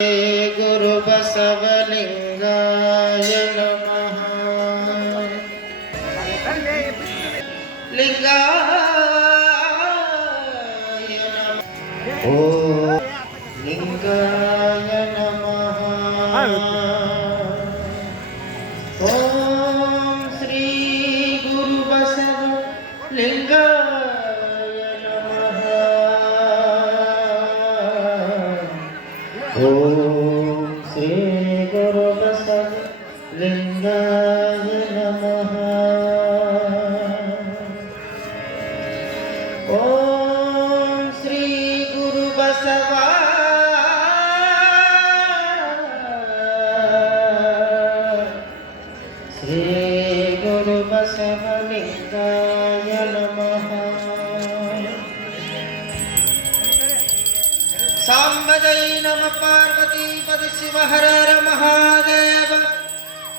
ಗುರು ಬಸವಲಿಂಗಾಯ ನಮಃ. ಲಿಂಗಾಯ ನಮಃ. ಓ ಲಿಂಗಾಯ ನಮಃ. ಓಂ ಶ್ರೀ ಗುರು ಬಸವಲಿಂಗಾಯ ನಮಃ. ಓಂ ಶ್ರೀ ಗುರು ಬಸವಲಿಂಗಾಯ ನಮಃ. ಓಂ ಶ್ರೀ ಗುರು ಬಸವ ಶ್ರೀ ಗುರು ಬಸವಲಿಂಗಾಯ ನಮಃ. ಸಾಂಬಜೈ ನಮ ಪಾರ್ವತಿ ಪದ ಶಿವ ಹರ ಹರ ಮಹಾದೇವ.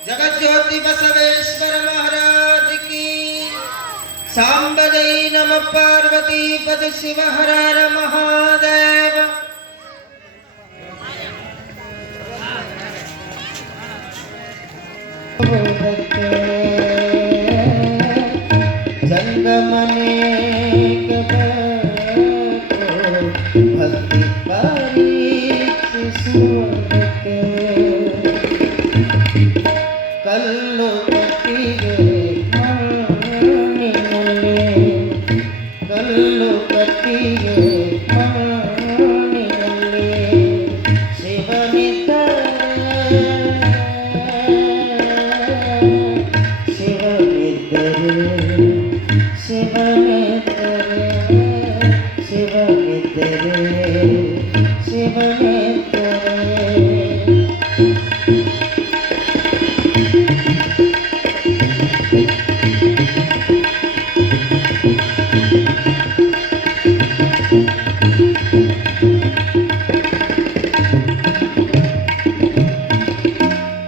ಜಗಜ್ಯೋತಿ ಬಸವೇಶ್ವರ ಮಹಾರಾಜ್ ಕಿ. ಸಾಂಬಜೈ ನಮ ಪಾರ್ವತಿ ಪದ ಶಿವ ಹರ ಹರ ಮಹಾದೇವ. ಜಂಗಮನೆ ಭಕ್ತಿ ಪರೀಕ್ಷಿಸುವುದಕ್ಕೆ ಕಲ್ಲು ಕಟ್ಟಿಗೆ ಮಣ್ಣಿನಲ್ಲಿ, ಕಲ್ಲು ಕಟ್ಟಿಗೆ ಮಣ್ಣಿನಲ್ಲಿ ಶಿವನಿದ್ದರೆ, ಶಿವನಿದ್ದರೆ, ಶಿವನಿದ್ದರೆ, ಶಿವನಿದ್ದರೆ, ಶಿವನಿದ್ದರೆ.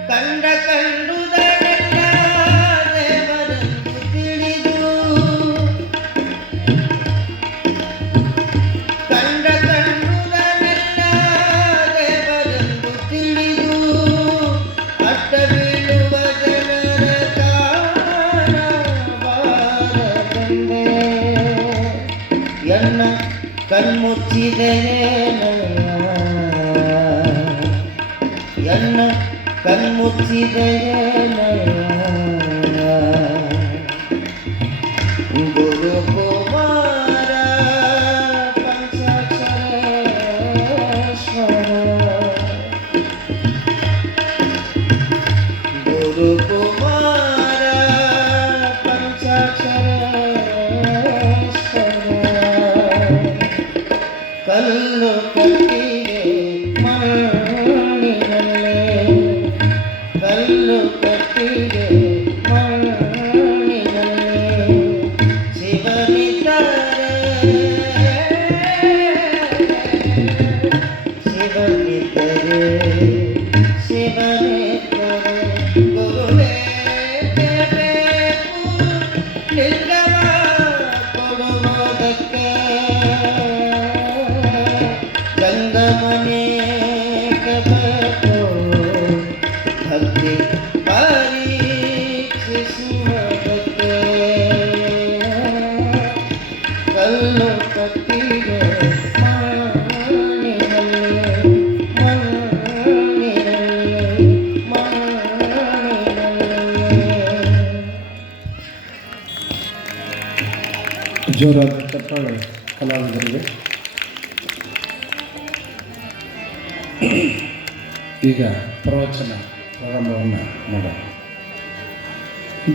ಕಂಡ ಕಂಡುದರೆಲ್ಲ ದೇವರನ್ನು ತಿಳಿದು, ಕಂಡ ಕಂಡುದರೆಲ್ಲ ದೇವರನ್ನು ತಿಳಿದು, ಅಡ್ಡ ಬೀಳುವ ಜನರ ಕಾಣಬಾರದೆಂದೇ ಎನ್ನ ಕಣ್ಮುಚ್ಚಿದೆಯೇನಯ್ಯ, ಎನ್ನ ಕಣ್ಮುಚ್ಚಿದೆಯೇನಯ್ಯ. ಗುರು ಕುಮಾರ ಪಂಚಾಕ್ಷರೇಶ್ವರ, ಗುರು ಕುಮಾರ ಪಂಚಾಕ್ಷರೇಶ್ವರ. ಕಲ್ಲು ಕಟ್ಟಿಗೆ ಮಣ್ಣಿನಲ್ಲಿ, ಕಲ್ಲು ಕಟ್ಟಿಗೆ ಮಣ್ಣಿನಲ್ಲಿ ಶಿವನಿದ್ದರೆ, ಶಿವನಿದ್ದರೆ, ಶಿವನಿದ್ದರೆ. ಗುರುವೇ ಬೇಕು ಲಿಂಗವ ಕೊಡುವುದಕ್ಕೆ, ಜಂಗಮನೇಕ ಬೇಕು ಭಕ್ತಿ ಪರೀಕ್ಷಿಸುವುದಕ್ಕೆ. ಕಲ್ಲು ಕಟ್ಟಿಗೆ ಮಣ್ಣಿನಲ್ಲಿ, ಮಣ್ಣಿನಲ್ಲಿ, ಮಣ್ಣಿನಲ್ಲಿ. ಜೋರಾದ ಚಪ್ಪಾಳೆ ಕಲಾವಿದರಿಗೆ. ಈಗ ಪ್ರವಚನ ಪ್ರಾರಂಭವನ್ನು ಮಾಡೋಣ.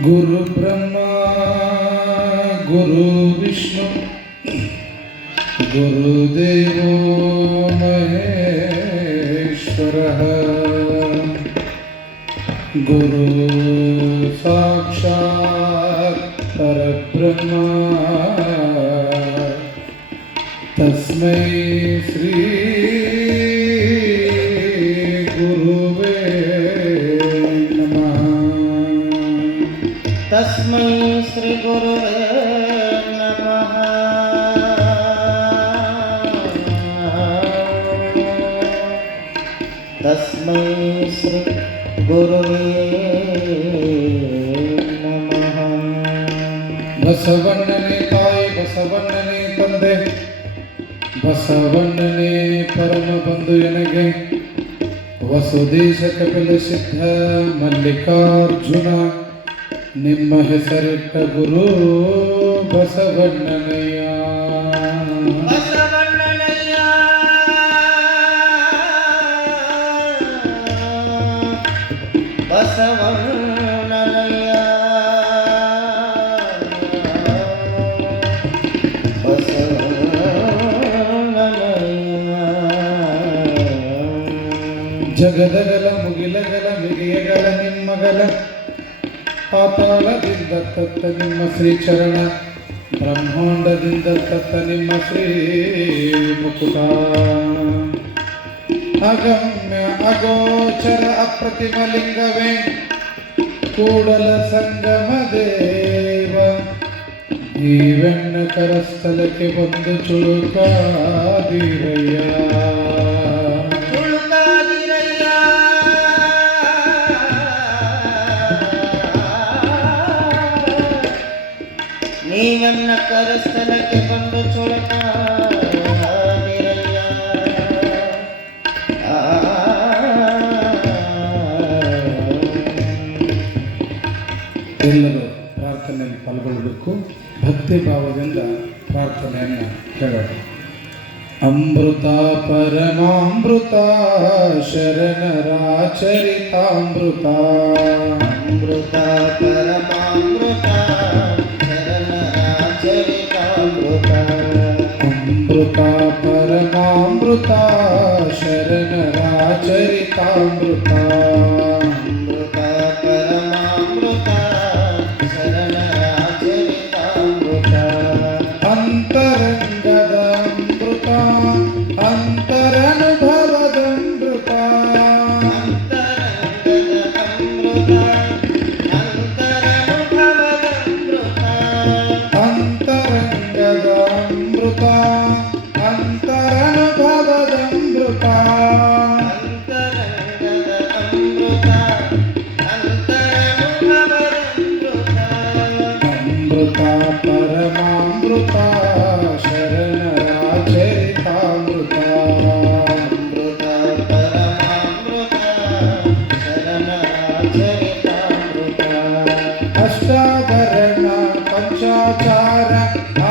ಗುರು ಬ್ರಹ್ಮ ಗುರು ವಿಷ್ಣು ಗುರುದೇವೋ ಮಹೇಶ್ವರ, ಗುರು ಸಾಕ್ಷಾತ್ ಪರಬ್ರಹ್ಮ ತಸ್ಮೈ ಶ್ರೀ ಗುರುವೇ ನಮಃ. ತಸ್ಮೈ ಶ್ರೀ ಗುರುವೇ ನಮಃ. तस्मै श्री गुरुवे नमः ಬಸವಣ್ಣನೇ ತಾಯಿ ಬಸವಣ್ಣನೇ ತಂದೆ ಬಸವಣ್ಣನೇ ಪರಮ ಬಂಧು ಎನಗೆ ವಸುದೇಶ ಕಪಿಲ ಸಿದ್ಧ ಮಲ್ಲಿಕಾರ್ಜುನ ನಿಮ್ಮ ಹೆಸರಿಟ್ಟ ಗುರು ಬಸವಣ್ಣನಯ್ಯ ಬಸವಣ್ಣನಯ್ಯ ಬಸವಣ್ಣನಯ್ಯ ಜಗದಗಲ ಮುಗಿಲಗಲ ಮಿಗಿಯಗಲ ನಿಮ್ಮಗಲ ಪಾತಾಳದಿಂದ ತತ್ತ ನಿಮ್ಮ ಶ್ರೀಚರಣ ಬ್ರಹ್ಮಾಂಡದಿಂದ ತತ್ತ ನಿಮ್ಮ ಶ್ರೀ ಮುಕುಟ ಅಗಮ್ಯ ಅಗೋಚರ ಅಪ್ರತಿಮ ಲಿಂಗವೇ ಕೂಡಲ ಸಂಗಮ ದೇವ ನೀವೆನ್ನ ಕರಸ್ಥಲಕ್ಕೆ ಬಂದು ಚುಳುಕಾದಿರಯ್ಯ ನೀವನ್ನ ಕರಸ್ಥಲಕ್ಕೆ ಬಂದು ಚುಳುಕಾದಿರಯ್ಯ ಎಲ್ಲರೂ ಪ್ರಾರ್ಥನೆಯಲ್ಲಿ ಪಾಲ್ಗೊಳ್ಳಬೇಕು ಭಕ್ತಿ ಭಾವದಿಂದ ಪ್ರಾರ್ಥನೆಯನ್ನು ಕೇಳೋಣ. ಅಮೃತ ಪರಮಾಮೃತ ಶರಣರಾಚರಿತಾಮೃತ ಅಮೃತ ಪರಮಾಮೃತ ಶರಣರಾಚರಿತಾಮೃತ ಅಮೃತ ಪರಮಾಮೃತ ಶರಣರಾಚರಿತಾಮೃತ ಅಮೃತ ಪರಮಾಮೃತ ಶರಣರಾಚರಿತಾಮೃತ ಅಂತರಂಗದ ಅಮೃತ ಅಂತರನುಭವದ ಅಮೃತ ಅಂತರಂಗದ ಅಮೃತ ಅಂತರಂಗದ ಅಮೃತ ಅಂತರಂಗದ ಅಮೃತ ಅಂತರಂಗದ ಅಮೃತ ಅಮೃತ ಪರಮಾಮೃತ ಶರಣರಾಚರಿತಾಮೃತ ಅಮೃತ ಪರಮಾಮೃತ ಶರಣರಾಚರಿತಾಮೃತ ಅಷ್ಟಾಭರಣ ಪಂಚಾಚಾರ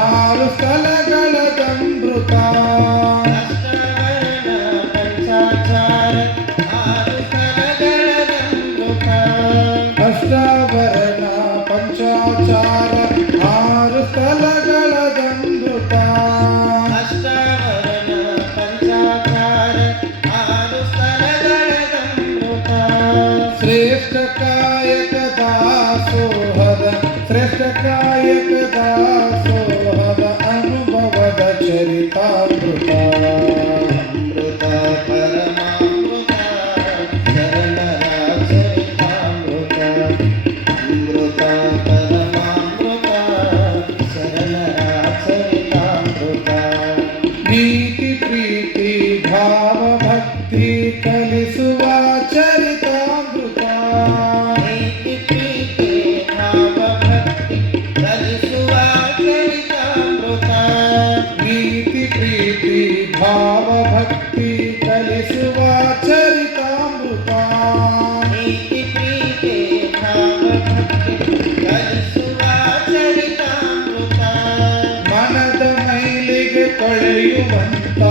ಆರು ಸ್ಥಳಗಳದ ಅಮೃತ ಅಷ್ಟವರ್ಣ ಪಂಚಾಚಾರ ಆರು ಸ್ಥಳಗಳದ ಅಮೃತ ಅಷ್ಟಾಭರಣ ಪಂಚಾಚಾರ ಆರು ಸ್ಥಳಗಳದ ಅಮೃತ ಅಷ್ಟವರ್ಣ ಪಂಚಾಚಾರ ಆರು ಸ್ಥಳಗಳದ ಅಮೃತ ಶ್ರೇಷ್ಠ ಕಾಯಕ ದಾಸೋಹದ ಶ್ರೇಷ್ಠ ಕಾಯಕ ದಾಸೋಹದ ಅನುಭವದ ಚರಿತಾಮೃತ ಅಮೃತ ಪರಮಾಮೃತ ಶರಣರಾಚರಿತಾಮೃತ ಅಮೃತ ಪರಮಾಮೃತ ಶರಣರಾಚರಿತಾಮೃತ ನೀತಿ ಪ್ರೀತಿ ಭಾವ ಭಕ್ತಿ ಕಲಿಸುವ ಚರಿತಾಮೃತ ನೀತಿ ಪ್ರೀತಿ ಭಾವ ಭಕ್ತಿ ಕಲಿಸುವ ಚರಿತಾಮೃತ ನೀತಿ ಪ್ರೀತಿ ಭಾವ ಭಕ್ತಿ ಕಲಿಸುವ ಚರಿತಾಮೃತ ನೀತಿ ಪ್ರೀತಿ ಭಾವ ಭಕ್ತಿ ಕಲಿಸುವ ಚರಿತಾಮೃತ ಮನದ ಮೈಲಿಗೆ ತೊಳೆಯುವಂತ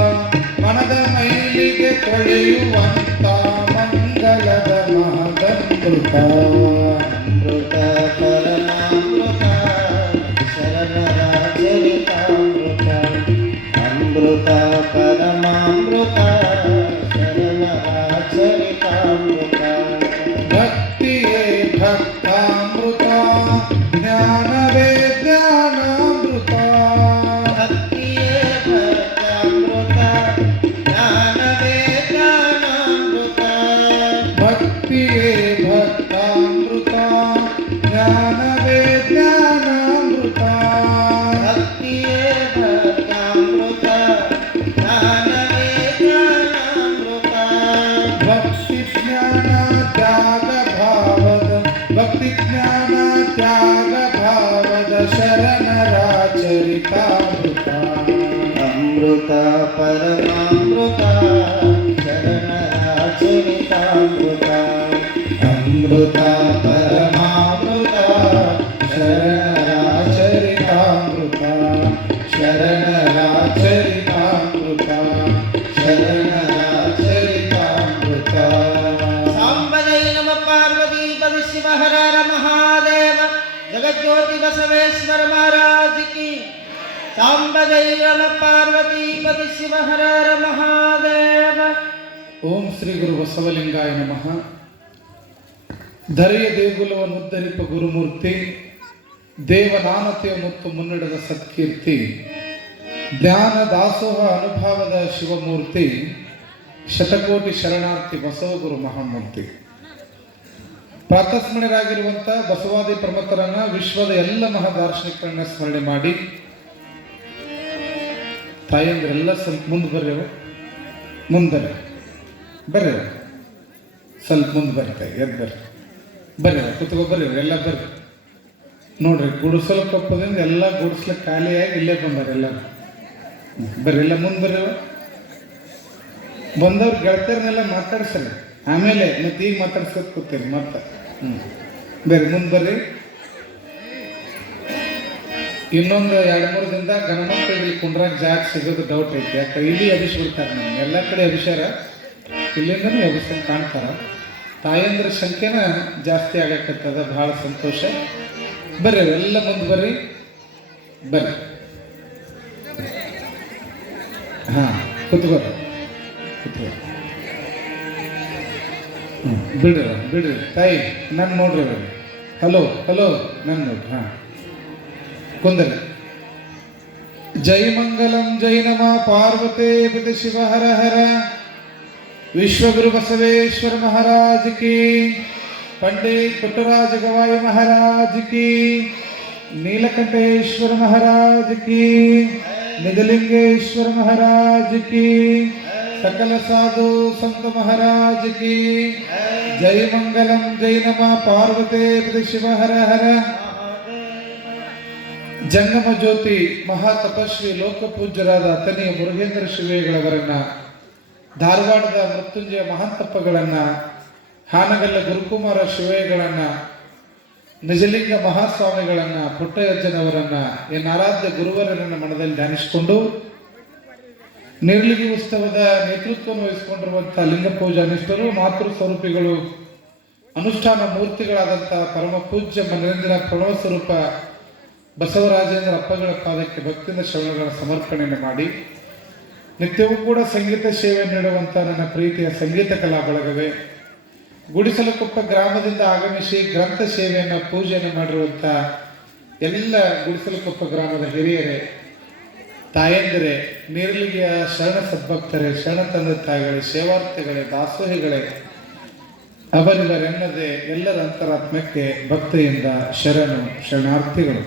ಮನದ ಮೈಲಿಗೆ ತೊಳೆಯುವಂತ ಮಂಗಲದ ಮಹದಮೃತ ಅಮೃತ ಪರಮಾಮೃತ ಶರಣರಾಚರಿತಾಮೃತ ಅಮೃತ ಪರಮಾಮೃತ ಶರಣರಾಚರಿತಾಮೃತ ಭಕ್ತಿಯೇ ಭಕ್ತಾಮೃತ ಜ್ಞಾನವೇ ಜ್ಞಾನಾಮೃತ ಭಕ್ತಿಯೇ ಭಕ್ತಾಮೃತ ಜ್ಞಾನವೇ ಜ್ಞಾನಾಮೃತ ಭಕ್ತಿಯೇ ಭಕ್ತಾಮೃತ ಜ್ಞಾನವೇ ಜ್ಞಾನಾಮೃತ ಭಕ್ತಿಯೇ ಭಕ್ತಾಮೃತ ಜ್ಞಾನವೇ ಜ್ಞಾನಾಮೃತ ಭಕ್ತಿ ಜ್ಞಾನ ತ್ಯಾಗ ಭಾವದ ಭಕ್ತಿ ಜ್ಞಾನ ತ್ಯಾಗ ಭಾವದ ಶರಣರ ಚರಿತಾಮೃತ ಅಮೃತ ಪರಮಾಮೃತ ಶರಣರ ಚರಿತಾಮೃತ ಅಮೃತ ಪರಮಾಮೃತ ಶರಣರ ಚರಿತಾಮೃತ ಶರಣರ ಚರಿತಾಮೃತ ಶರಣರ ಚರಿತಾಮೃತ ಸಾಂಬಜೈ ನಮ ಪಾರ್ವತಿ ಪದ ಶಿವ ಹರ ಹರ ಮಹಾದೇವ ಜಗಜ್ಯೋತಿ ಬಸವೇಶ್ವರ ಮಹಾರಾಜ್ ಕಿ ಸಾಂಬಜೈ ನಮ ಪಾರ್ವತಿ ಪದ ಶಿವ ಹರ ಹರ ಮಹಾದೇವ. ಓಂ ಶ್ರೀ ಗುರು ಬಸವಲಿಂಗಾಯ ನಮಃ. ಧರೆಯ ದೇಗುಲವನ್ನು ಉದ್ಧರಿಪ ಗುರುಮೂರ್ತಿ, ದೇವನಾನತೆಯ ಮತ್ತು ಮುನ್ನಡೆದ ಸತ್ಕೀರ್ತಿ, ಜ್ಞಾನ ದಾಸೋಹ ಅನುಭವದ ಶಿವಮೂರ್ತಿ, ಶತಕೋಟಿ ಶರಣಾರ್ಥಿ ಬಸವಗುರು ಮಹಾಮೂರ್ತಿ. ಪ್ರಾತಸ್ಮರಣರಾಗಿರುವಂಥ ಬಸವಾದಿ ಪ್ರಮುಖರನ್ನ, ವಿಶ್ವದ ಎಲ್ಲ ಮಹಾದಾರ್ಶನಿಕರನ್ನ ಸ್ಮರಣೆ ಮಾಡಿ, ತಾಯಂದ್ರೆಲ್ಲ ಸ್ವಲ್ಪ ಮುಂದೆ ಬರ್ರಿ, ಮುಂದೆ ಬರ್ರಿ, ಸ್ವಲ್ಪ ಮುಂದೆ ಬರ್ತಾರೆ, ಎದ್ದು ಬರ್ರಿ, ಬರ್ರಿ ಕುತ್ಕೋ ಬರ್ರಿ, ಎಲ್ಲ ಬರ್ರಿ. ನೋಡ್ರಿ ಗುಡಿಸಲು ಕೊಪ್ಪದಿಂದ ಎಲ್ಲ ಗುಡಿಸ್ಲಿಕ್ಕೆ ಖಾಲಿಯಾಗಿ ಇಲ್ಲೇ ಬಂದಾರೆ ಎಲ್ಲರೂ. ಬರ್ರಿ ಎಲ್ಲ ಮುಂದೆ ಬರ್ರಿ. ಬಂದವ್ರು ಗೆಳತಿಯರನ್ನೆಲ್ಲ ಮಾತಾಡ್ಸಲ್ಲ, ಆಮೇಲೆ ಮತ್ತೆ ಈಗ ಮಾತಾಡ್ಸೋದು ಕೂತೀರಿ ಮತ್ತೆ. ಬರ್ರಿ ಮುಂದೆ ಬರ್ರಿ. ಇನ್ನೊಂದು 2-3 ದಿನದಾಗ ಗಣಮಕ್ಕಳಿಗೆ ಕುಂಡ್ರಾಗ ಜಾಗ ಸಿಗೋದು ಡೌಟ್ ಐತಿ. ಯಾಕೆ ಇಲ್ಲಿ ಅಭಿಷೇಕ್ತಾರೆ, ನಮ್ಗೆ ಎಲ್ಲ ಕಡೆ ಅಭಿಷೇಕ, ಇಲ್ಲಿಂದನೂ ಅಭಿಷೇಕ ಕಾಣ್ತಾರ. ತಾಯಂದ್ರ ಸಂಖ್ಯೆನ ಜಾಸ್ತಿ ಆಗಕತ್ತದ, ಭಾಳ ಸಂತೋಷ. ಬರ್ರಿ ಎಲ್ಲ ಮುಂದೆ ಬರ್ರಿ, ಬರ್ರಿ. ಹಾಂ ಕುತ್ಕೋರಿ, ಕುತ್ಕೋರಿ. ಬಿಡ್ರಿ ಬಿಡ್ರಿ ತಾಯಿ, ನನ್ನ ನೋಡ್ರಿ ಬರ್ರಿ. ಹಲೋ ಹಲೋ ನನ್ನ ನೋಡ್ರಿ. ಹಾಂ ಕುಂದರಿ. ಜೈ ಮಂಗಲಂ ಜೈ ನಮ ಪಾರ್ವತೇ ಪತಿ ಶಿವ ಹರ ಹರ. ವಿಶ್ವಗುರು ಬಸವೇಶ್ವರ ಮಹಾರಾಜ್ ಕಿ, पंडित पुट्टराज गवाई महाराज की, नीलकंठेश्वर महाराज की, निजलिंगेश्वर महाराज की, सकल साधु संत महाराज की. जय मंगलम जय नमः पार्वते पति शिव हर हर. ಜಂಗಮ ಜ್ಯೋತಿ ಮಹಾ ತಪಸ್ವಿ ಲೋಕಪೂಜ್ಯರಾದ ಅತನಿಯ ಮುರುಗೇಂದ್ರ ಶಿವೇಗಳವರನ್ನ, ಧಾರವಾಡದ ಮೃತ್ಯುಂಜಯ ಮಹಾಂತಪ್ಪಗಳನ್ನ, ಹಾನಗಲ್ಲ ಗುರುಕುಮಾರ ಶಿವೇಗಳನ್ನ, ನಿಜಲಿಂಗ ಮಹಾಸ್ವಾಮಿಗಳನ್ನ, ಪುಟ್ಟಯ್ಯಜ್ಜನವರನ್ನ, ಎನ್ನ ಆರಾಧ್ಯ ಗುರುವರನ್ನ ಮನದಲ್ಲಿ ಧ್ಯಾನಿಸಿಕೊಂಡು, ನಿರ್ಲಿಗಿ ಉತ್ಸವದ ನೇತೃತ್ವವನ್ನು ವಹಿಸಿಕೊಂಡಿರುವಂತಹ ಲಿಂಗ ಪೂಜಾ ನಿಷ್ಠರು, ಮಾತೃ ಸ್ವರೂಪಿಗಳು, ಅನುಷ್ಠಾನ ಮೂರ್ತಿಗಳಾದಂಥ ಪರಮ ಪೂಜ್ಯ ಮನರಂಜನ ಪ್ರಣವ ಸ್ವರೂಪ ಬಸವರಾಜೇಂದ್ರ ಅಪ್ಪಗಳ ಪಾದಕ್ಕೆ ಭಕ್ತಿಯಿಂದ ಶರಣಗಳ ಸಮರ್ಪಣೆಯನ್ನು ಮಾಡಿ, ನಿತ್ಯವೂ ಕೂಡ ಸಂಗೀತ ಸೇವೆ ನೀಡುವಂಥ ನನ್ನ ಪ್ರೀತಿಯ ಸಂಗೀತ ಕಲಾ ಬಳಗವೇ, ಗುಡಿಸಲಕೊಪ್ಪ ಗ್ರಾಮದಿಂದ ಆಗಮಿಸಿ ಗ್ರಂಥ ಸೇವೆಯನ್ನು ಪೂಜೆಯನ್ನು ಮಾಡಿರುವಂಥ ಎಲ್ಲ ಗುಡಿಸಲಕೊಪ್ಪ ಗ್ರಾಮದ ಹಿರಿಯರೇ, ತಾಯಂದಿರೇ, ನೀರಲಿಗೆಯ ಶರಣ ಸದ್ಭಕ್ತರೇ, ಶರಣ ತಂದೆ ತಾಯಿಗಳೇ, ಸೇವಾರ್ಥಿಗಳೇ, ದಾಸೋಹಿಗಳೇ, ಅವರಿವರೆನ್ನದೇ ಎಲ್ಲರ ಅಂತರಾತ್ಮಕ್ಕೆ ಭಕ್ತಿಯಿಂದ ಶರಣು ಶರಣಾರ್ಥಿಗಳು.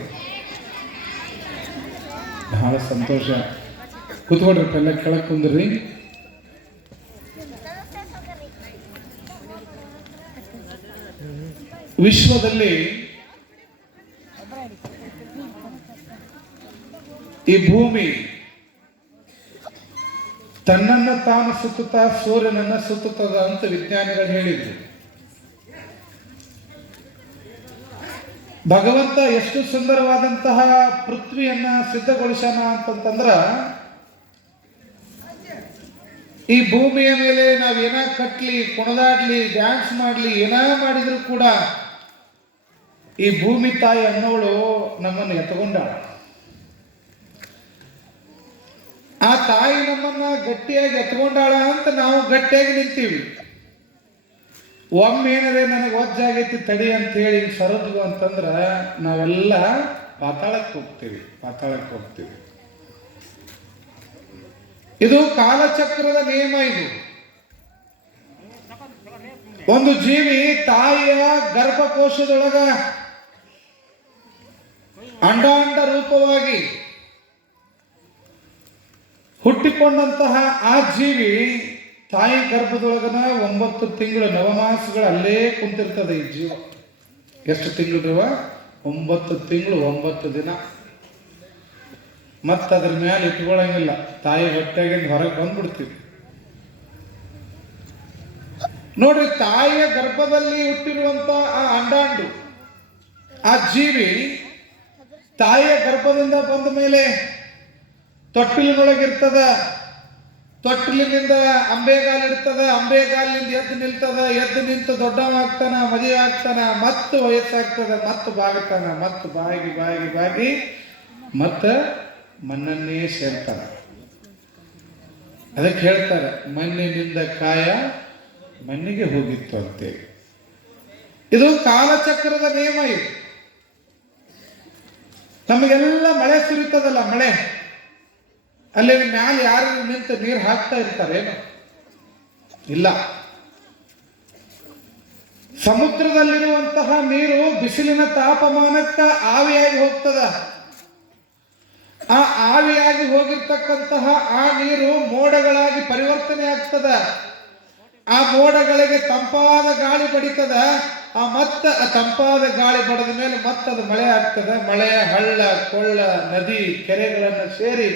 ಬಹಳ ಸಂತೋಷ. ಕೂತ್ಕೊಡ್ರಪ್ಪ, ಎಲ್ಲ ಕೆಳಗೆ ಕುಂದ್ರಿ. ವಿಶ್ವದಲ್ಲಿ ಈ ಭೂಮಿ ತನ್ನನ್ನು ತಾನು ಸುತ್ತುತ್ತಾ ಸೂರ್ಯನನ್ನ ಸುತ್ತುತ್ತದ ಅಂತ ವಿಜ್ಞಾನಿಗಳು ಹೇಳಿದ್ರು. ಭಗವಂತ ಎಷ್ಟು ಸುಂದರವಾದಂತಹ ಪೃಥ್ವಿಯನ್ನ ಸಿದ್ಧಗೊಳಿಸೋಣ ಅಂತಂತಂದ್ರ, ಈ ಭೂಮಿಯ ಮೇಲೆ ನಾವು ಏನ ಕಟ್ಲಿ, ಕುಣದಾಡ್ಲಿ, ಡ್ಯಾನ್ಸ್ ಮಾಡ್ಲಿ, ಏನ ಮಾಡಿದ್ರು ಕೂಡ ಈ ಭೂಮಿ ತಾಯಿ ಅನ್ನೋಳು ನಮ್ಮನ್ನು ಎತ್ಕೊಂಡಾಳ. ಆ ತಾಯಿ ನಮ್ಮನ್ನ ಗಟ್ಟಿಯಾಗಿ ಎತ್ಕೊಂಡಾಳ ಅಂತ ನಾವು ಗಟ್ಟಿಯಾಗಿ ನಿಂತೀವಿ. ಒಮ್ಮೇನದೆ ನನಗೆ ಒಜ್ಜಾಗೈತಿ ತಡಿ ಅಂತ ಹೇಳಿ ಸರದ್ವು ಅಂತಂದ್ರ ನಾವೆಲ್ಲ ಪಾತಾಳಕ್ಕೆ ಹೋಗ್ತೀವಿ. ಇದು ಕಾಲಚಕ್ರದ ನಿಯಮ. ಇದು ಒಂದು ಜೀವಿ ತಾಯಿಯ ಗರ್ಭಕೋಶದೊಳಗ ಅಂಡಾಂಡ ರೂಪವಾಗಿ ಹುಟ್ಟಿಕೊಂಡಂತಹ ಆ ಜೀವಿ ತಾಯಿ ಗರ್ಭದೊಳಗನ 9 ತಿಂಗಳು ನವಮಾಸಗಳು ಅಲ್ಲೇ ಕುಂತಿರ್ತದೆ ಈ ಜೀವ. ಎಷ್ಟು ತಿಂಗಳು? 9 ತಿಂಗಳು 9 ದಿನ. ಮತ್ತೆ ಅದ್ರ ಮೇಲೆ ಇಟ್ಕೊಳ್ಳಂಗಿಲ್ಲ. ತಾಯಿ ಹೊಟ್ಟೆಗಿಂದ ಹೊರಗೆ ಬಂದ್ಬಿಡ್ತೀವಿ. ನೋಡ್ರಿ, ತಾಯಿಯ ಗರ್ಭದಲ್ಲಿ ಹುಟ್ಟಿರುವಂತ ಆ ಅಂಡಾಂಡು, ಆ ಜೀವಿ ತಾಯಿಯ ಗರ್ಭದಿಂದ ಬಂದ ಮೇಲೆ ತೊಟ್ಟಿಲಿನೊಳಗಿರ್ತದ. ತೊಟ್ಟಿಲಿನಿಂದ ಅಂಬೆಗಾಲಿರ್ತದ. ಅಂಬೆಗಾಲಿನಿಂದ ಎದ್ದು ನಿಲ್ತದ. ಎದ್ದು ನಿಂತು ದೊಡ್ಡವಾಗ್ತಾನ, ಮದುವೆ ಆಗ್ತಾನ, ಮತ್ತು ವಯಸ್ಸಾಗ್ತದ, ಮತ್ತು ಬಾಗ್ತಾನ, ಮತ್ತು ಬಾಗಿ ಬಾಗಿ ಬಾಗಿ ಮತ್ತೆ ಮಣ್ಣನ್ನೇ ಸೇರ್ತಾರ. ಅದಕ್ಕೆ ಹೇಳ್ತಾರೆ, ಮಣ್ಣಿನಿಂದ ಕಾಯ ಮಣ್ಣಿಗೆ ಹೋಗಿತ್ತು ಅಂತೇಳಿ. ಇದು ಕಾಲಚಕ್ರದ ನಿಯಮ. ಇದು ನಮಗೆಲ್ಲ ಮಳೆ ಸುರಿತದಲ್ಲ, ಮಳೆ ಅಲ್ಲಿ ಮ್ಯಾಲೆ ಯಾರು ನಿಂತು ನೀರು ಹಾಕ್ತಾ ಇರ್ತಾರೇನು? ಇಲ್ಲ. ಸಮುದ್ರದಲ್ಲಿರುವಂತಹ ನೀರು ಬಿಸಿಲಿನ ತಾಪಮಾನಕ್ಕೆ ಆವಿಯಾಗಿ ಹೋಗ್ತದ. ಆ ಆವಿಯಾಗಿ ಹೋಗಿರ್ತಕ್ಕಂತಹ ಆ ನೀರು ಮೋಡಗಳಾಗಿ ಪರಿವರ್ತನೆ ಆಗ್ತದ. ಆ ಮೋಡಗಳಿಗೆ ತಂಪಾದ ಗಾಳಿ ಬಡಿತದ. ಮತ್ತೆ ಆ ತಂಪಾದ ಗಾಳಿ ಬಡಿದ ಮೇಲೆ ಮತ್ತದು ಮಳೆ ಆಗ್ತದೆ. ಮಳೆಯ ಹಳ್ಳ ಕೊಳ್ಳ ನದಿ ಕೆರೆಗಳನ್ನು ಸೇರಿ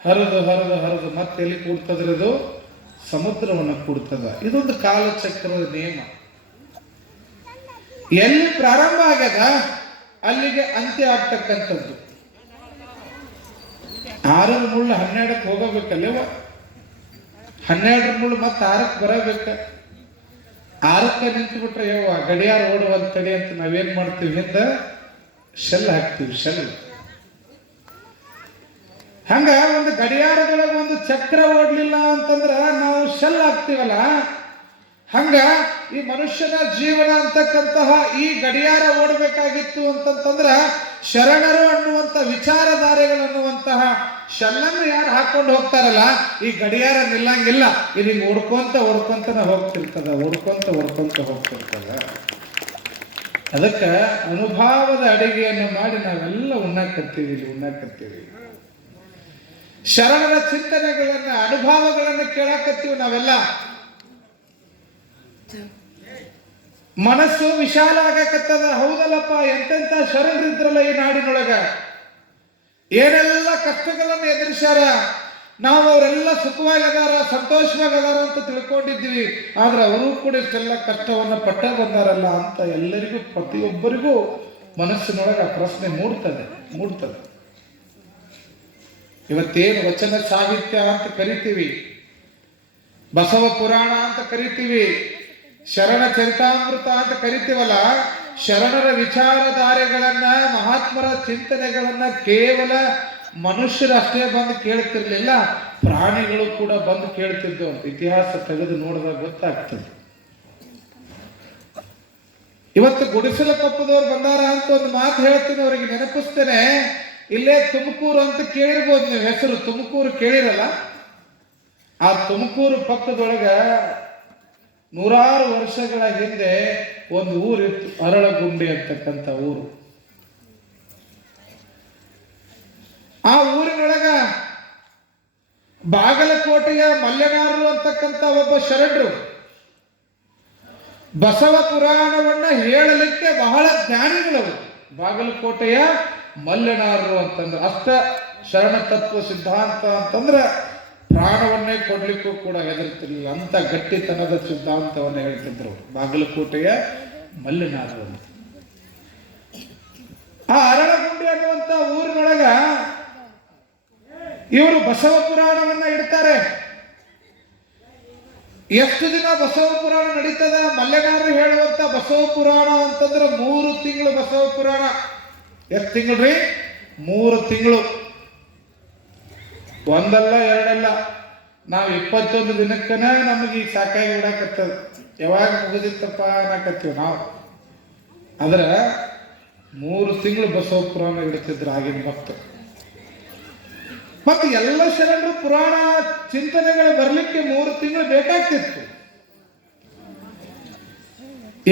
ಹರಿದು ಹರಿದು ಹರಿದು ಮತ್ತೆ ಎಲ್ಲಿ ಕೂಡ್ತದ್ರದು? ಸಮುದ್ರವನ್ನು ಕೂಡ್ತದ. ಇದೊಂದು ಕಾಲಚಕ್ರದ ನಿಯಮ. ಎಲ್ಲಿ ಪ್ರಾರಂಭ ಆಗ್ಯದ ಅಲ್ಲಿಗೆ ಅಂತ್ಯ ಆಗ್ತಕ್ಕಂಥದ್ದು. 6ರ ಮುಳ್ಳು 12ಕ್ಕೆ ಹೋಗಬೇಕಲ್ಲೇವ? 12ರ ಮುಳ್ಳು ಮತ್ತೆ 6ಕ್ಕೆ ಬರಬೇಕ. 6ಕ್ಕೆ ನಿಂತು ಬಿಟ್ರೆ ಯವ್ವ ಗಡಿಯಾರ ಓಡುವಂತ ತಡಿ ಅಂತ ನಾವೇನ್ ಮಾಡ್ತೀವಿ? ಹಿಂದೆ ಶೆಲ್ ಹಾಕ್ತೀವಿ, ಶೆಲ್. ಹಂಗ ಒಂದು ಗಡಿಯಾರದೊಳಗೆ ಒಂದು ಚಕ್ರ ಓಡ್ಲಿಲ್ಲ ಅಂತಂದ್ರ ನಾವು ಶೆಲ್ ಹಾಕ್ತೀವಲ್ಲ, ಹಂಗ ಈ ಮನುಷ್ಯನ ಜೀವನ ಅಂತಕ್ಕಂತಹ ಈ ಗಡಿಯಾರ ಓಡಬೇಕಾಗಿತ್ತು ಅಂತಂದ್ರ ಶರಣರು ಅನ್ನುವಂಥ ವಿಚಾರಧಾರೆಗಳನ್ನುವಂತಹ ಶೆಲ್ಲನ್ನು ಯಾರು ಹಾಕೊಂಡು ಹೋಗ್ತಾರಲ್ಲ, ಈ ಗಡಿಯಾರ ನಿಲ್ಲಂಗಿಲ್ಲ. ಇದು ಓಡ್ಕೊಂತ ಓಡ್ಕೊಂತನ ಹೋಗ್ತಿರ್ತದ, ಓಡ್ಕೊಂತ ಹೋಗ್ತಿರ್ತದ. ಅದಕ್ಕೆ ಅನುಭವದ ಅಡಿಗೆಯನ್ನು ಮಾಡಿ ನಾವೆಲ್ಲ ಉಣ್ಣಾಕತ್ತೀವಿ. ಶರಣರ ಚಿಂತನೆಗಳನ್ನ, ಅನುಭವಗಳನ್ನು ಕೇಳಾಕತ್ತೀವಿ ನಾವೆಲ್ಲ. ಮನಸ್ಸು ವಿಶಾಲ ಆಗಕತ್ತದ. ಹೌದಲ್ಲಪ್ಪ, ಎಂತೆಂತ ಶರಣರಿದ್ರಲ್ಲ ಈ ನಾಡಿನೊಳಗ, ಏನೆಲ್ಲ ಕಷ್ಟಗಳನ್ನು ಎದುರಿಸ್ಯಾರ. ನಾವು ಅವರೆಲ್ಲ ಸುಖವಾಗಿದಾರ, ಸಂತೋಷವಾಗಿದಾರ ಅಂತ ತಿಳ್ಕೊಂಡಿದ್ವಿ. ಆದ್ರೆ ಅವರು ಕೂಡ ಇಷ್ಟೆಲ್ಲ ಕಷ್ಟವನ್ನು ಪಟ್ಟ ಬಂದಾರಲ್ಲ ಅಂತ ಎಲ್ಲರಿಗೂ, ಪ್ರತಿಯೊಬ್ಬರಿಗೂ ಮನಸ್ಸಿನೊಳಗೆ ಆ ಪ್ರಶ್ನೆ ಮೂಡ್ತದೆ. ಇವತ್ತೇನು ವಚನ ಸಾಹಿತ್ಯ ಅಂತ ಕರಿತೀವಿ, ಬಸವ ಪುರಾಣ ಅಂತ ಕರಿತೀವಿ, ಶರಣ ಚರಿತಾಮೃತ ಅಂತ ಕರಿತೀವಲ್ಲ, ಶರಣರ ವಿಚಾರಧಾರೆಗಳನ್ನ, ಮಹಾತ್ಮರ ಚಿಂತನೆಗಳನ್ನ ಕೇವಲ ಮನುಷ್ಯರು ಅಷ್ಟೇ ಬಂದು ಕೇಳ್ತಿರ್ಲಿಲ್ಲ, ಪ್ರಾಣಿಗಳು ಕೂಡ ಬಂದು ಕೇಳ್ತಿದ್ದು. ಇತಿಹಾಸ ತೆಗೆದು ನೋಡಿದಾಗ ಗೊತ್ತಾಗ್ತದೆ. ಇವತ್ತು ಗುಡಿಸಲ ಕೊಪ್ಪದವ್ರು ಬಂದಾರ ಅಂತ ಒಂದು ಮಾತು ಹೇಳ್ತೀನಿ, ಅವರಿಗೆ ನೆನಪಿಸ್ತೇನೆ. ಇಲ್ಲೇ ತುಮಕೂರು ಅಂತ ಕೇಳಿರ್ಬೋದು ನೀವು, ಹೆಸರು ತುಮಕೂರು ಕೇಳಿರಲ್ಲ. ಆ ತುಮಕೂರು ಪಕ್ಕದೊಳಗ 100 ವರ್ಷಗಳ ಹಿಂದೆ ಒಂದು ಊರಿತ್ತು, ಅರಳಗುಂಡಿ ಅಂತಕ್ಕಂಥ ಊರು. ಆ ಊರಿನೊಳಗ ಬಾಗಲಕೋಟೆಯ ಮಲ್ಲೆನಾರರು ಅಂತಕ್ಕಂಥ ಒಬ್ಬ ಶರಣರು ಬಸವ ಪುರಾಣವನ್ನ ಹೇಳಲಿಕ್ಕೆ ಬಹಳ ಜ್ಞಾನಿಗಳವರು. ಬಾಗಲಕೋಟೆಯ ಮಲ್ಲೆನಾರರು ಅಂತಂದ್ರೆ ಅಷ್ಟ ಶರಣ ತತ್ವ ಸಿದ್ಧಾಂತ ಅಂತಂದ್ರೆ ಪ್ರಾಣವನ್ನೇ ಕೊಡ್ಲಿಕ್ಕೂ ಕೂಡ ಹೆದರ್ತಿರ್ಲಿಲ್ಲ, ಅಂತ ಗಟ್ಟಿತನದ ಸಿದ್ಧಾಂತವನ್ನು ಹೇಳ್ತಿದ್ರು ಬಾಗಲಕೋಟೆಯ ಮಲ್ಲೆನಾರರು. ಆ ಅರಳಗುಂಡಿ ಅನ್ನುವಂತ ಊರಿನೊಳಗ ಇವರು ಬಸವ ಪುರಾಣವನ್ನ ಇಡ್ತಾರೆ. ಎಷ್ಟು ದಿನ ಬಸವ ಪುರಾಣ ನಡೀತದ? ಮಲ್ಲೆನಾರರು ಹೇಳುವಂತ ಬಸವ ಪುರಾಣ ಅಂತಂದ್ರೆ 3 ತಿಂಗಳು ಬಸವ ಪುರಾಣ. ಎಷ್ಟು ತಿಂಗಳು? 3 ತಿಂಗಳು. ಒಂದಲ್ಲ ಎರಡಲ್ಲ, ನಾವು 21 ದಿನಕ್ಕನ ನಮಗೆ ಈಗ ಸಾಕಾಗಿ ಬಿಡಾಕತ್ತದ. ಯಾವಾಗ ಮುಗಿದಿತ್ತಪ್ಪ ಅನ್ನಕತ್ತೀವಿ ನಾವು. ಆದ್ರೆ 3 ತಿಂಗಳು ಬಸವ ಪುರಾಣ ಇಡ್ತಿದ್ರು ಆಗಿನ ಭಕ್ತರು. ಮತ್ತೆ ಎಲ್ಲ ಶರಣರು ಪುರಾಣ ಚಿಂತನೆಗಳು ಬರಲಿಕ್ಕೆ 3 ತಿಂಗಳು ಬೇಕಾಗ್ತಿತ್ತು.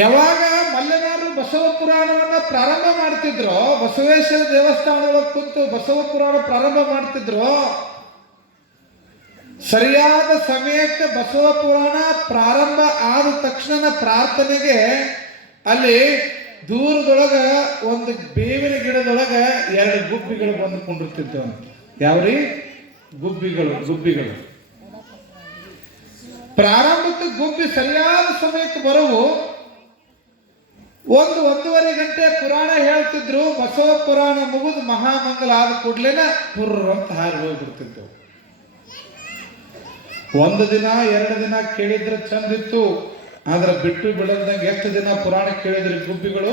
ಯಾವಾಗ ಮಲ್ಲೆನಾರರು ಬಸವ ಪುರಾಣವನ್ನ ಪ್ರಾರಂಭ ಮಾಡ್ತಿದ್ರು, ಬಸವೇಶ್ವರ ದೇವಸ್ಥಾನದೊಳಗೆ ಕುಂತು ಬಸವ ಪುರಾಣ ಪ್ರಾರಂಭ ಮಾಡ್ತಿದ್ರು, ಸರಿಯಾದ ಸಮಯಕ್ಕೆ ಬಸವ ಪುರಾಣ ಪ್ರಾರಂಭ ಆದ ತಕ್ಷಣ ಪ್ರಾರ್ಥನೆಗೆ ಅಲ್ಲಿ ದೂರದೊಳಗ ಒಂದು ಬೇವಿನ ಗಿಡದೊಳಗ 2 ಗುಬ್ಬಿಗಳು ಬಂದು ಕುಂಡಿರ್ತಿದ್ದವಂತೆ. ಯಾವ್ರಿ ಗುಬ್ಬಿಗಳು. ಪ್ರಾರಂಭಕ್ಕೆ ಗುಬ್ಬಿ ಸರಿಯಾದ ಸಮಯಕ್ಕೆ ಬರುವು 1-1.5 ಗಂಟೆ ಪುರಾಣ ಹೇಳ್ತಿದ್ರು. ಬಸವ ಪುರಾಣ ಮುಗಿದು ಮಹಾಮಂಗಲ ಆದ ಕೂಡ್ಲೇನ ಪುರ್ರ ಅಂತ ಹಾರಿ ಹೋಗ್ಬಿಡ್ತಿದ್ದವು. 1 ದಿನ 2 ದಿನ ಕೇಳಿದ್ರೆ ಚಂದಿತ್ತು, ಆದ್ರೆ ಬಿಟ್ಟು ಬಿಡಲ್ದಂಗೆ ಎಷ್ಟು ದಿನ ಪುರಾಣ ಕೇಳಿದ್ರಿ ಗುಬ್ಬಿಗಳು?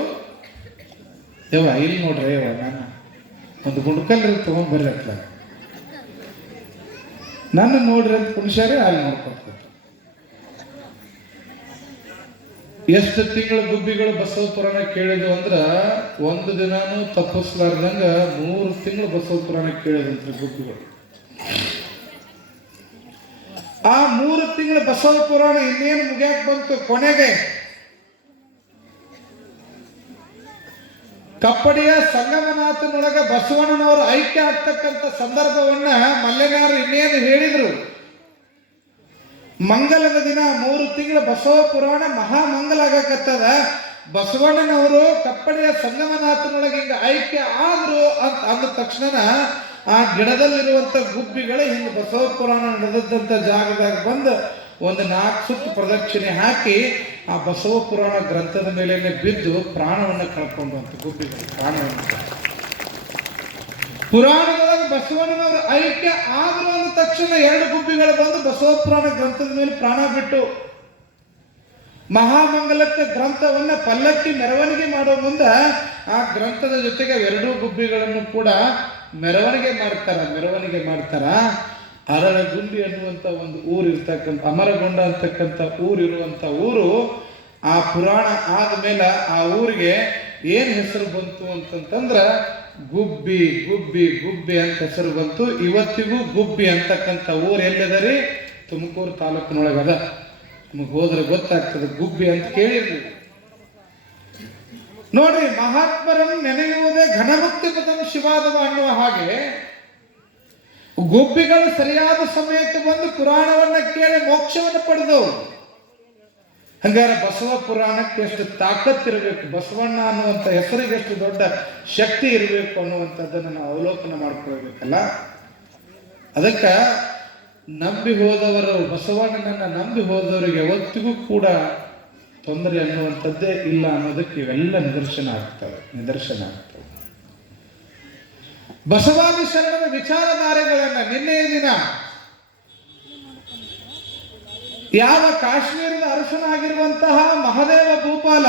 ಇಲ್ಲಿ ನೋಡ್ರಿ ನಾನು ಒಂದು ಗುಂಡ್ಕಲ್ರಿ ತಗೊಂಡ್ಬರ್ರಿ ಅತ್ಲ ನನ್ನ ನೋಡ್ರಿ ಅಂತ ಕುಣಿಸ್ಯಾರೆ ಅಲ್ಲಿ ನೋಡ್ಕೊತ ಎಷ್ಟು ತಿಂಗಳ ಗುಬ್ಬಿಗಳು ಬಸವ ಪುರಾಣ ಕೇಳಿದ್ವು ಅಂದ್ರ 1 ದಿನಾನು ತಪ್ಪಿಸ್ಲಾರ್ದಂಗ 3 ತಿಂಗಳು ಬಸವ ಪುರಾಣ ಕೇಳಿದಂತ್ರಿ ಗುಬ್ಬಿಗಳು. ಆ 3 ತಿಂಗಳ ಬಸವ ಪುರಾಣ ಇನ್ನೇನು ಮುಗಿಯಾಕ ಬಂತು. ಕೊನೆಗೆ ಕಪ್ಪಡಿಯ ಸಂಗಮನಾಥನೊಳಗ ಬಸವಣ್ಣನವರು ಐಕ್ಯ ಆಗ್ತಕ್ಕಂಥ ಸಂದರ್ಭವನ್ನ ಮಲ್ಲೆಗಾರರು ಇನ್ನೇನು ಹೇಳಿದ್ರು. ಮಂಗಲದ ದಿನ 3 ತಿಂಗಳ ಬಸವ ಪುರಾಣ ಮಹಾಮಂಗಲ ಆಗಕತ್ತದ. ಬಸವಣ್ಣನವರು ಕಪ್ಪಡಿಯ ಸಂಗಮನಾಥನೊಳಗೆ ಹಿಂಗ ಐಕ್ಯ ಆದ್ರು ಅಂತ ಅಂದ ತಕ್ಷಣ ಆ ಗಿಡದಲ್ಲಿರುವಂತ ಗುಬ್ಬಿಗಳು ಹಿಂಗೆ ಬಸವ ಪುರಾಣ ನಡೆದಂತ ಜಾಗದಾಗ ಬಂದು ಒಂದು 4 ಸುತ್ತು ಪ್ರದಕ್ಷಿಣೆ ಹಾಕಿ ಆ ಬಸವ ಪುರಾಣ ಗ್ರಂಥದ ಮೇಲೆ ಬಿದ್ದು ಪ್ರಾಣವನ್ನು ಕಳ್ಕೊಂಡಂತ ಗುಬ್ಬಿಗಳು ಪುರಾಣದೊಳಗೆ ಬಸವಣ್ಣನವರು ಐಕ್ಯ ಆದ್ರು ಅಂದ ತಕ್ಷಣ 2 ಗುಬ್ಬಿಗಳು ಬಂದು ಬಸವ ಪುರಾಣ ಗ್ರಂಥದ ಮೇಲೆ ಪ್ರಾಣ ಬಿಟ್ಟು ಮಹಾಮಂಗಲಕ್ಕೆ ಗ್ರಂಥವನ್ನ ಪಲ್ಲಕ್ಕಿ ಮೆರವಣಿಗೆ ಮಾಡೋ ಮುಂದೆ ಆ ಗ್ರಂಥದ ಜೊತೆಗೆ 2 ಗುಬ್ಬಿಗಳನ್ನು ಕೂಡ ಮೆರವಣಿಗೆ ಮಾಡ್ತಾರ. ಅರಳಗುಂಡಿ ಅನ್ನುವಂಥ ಒಂದು ಊರು ಇರ್ತಕ್ಕಂಥ, ಅಮರಗೊಂಡ ಅಂತಕ್ಕಂಥ ಊರಿರುವಂಥ ಊರು. ಆ ಪುರಾಣ ಆದ್ಮೇಲೆ ಆ ಊರಿಗೆ ಏನ್ ಹೆಸರು ಬಂತು ಅಂತಂತಂದ್ರ ಗುಬ್ಬಿ ಅಂತ ಹೆಸರು ಬಂತು. ಇವತ್ತಿಗೂ ಗುಬ್ಬಿ ಅಂತಕ್ಕಂಥ ಊರು ಎಲ್ಲಿದೆ? ತುಮಕೂರು ತಾಲೂಕಿನೊಳಗದ. ನಿಮಗೆ ಹೋದ್ರೆ ಗೊತ್ತಾಗ್ತದೆ ಗುಬ್ಬಿ ಅಂತ ಕೇಳಿರ್ಲಿ. ನೋಡಿ, ಮಹಾತ್ಮರನ್ನು ನೆನೆಯುವುದೇ ಘನಮುಕ್ತಿ ಪದಂ ಶಿವಾದವ ಅನ್ನುವ ಹಾಗೆ ಗುಬ್ಬಿಗಳು ಸರಿಯಾದ ಸಮಯಕ್ಕೆ ಬಂದು ಪುರಾಣವನ್ನ ಕೇಳಿ ಮೋಕ್ಷವನ್ನು ಪಡೆದವು. ಹಂಗಾರೆ ಬಸವ ಪುರಾಣಕ್ಕೆ ಎಷ್ಟು ತಾಕತ್ತಿರಬೇಕು, ಬಸವಣ್ಣ ಅನ್ನುವಂಥ ಹೆಸರಿಗೆ ಎಷ್ಟು ದೊಡ್ಡ ಶಕ್ತಿ ಇರಬೇಕು ಅನ್ನುವಂಥದ್ದನ್ನು ನಾವು ಅವಲೋಕನ ಮಾಡ್ಕೊಳ್ಬೇಕಲ್ಲ. ಅದಕ್ಕೆ ನಂಬಿ ಹೋದವರು, ಬಸವಣ್ಣನನ್ನ ನಂಬಿ ಹೋದವರಿಗೆ ಯಾವತ್ತಿಗೂ ಕೂಡ ತೊಂದರೆ ಅನ್ನುವಂಥದ್ದೇ ಇಲ್ಲ ಅನ್ನೋದಕ್ಕೆ ಇವೆಲ್ಲ ನಿದರ್ಶನ ಆಗ್ತವೆ. ಬಸವಾದಿ ಶರಣರ ವಿಚಾರಧಾರೆಗಳನ್ನ ನಿನ್ನೆಯ ದಿನ ಯಾವ ಕಾಶ್ಮೀರದ ಅರಸನಾಗಿರುವಂತಹ ಮಹದೇವ ಭೂಪಾಲ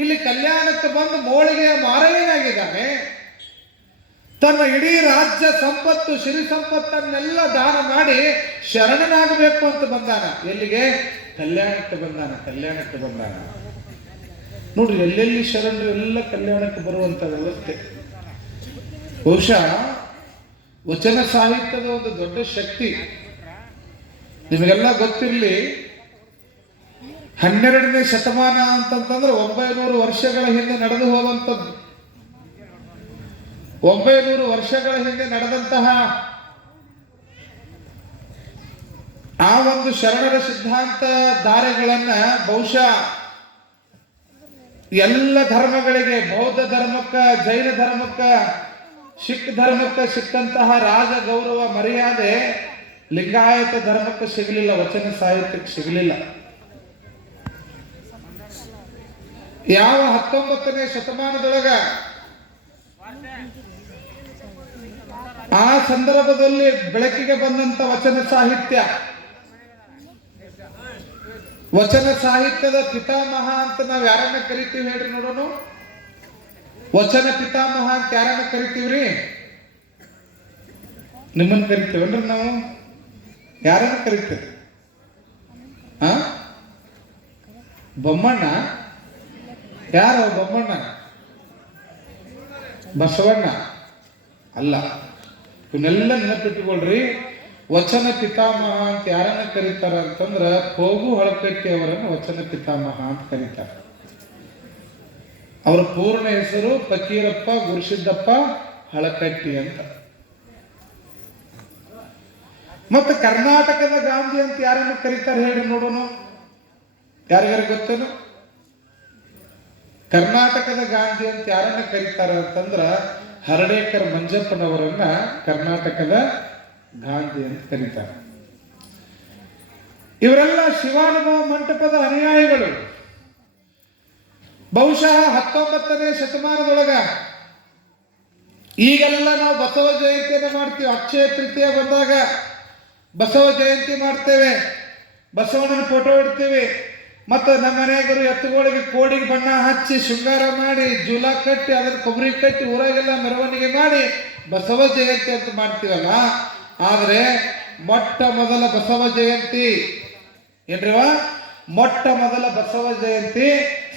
ಇಲ್ಲಿ ಕಲ್ಯಾಣಕ್ಕೆ ಬಂದು ಮೋಳಿಗೆಯ ಮಾರಯ್ಯನಾಗಿದ್ದಾನೆ. ತನ್ನ ಇಡೀ ರಾಜ್ಯ ಸಂಪತ್ತು, ಸಿರಿ ಸಂಪತ್ತನ್ನೆಲ್ಲ ದಾನ ಮಾಡಿ ಶರಣನಾಗಬೇಕು ಅಂತ ಬಂದಾನ. ಎಲ್ಲಿಗೆ? ಕಲ್ಯಾಣಕ್ಕೆ ಬಂದಾನ. ನೋಡ್ರಿ, ಎಲ್ಲೆಲ್ಲಿ ಶರಣರು ಎಲ್ಲ ಕಲ್ಯಾಣಕ್ಕೆ ಬರುವಂತ ವ್ಯವಸ್ಥೆ. ಬಹುಶಃ ವಚನ ಸಾಹಿತ್ಯದ ಒಂದು ದೊಡ್ಡ ಶಕ್ತಿ ನಿಮಗೆಲ್ಲ ಗೊತ್ತಿರಲಿ. 12ನೇ ಶತಮಾನ ಅಂತಂತಂದ್ರೆ 900 ವರ್ಷಗಳ ಹಿಂದೆ ನಡೆದು ಹೋದಂಥದ್ದು. 900 ವರ್ಷಗಳ ಹಿಂದೆ ನಡೆದಂತಹ ಆ ಒಂದು ಶರಣರ ಸಿದ್ಧಾಂತ ಧಾರೆಗಳನ್ನ ಬಹುಶಃ ಎಲ್ಲ ಧರ್ಮಗಳಿಗೆ, ಬೌದ್ಧ ಧರ್ಮಕ್ಕ, ಜೈನ ಧರ್ಮಕ್ಕ, ಸಿಖ್ ಧರ್ಮಕ್ಕೆ ಸಿಕ್ಕಂತಹ ರಾಜ ಗೌರವ ಮರ್ಯಾದೆ ಲಿಂಗಾಯತ ಧರ್ಮಕ್ಕೆ ಸಿಗಲಿಲ್ಲ, ವಚನ ಸಾಹಿತ್ಯಕ್ಕೆ ಸಿಗಲಿಲ್ಲ. ಯಾವ 19ನೇ ಶತಮಾನದೊಳಗ ಆ ಸಂದರ್ಭದಲ್ಲಿ ಬೆಳಕಿಗೆ ಬಂದಂತ ವಚನ ಸಾಹಿತ್ಯದ ಪಿತಾಮಹ ಅಂತ ನಾವು ಯಾರನ್ನ ಕರಿತೀವಿ ಹೇಳ್ರಿ ನೋಡೋಣ? ವಚನ ಪಿತಾಮಹ ಅಂತ ಯಾರನ್ನ ಕರಿತೀವ್ರಿ? ನಿಮ್ಮನ್ನ ಕರಿತೀವನ್ರಿ ನಾವು? ಯಾರನ್ನ ಕರಿತೀವಿ? ಬೊಮ್ಮಣ್ಣ? ಯಾರು ಬೊಮ್ಮಣ್ಣ? ಬಸವಣ್ಣ ಅಲ್ಲ. ಇವನ್ನೆಲ್ಲ ನೆನಪಿಟ್ಟುಕೊಳ್ರಿ. ವಚನ ಪಿತಾಮಹ ಅಂತ ಯಾರನ್ನ ಕರೀತಾರ ಅಂತಂದ್ರ ಹೋಗು ಹಳಕಟ್ಟಿ ಅವರನ್ನು ವಚನ ಪಿತಾಮಹ ಅಂತ ಕರೀತಾರೆ. ಅವರ ಪೂರ್ಣ ಹೆಸರು ಫಕೀರಪ್ಪ ಗುರುಸಿದ್ದಪ್ಪ ಹಳಕಟ್ಟಿ ಅಂತ. ಮತ್ತು ಕರ್ನಾಟಕದ ಗಾಂಧಿ ಅಂತ ಯಾರನ್ನು ಕರೀತಾರೆ ಹೇಳಿ ನೋಡೋಣ, ಯಾರಿಗಾರು ಗೊತ್ತೇನು? ಕರ್ನಾಟಕದ ಗಾಂಧಿ ಅಂತ ಯಾರನ್ನ ಕರೀತಾರೆ ಅಂತಂದ್ರ ಹರ್ಡೇಕರ್ ಮಂಜಪ್ಪನವರನ್ನ ಕರ್ನಾಟಕದ ಗಾಂಧಿ ಅಂತ ಕರೀತಾರೆ. ಇವರೆಲ್ಲ ಶಿವಾನುಭವ ಮಂಟಪದ ಅನುಯಾಯಿಗಳು. ಬಹುಶಃ 19ನೇ ಶತಮಾನದೊಳಗ ಈಗೆಲ್ಲ ನಾವು ಬಸವ ಜಯಂತಿಯನ್ನು ಮಾಡ್ತೀವಿ. ಅಕ್ಷಯ ತೃತೀಯ ಬಂದಾಗ ಬಸವ ಜಯಂತಿ ಮಾಡ್ತೇವೆ, ಬಸವಣ್ಣನ ಫೋಟೋ ಇಡ್ತೀವಿ, ಮತ್ತು ನಮ್ಮ ಮನೆಯಾಗರು ಎತ್ತುಗಳಿಗೆ ಕೋಡಿಗೆ ಬಣ್ಣ ಹಚ್ಚಿ ಶೃಂಗಾರ ಮಾಡಿ ಜೂಲ ಕಟ್ಟಿ ಅದನ್ನು ಕೊಬ್ಬರಿ ಕಟ್ಟಿ ಊರಾಗೆಲ್ಲ ಮೆರವಣಿಗೆ ಮಾಡಿ ಬಸವ ಜಯಂತಿ ಅಂತ ಮಾಡ್ತೀವಲ್ಲ. ಆದರೆ ಮೊಟ್ಟ ಮೊದಲ ಬಸವ ಜಯಂತಿ ಏನ್ರಿವ, ಮೊಟ್ಟ ಮೊದಲ ಬಸವ ಜಯಂತಿ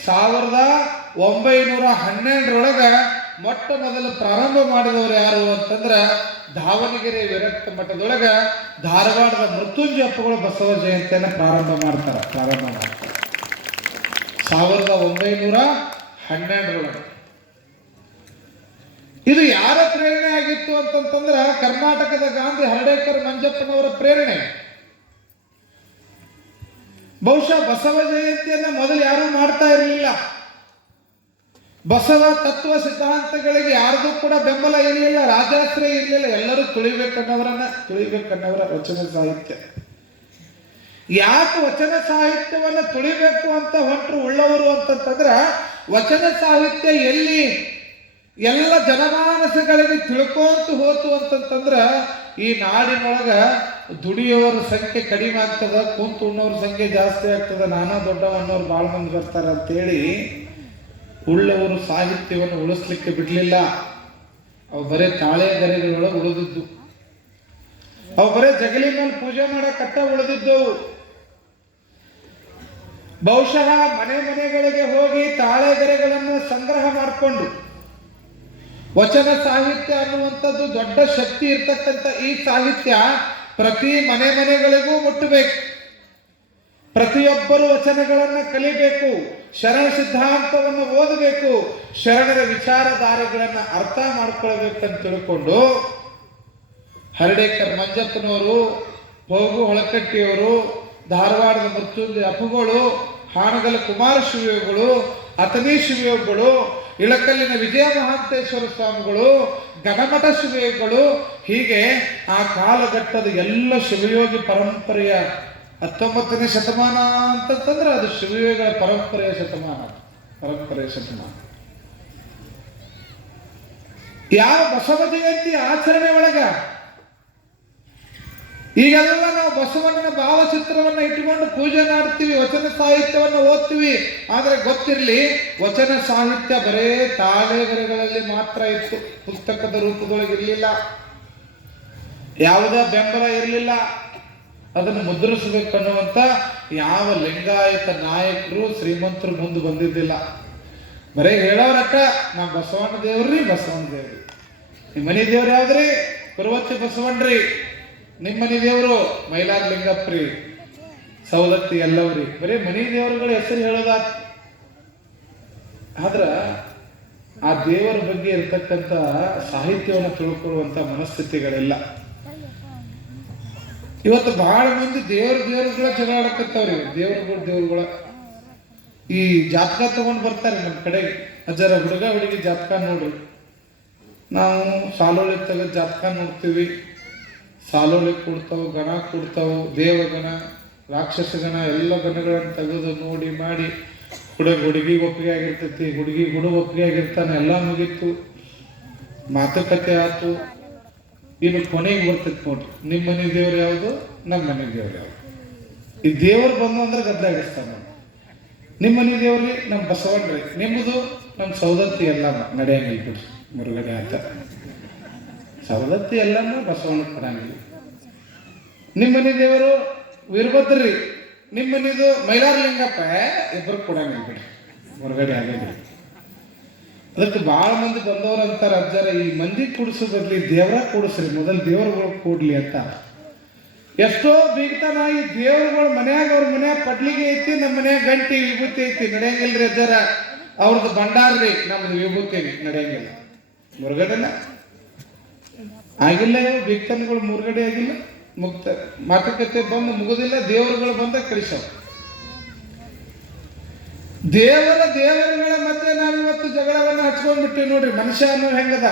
1912ರೊಳಗ ಮೊಟ್ಟ ಮೊದಲು ಪ್ರಾರಂಭ ಮಾಡಿದವರು ಯಾರು ಅಂತಂದ್ರ ದಾವಣಗೆರೆ ವಿರಕ್ತ ಮಠದೊಳಗ ಧಾರವಾಡದ ಮೃತ್ಯುಂಜಯ ಅಪ್ಪಗಳು ಬಸವ ಜಯಂತಿಯನ್ನು ಪ್ರಾರಂಭ ಮಾಡ್ತಾರೆ 1912ರೊಳಗೆ. ಇದು ಯಾರ ಪ್ರೇರಣೆ ಆಗಿತ್ತು ಅಂತಂತಂದ್ರ ಕರ್ನಾಟಕದ ಗಾಂಧಿ ಹರ್ಡೇಕರ್ ಮಂಜಪ್ಪನವರ ಪ್ರೇರಣೆ. ಬಹುಶಃ ಬಸವ ಜಯಂತಿಯನ್ನ ಮೊದಲು ಯಾರೂ ಮಾಡ್ತಾ ಇರಲಿಲ್ಲ. ಬಸವ ತತ್ವ ಸಿದ್ಧಾಂತಗಳಿಗೆ ಯಾರ್ದು ಕೂಡ ಬೆಂಬಲ ಇರಲಿಲ್ಲ, ರಾಜಾಶ್ರಯ ಇರಲಿಲ್ಲ. ಎಲ್ಲರೂ ತುಳಿಬೇಕನ್ನವರ ವಚನ ಸಾಹಿತ್ಯ. ಯಾಕೆ ವಚನ ಸಾಹಿತ್ಯವನ್ನು ತುಳಿಬೇಕು ಅಂತ ಹೊಂಟರು ಉಳ್ಳವರು ಅಂತಂತಂದ್ರ, ವಚನ ಸಾಹಿತ್ಯ ಎಲ್ಲಿ ಎಲ್ಲ ಜನಮಾನಸಗಳಿಗೆ ತಿಳ್ಕೊಂತ ಹೋತು ಅಂತಂತಂದ್ರ ಈ ನಾಡಿನೊಳಗ ದುಡಿಯೋರ ಸಂಖ್ಯೆ ಕಡಿಮೆ ಆಗ್ತದ, ಕುಂತು ಉಣ್ಣೋರ ಸಂಖ್ಯೆ ಜಾಸ್ತಿ ಆಗ್ತದ, ನಾನಾ ದೊಡ್ಡವ ಅನ್ನೋರು ಭಾಳ ಮಂದಿ ಬರ್ತಾರ ಅಂತೇಳಿ ಉಳ್ಳವರು ಸಾಹಿತ್ಯವನ್ನು ಉಳಿಸ್ಲಿಕ್ಕೆ ಬಿಡಲಿಲ್ಲ. ಅವು ಬರೇ ತಾಳೆ ಗರೆಗಳೊಳಗೆ ಉಳಿದಿದ್ದು, ಅವು ಬರೇ ಜಗಲಿ ಮೇಲೆ ಪೂಜೆ ಮಾಡಕಟ್ಟ ಉಳಿದಿದ್ದವು. ಬಹುಶಃ ಮನೆಗಳಿಗೆ ಹೋಗಿ ತಾಳೆಗರೆಗಳನ್ನು ಸಂಗ್ರಹ ಮಾಡಿಕೊಂಡು ವಚನ ಸಾಹಿತ್ಯ ಅನ್ನುವಂಥದ್ದು ದೊಡ್ಡ ಶಕ್ತಿ ಇರ್ತಕ್ಕಂಥ ಈ ಸಾಹಿತ್ಯ ಪ್ರತಿ ಮನೆಗಳಿಗೂ ಮುಟ್ಟಬೇಕು. ಪ್ರತಿಯೊಬ್ಬರು ವಚನಗಳನ್ನು ಕಲಿಬೇಕು, ಶರಣ ಸಿದ್ಧಾಂತವನ್ನು ಓದಬೇಕು, ಶರಣರ ವಿಚಾರಧಾರೆಗಳನ್ನು ಅರ್ಥ ಮಾಡ್ಕೊಳ್ಬೇಕಂತ ತಿಳ್ಕೊಂಡು ಹರ್ಡೇಕರ್ ಮಂಜಪ್ಪನವರು, ಹೋಗು ಹೊಳಕಟ್ಟಿಯವರು, ಧಾರವಾಡದ ಮೃತ್ಯುಂಜಯ ಅಪ್ಪುಗಳು, ಹಾನಗಲ ಕುಮಾರ ಶಿವಯೋಗಿಗಳು, ಅತನಿ ಶಿವಯೋಗಿಗಳು, ಇಳಕಲ್ಲಿನ ವಿಜಯ ಮಹಾಂತೇಶ್ವರ ಸ್ವಾಮಿಗಳು, ಗಣಮಠ ಶಿವಯೋಗಿಗಳು, ಹೀಗೆ ಆ ಕಾಲಘಟ್ಟದ ಎಲ್ಲ ಶಿವಯೋಗಿ ಪರಂಪರೆಯ 19ನೇ ಶತಮಾನ ಅಂತಂತಂದ್ರೆ ಅದು ಶಿವಯೋಗಿಗಳ ಪರಂಪರೆಯ ಶತಮಾನ. ಯಾವ ಬಸವ ಜಯಂತಿ ಆಚರಣೆ ಒಳಗ ಈಗೆಲ್ಲ ನಾವು ಬಸವಣ್ಣನ ಭಾವಚಿತ್ರವನ್ನು ಇಟ್ಟುಕೊಂಡು ಪೂಜೆ ಮಾಡ್ತೀವಿ, ವಚನ ಸಾಹಿತ್ಯವನ್ನು ಓದ್ತೀವಿ. ಆದರೆ ಗೊತ್ತಿರಲಿ, ವಚನ ಸಾಹಿತ್ಯ ಬರೇ ತಾಳೆಗರೆಗಳಲ್ಲಿ ಮಾತ್ರ ಇತ್ತು, ಪುಸ್ತಕದ ರೂಪದೊಳಗೆ ಇರಲಿಲ್ಲ, ಯಾವುದೇ ಬೆಂಬಲ ಇರಲಿಲ್ಲ. ಅದನ್ನು ಮುದ್ರಿಸಬೇಕನ್ನುವಂಥ ಯಾವ ಲಿಂಗಾಯತ ನಾಯಕರು ಶ್ರೀಮಂತರು ಮುಂದೆ ಬಂದಿದ್ದಿಲ್ಲ. ಬರೇ ಹೇಳೋರಕ್ಕ ನಾವು ಬಸವಣ್ಣ ದೇವ್ರಿ, ಬಸವಣ್ಣ ದೇವ್ರಿ. ನಿಮ್ಮ ಮನೆ ದೇವ್ರು ಯಾವ್ದ್ರಿ? ಕುರುವತ್ತಿ ಬಸವಣ್ಣ್ರಿ. ನಿಮ್ಮ ಮನೆ ದೇವರು ಮೈಲಾರ ಲಿಂಗಪ್ಪ್ರಿ, ಸೌದತ್ತಿ ಎಲ್ಲವ್ರಿ. ಬರೀ ಮನೆ ದೇವರುಗಳ ಹೆಸರು ಹೇಳೋದ. ಆದ್ರ ಆ ದೇವರ ಬಗ್ಗೆ ಇರತಕ್ಕಂಥ ಸಾಹಿತ್ಯವನ್ನು ತಿಳ್ಕೊಳ್ಳುವಂಥ ಮನಸ್ಥಿತಿಗಳಿಲ್ಲ. ಇವತ್ತು ಬಹಳ ಮಂದಿ ದೇವರುಗಳ ಜಗಾಡಕತ್ತವ್ರಿ. ದೇವರುಗಳ ಈ ಜಾತಕ ತಗೊಂಡು ಬರ್ತಾರೆ ನಮ್ಮ ಕಡೆಗೆ. ಅಜ್ಜರ ಹುಡುಗಿ ಜಾತಕ ನೋಡ್ರಿ. ನಾವು ಸಾಲೋಳಿ ತೆಗೆದು ಜಾತಕ ನೋಡ್ತೀವಿ. ಸಾಲೋಳಿ ಕೊಡ್ತಾವು, ಗಣ ಕೊಡ್ತಾವು, ದೇವಗಣ, ರಾಕ್ಷಸ ಗಣ, ಎಲ್ಲ ಗಣಗಳನ್ನು ತೆಗೆದು ನೋಡಿ ಮಾಡಿ ಹುಡುಗಿ ಒಪ್ಪಿಗೆ ಆಗಿರ್ತೈತಿ, ಹುಡುಗ ಒಪ್ಪಿಗೆ ಆಗಿರ್ತಾನೆ, ಎಲ್ಲ ಮುಗೀತು, ಮಾತುಕತೆ ಆಯ್ತು. ಇನ್ನು ಕೊನೆಗೆ ಬರ್ತೈತಿ ನೋಡ್ರಿ, ನಿಮ್ಮ ಮನೆ ದೇವ್ರು ಯಾವುದು, ನಮ್ಮ ಮನೆ ದೇವ್ರು ಯಾವುದು. ಈ ದೇವ್ರು ಬಂದು ಅಂದ್ರೆ ಗದ್ದಾಗಿಸ್ತಾನೆ. ನಿಮ್ಮ ಮನೆ ದೇವ್ರಿ ನಮ್ಮ ಬಸವಣ್ಣ್ರಿ, ನಿಮ್ಮದು ನಮ್ಮ ಸೌದತ್ತಿ ಎಲ್ಲ ನಡೆಯಂಗಿಲ್ಲ ಬಿಡ್ರಿ, ಮುರುಗಡೆ ಆತ. ಸವದತ್ತಿ ಎಲ್ಲನೂ ಬಸವಣ್ಣ ಕೊಡಂಗಿಲ್ಲ. ನಿಮ್ಮ ಮನೆ ದೇವರು ವೀರಭದ್ರಿ, ನಿಮ್ಮ ಮನೆದು ಮೈಲಾರ ಲಿಂಗಪ್ಪ, ಇಬ್ಬರು ಕೊಡಂಗಿಲ್ಲ ಬಿಡ್ರಿ, ಹೊರಗಡೆ ಆಗಂಗಿಲ್ಲ. ಅದಕ್ಕೆ ಭಾಳ ಮಂದಿ ಬಂದವರು ಅಂತಾರೆ, ಅಜ್ಜರ ಈ ಮಂದಿ ಕೂಡಿಸೋದ್ರಲ್ಲಿ ದೇವರ ಕೂಡಿಸ್ರಿ, ಮೊದಲು ದೇವರುಗಳು ಕೂಡ್ಲಿ ಅಂತ. ಎಷ್ಟೋ ಬೀಗ್ತಾನ ಈ ದೇವರುಗಳು ಮನ್ಯಾಗ, ಅವ್ರ ಮನ್ಯಾಗ ಪಡ್ಲಿಗೆ ಐತಿ, ನಮ್ಮ ಮನ್ಯಾಗ ಗಂಟಿ ವಿಭೂತಿ ಐತಿ, ನಡೆಯಂಗಿಲ್ರಿ ಅಜ್ಜರ. ಅವ್ರದ್ದು ಭಂಡಾರ್ರಿ, ನಮ್ದು ವಿಭೂತಿ ನಡೆಯಂಗಿಲ್ಲ. ಮುರುಗಡೆನ ಆಗಿಲ್ಲ, ಬೀಗ್ತಾನಗಳು ಮುರುಗಡೆ ಆಗಿಲ್ಲ. ಮುಕ್ತ ಮಾತುಕತೆ ಬಂದು ಮುಗುದಿಲ್ಲ, ದೇವರುಗಳು ಬಂದ ಕಳಿಸೋ. ದೇವರುಗಳ ಮಧ್ಯೆ ನಾವಿವತ್ತು ಜಗಳವನ್ನು ಹಚ್ಕೊಂಡ್ಬಿಟ್ಟಿವಿ ನೋಡ್ರಿ. ಮನುಷ್ಯ ಅನ್ನೋ ಹೆಂಗದ,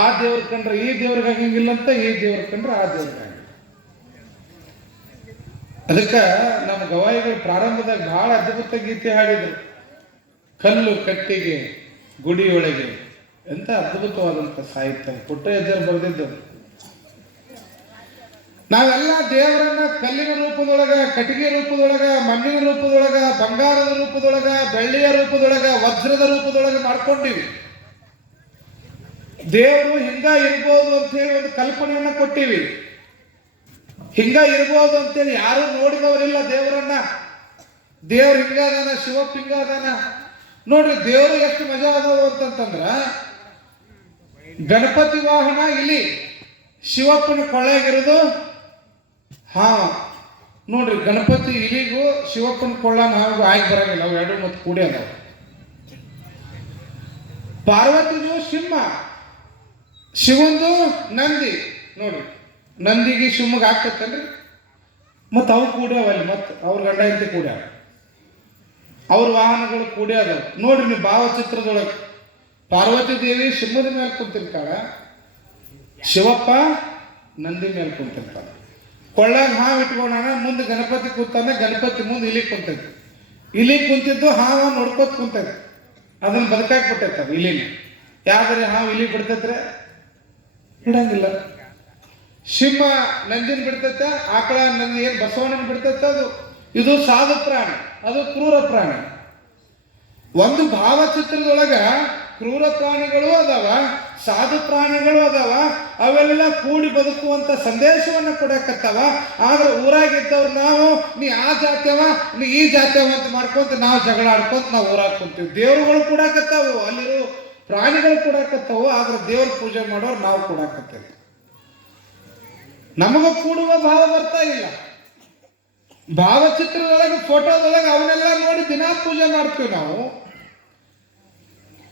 ಆ ದೇವ್ರ ಕಂಡ್ರೆ ಈ ದೇವ್ರಿಗೆ ಆಗಂಗಿಲ್ಲಂತ, ಈ ದೇವ್ರ ಕಂಡ್ರೆ ಆ ದೇವ್ರಿಗೆ. ಅದಕ್ಕೆ ನಮ್ಮ ಗವಾಯಿಗಳು ಪ್ರಾರಂಭದಾಗ ಬಹಳ ಅದ್ಭುತ ಗೀತೆ ಹಾಡಿದ್ರು. ಕಲ್ಲು ಕಟ್ಟಿಗೆ ಗುಡಿಯೊಳಗೆ ಎಂತ ಅದ್ಭುತವಾದಂಥ ಸಾಹಿತ್ಯ ಪುಟ್ಟಯ್ಯಜ್ಜರು ಬರೆದಿದ್ದು. ನಾವೆಲ್ಲ ದೇವರನ್ನ ಕಲ್ಲಿನ ರೂಪದೊಳಗ, ಕಟ್ಟಿಗೆ ರೂಪದೊಳಗ, ಮಣ್ಣಿನ ರೂಪದೊಳಗ, ಬಂಗಾರದ ರೂಪದೊಳಗ, ಬೆಳ್ಳಿಯ ರೂಪದೊಳಗ, ವಜ್ರದ ರೂಪದೊಳಗ ಮಾಡ್ಕೊಂಡಿವಿ. ದೇವರು ಹಿಂಗ ಇರ್ಬೋದು ಅಂತ ಹೇಳಿ ಒಂದು ಕಲ್ಪನೆಯನ್ನ ಕೊಟ್ಟಿವಿ. ಹಿಂಗ ಇರ್ಬೋದು ಅಂತೇಳಿ ಯಾರು ನೋಡಿದವರಿಲ್ಲ ದೇವರನ್ನ. ದೇವ್ರು ಹಿಂಗ ಅದಾನ, ಶಿವಪ್ಪ ಹಿಂಗ ಅದಾನ. ನೋಡ್ರಿ ದೇವರು ಎಷ್ಟು ಮಜಾ ಅದಾವ ಅಂತಂದ್ರ, ಗಣಪತಿ ವಾಹನ ಇಲಿ, ಶಿವಪ್ಪನ ಕೊಳ್ಳಾಗಿರೋದು ನೋಡ್ರಿ. ಗಣಪತಿ ಇಲಿಗೂ ಶಿವಪ್ಪನ ಕೊಳ್ಳ ನಾವು ಆಗಿ ಬರಂಗಿಲ್ಲ, ಅವು ಎರಡು ಮತ್ತು ಕೂಡಿ ಅದಾವ. ಪಾರ್ವತಿದು ಸಿಂಹ, ಶಿವಂದು ನಂದಿ. ನೋಡ್ರಿ ನಂದಿಗೆ ಶಿವಮೊಗ್ಗ ಆಗ್ತೈತಲ್ರಿ, ಮತ್ತು ಅವು ಕೂಡ್ಯಾವ ಅಲ್ಲಿ, ಮತ್ತು ಅವ್ರ ಗಂಡ ಹೆಂಡತಿ ಕೂಡ್ಯಾವ, ಅವ್ರ ವಾಹನಗಳು ಕೂಡ್ಯಾವ. ನೋಡ್ರಿ ನೀವು ಭಾವಚಿತ್ರದೊಳಗೆ ಪಾರ್ವತಿ ದೇವಿ ಸಿಂಹದ ಮೇಲೆ ಕುಂತಿರ್ತಾಳ, ಶಿವಪ್ಪ ನಂದಿ ಮೇಲೆ ಕುಂತಿರ್ತಾಳ. ಕೊಳ್ಳಾಗ ಹಾವು ಇಟ್ಕೊಂಡಾನ, ಮುಂದೆ ಗಣಪತಿ ಕೂತಾನ, ಗಣಪತಿ ಮುಂದೆ ಇಲಿ ಕುಂತೈತಿ. ಇಲಿ ಕುಂತಿದ್ದು ಹಾವ ನೋಡ್ಕೋತ ಕುಂತೈತಿ, ಅದನ್ನ ಬದುಕಾಕ್ಬಿಟ್ಟೈತ ಇಲಿನ. ಯಾವ್ದಾರೆ ಹಾವು ಇಲಿ ಬಿಡ್ತೈತ್ರೆ ಬಿಡಂಗಿಲ್ಲ. ಸಿಂಹ ನಂದಿನ ಬಿಡ್ತೈತ, ಆಕಳ ನಂದಿ ಏನು ಬಸವಣ್ಣನ ಬಿಡ್ತೈತ. ಇದು ಸಾಧು ಪ್ರಾಣಿ, ಅದು ಕ್ರೂರ ಪ್ರಾಣಿ. ಒಂದು ಭಾವಚಿತ್ರದೊಳಗ ಕ್ರೂರ ಪ್ರಾಣಿಗಳು ಅದಾವ, ಸಾಧು ಪ್ರಾಣಿಗಳು ಅದಾವ. ಅವೆಲ್ಲ ಕೂಡಿ ಬದುಕುವಂತ ಸಂದೇಶವನ್ನ ಕೊಡಕತ್ತಾವ. ಆದ್ರೆ ಊರಾಗಿದ್ದವ್ರು ನಾವು, ನೀ ಆ ಜಾತ್ಯವ, ನೀ ಈ ಜಾತ್ಯವ ಅಂತ ಮಾಡ್ಕೊಂತ ನಾವು ಜಗಳ ಆಡ್ಕೊಂತ ನಾವು ಊರಾಗ ಕುಂತೀವಿ. ದೇವರುಗಳು ಕೂಡಾಕತ್ತಾವು, ಅಲ್ಲಿರೋ ಪ್ರಾಣಿಗಳು ಕೂಡಾಕತ್ತಾವು. ಆದ್ರೆ ದೇವ್ರ ಪೂಜೆ ಮಾಡೋರು ನಾವು ಕೂಡಾಕತ್ತೇವೆ. ನಮಗ ಕೂಡುವ ಭಾವ ಬರ್ತಾ ಇಲ್ಲ. ಭಾವಚಿತ್ರದೊಳಗೆ, ಫೋಟೋದೊಳಗೆ ಅವನ್ನೆಲ್ಲ ನೋಡಿ ದಿನಾ ಪೂಜೆ ಮಾಡ್ತೀವಿ ನಾವು.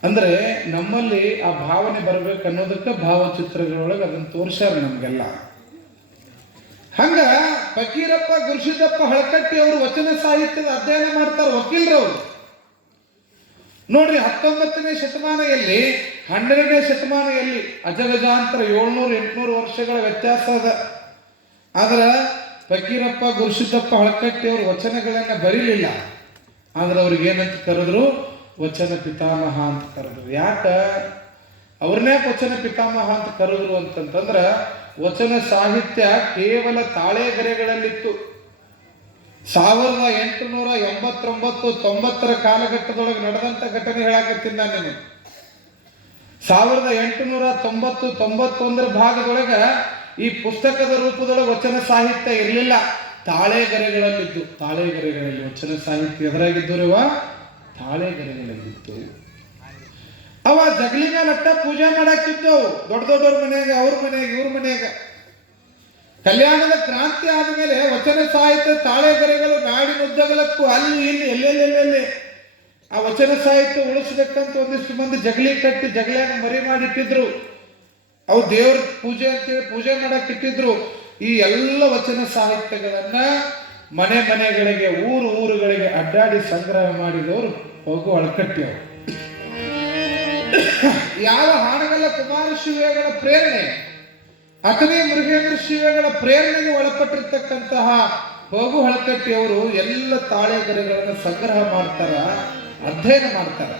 ಅಂದ್ರೆ ನಮ್ಮಲ್ಲಿ ಆ ಭಾವನೆ ಬರ್ಬೇಕು ಅನ್ನೋದಕ್ಕೆ ಭಾವಚಿತ್ರಗಳೊಳಗೆ ಅದನ್ನು ತೋರಿಸ್ಯಾರ ನಮ್ಗೆಲ್ಲ. ಹಂಗ ಫಕೀರಪ್ಪ ಗುರುಸಿದ್ದಪ್ಪ ಹಳಕಟ್ಟಿ ಅವರು ವಚನ ಸಾಹಿತ್ಯದ ಅಧ್ಯಯನ ಮಾಡ್ತಾರೆ, ವಕೀಲರವರು. ನೋಡ್ರಿ 19ನೇ ಶತಮಾನದಲ್ಲಿ 12ನೇ ಶತಮಾನದಲ್ಲಿ ಅಜಗಜಾಂತರ 700-800 ವರ್ಷಗಳ ವ್ಯತ್ಯಾಸ ಅದ. ಆದ್ರೆ ಫಕೀರಪ್ಪ ಗುರುಸಿದ್ದಪ್ಪ ಹಳಕಟ್ಟಿ ಅವರು ವಚನಗಳನ್ನ ಬರೀಲಿಲ್ಲ. ಆದ್ರೆ ಅವ್ರಿಗೆ ಏನಂತ ಕರೆದ್ರು, ವಚನ ಪಿತಾಮಹ ಅಂತ ಕರೆದ್ರು. ಯಾಕ ಅವ್ರನ್ನೇ ವಚನ ಪಿತಾಮಹ ಅಂತ ಕರೆದ್ರು ಅಂತಂತಂದ್ರ, ವಚನ ಸಾಹಿತ್ಯ ಕೇವಲ ತಾಳೆಗರೆಗಳಲ್ಲಿತ್ತು. 1889-90ರ ಕಾಲಘಟ್ಟದೊಳಗೆ ನಡೆದಂತ ಘಟನೆ ಹೇಳಾಕತ್ತೀನಿ ನಾನು ನಿಮಗೆ. 1890-91 ಭಾಗದೊಳಗ ಈ ಪುಸ್ತಕದ ರೂಪದೊಳಗೆ ವಚನ ಸಾಹಿತ್ಯ ಇರಲಿಲ್ಲ, ತಾಳೆಗರೆಗಳಲ್ಲಿದ್ದು. ತಾಳೆಗರೆಗಳಲ್ಲಿ ವಚನ ಸಾಹಿತ್ಯ ಎದುರಾಗಿದ್ದವ ತಾಳೆಗರೆಗಳಲ್ಲಿತ್ತು. ಅವ ಜಗಲಿ ಮೇಲೆ ಅಟ್ಟ ಪೂಜೆ ಮಾಡಾಕಿದ್ದವು, ದೊಡ್ಡ ದೊಡ್ಡವ್ರ ಮನೆಯಾಗ, ಅವ್ರ ಮನೆಯಾಗ, ಇವ್ರ ಮನೆಯಾಗ. ಕಲ್ಯಾಣದ ಕ್ರಾಂತಿ ಆದಮೇಲೆ ವಚನ ಸಾಹಿತ್ಯ ತಾಳೆಗರೆಗಳು ನಾಡಿನುದ್ದಗಲಕ್ಕೂ ಅಲ್ಲಿ ಇಲ್ಲಿ ಎಲ್ಲೆಲ್ಲೆಲ್ಲೆಲ್ಲಿ ಆ ವಚನ ಸಾಹಿತ್ಯ ಉಳಿಸ್ಬೇಕಂತ ಒಂದಿಷ್ಟು ಮಂದಿ ಜಗಲಿ ಕಟ್ಟಿ ಜಗಲಿಯಾಗ ಮರಿ ಮಾಡಿಟ್ಟಿದ್ರು. ಅವು ದೇವ್ರ ಪೂಜೆ ಅಂತೇಳಿ ಪೂಜೆ ಮಾಡಕ್ ಇಟ್ಟಿದ್ರು. ಈ ಎಲ್ಲ ವಚನ ಸಾಹಿತ್ಯಗಳನ್ನ ಮನೆ ಮನೆಗಳಿಗೆ, ಊರುಗಳಿಗೆ ಅಡ್ಡಾಡಿ ಸಂಗ್ರಹ ಮಾಡಿದವರು ಹೋಗು ಅಳಕಟ್ಟಿಯವರು. ಯಾವ ಹಾನಗಲ್ಲ ಕುಮಾರಶಿವೆಗಳ ಪ್ರೇರಣೆ, ಅಥಣಿ ಮುರುಘೇಂದ್ರ ಶಿವೆಗಳ ಪ್ರೇರಣೆಗೆ ಒಳಪಟ್ಟಿರ್ತಕ್ಕಂತಹ ಹೋಗು ಹಳಕಟ್ಟಿಯವರು ಎಲ್ಲ ತಾಳೆಗರೆಗಳನ್ನು ಸಂಗ್ರಹ ಮಾಡ್ತಾರ, ಅಧ್ಯಯನ ಮಾಡ್ತಾರ.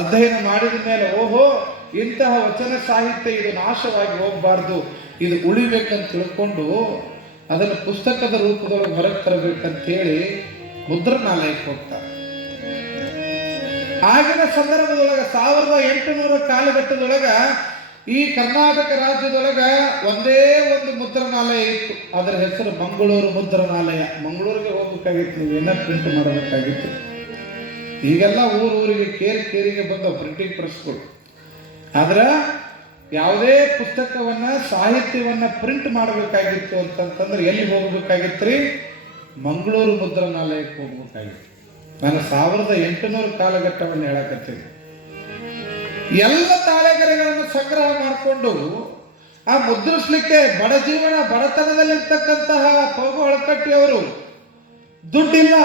ಅಧ್ಯಯನ ಮಾಡಿದ ಮೇಲೆ ಓಹೋ, ಇಂತಹ ವಚನ ಸಾಹಿತ್ಯ ಇದು ನಾಶವಾಗಿ ಹೋಗಬಾರ್ದು, ಇದು ಉಳಿಬೇಕಂತ ತಿಳ್ಕೊಂಡು ಅದನ್ನು ಪುಸ್ತಕದ ರೂಪದೊಳಗೆ ಹೊರಗೆ ತರಬೇಕಂತೇಳಿ ಮುದ್ರಣಾಲಯಕ್ಕೆ ಹೋಗ್ತಾರೆ. ಆಗಿನ ಸಂದರ್ಭದೊಳಗೆ 1800 ಕಾಲಘಟ್ಟದೊಳಗ ಈ ಕರ್ನಾಟಕ ರಾಜ್ಯದೊಳಗ ಒಂದೇ ಒಂದು ಮುದ್ರಣಾಲಯ ಇತ್ತು. ಅದರ ಹೆಸರು ಮಂಗಳೂರು ಮುದ್ರಣಾಲಯ. ಮಂಗಳೂರಿಗೆ ಹೋಗ್ಬೇಕಾಗಿತ್ತು, ನೀವೇನ ಪ್ರಿಂಟ್ ಮಾಡಬೇಕಾಗಿತ್ತು. ಈಗೆಲ್ಲ ಊರಿಗೆ ಕೇರಿಗೆ ಬಂದ ಪ್ರಿಂಟಿಂಗ್ ಪ್ರೆಸ್ಗಳು. ಆದ್ರೆ ಯಾವುದೇ ಪುಸ್ತಕವನ್ನ, ಸಾಹಿತ್ಯವನ್ನ ಪ್ರಿಂಟ್ ಮಾಡಬೇಕಾಗಿತ್ತು ಅಂತಂತಂದ್ರೆ ಎಲ್ಲಿ ಹೋಗ್ಬೇಕಾಗಿತ್ತು ರೀ? ಮಂಗಳೂರು ಮುದ್ರಣಾಲಯಕ್ಕೆ ಹೋಗ್ಬೇಕಾಗಿತ್ತು. ನಾನು 1800 ಕಾಲಘಟ್ಟವನ್ನು ಹೇಳಕತ್ತೀನಿ. ಎಲ್ಲ ತಾಳೆಗರೆಗಳನ್ನು ಸಂಗ್ರಹ ಮಾಡಿಕೊಂಡು ಆ ಮುದ್ರಿಸ್ಲಿಕ್ಕೆ ಬಡ ಜೀವನ ಬಡತನದಲ್ಲಿರ್ತಕ್ಕಂತಹ ಪಗು ಹಳಕಟ್ಟಿಯವರು ದುಡ್ಡಿಲ್ಲ,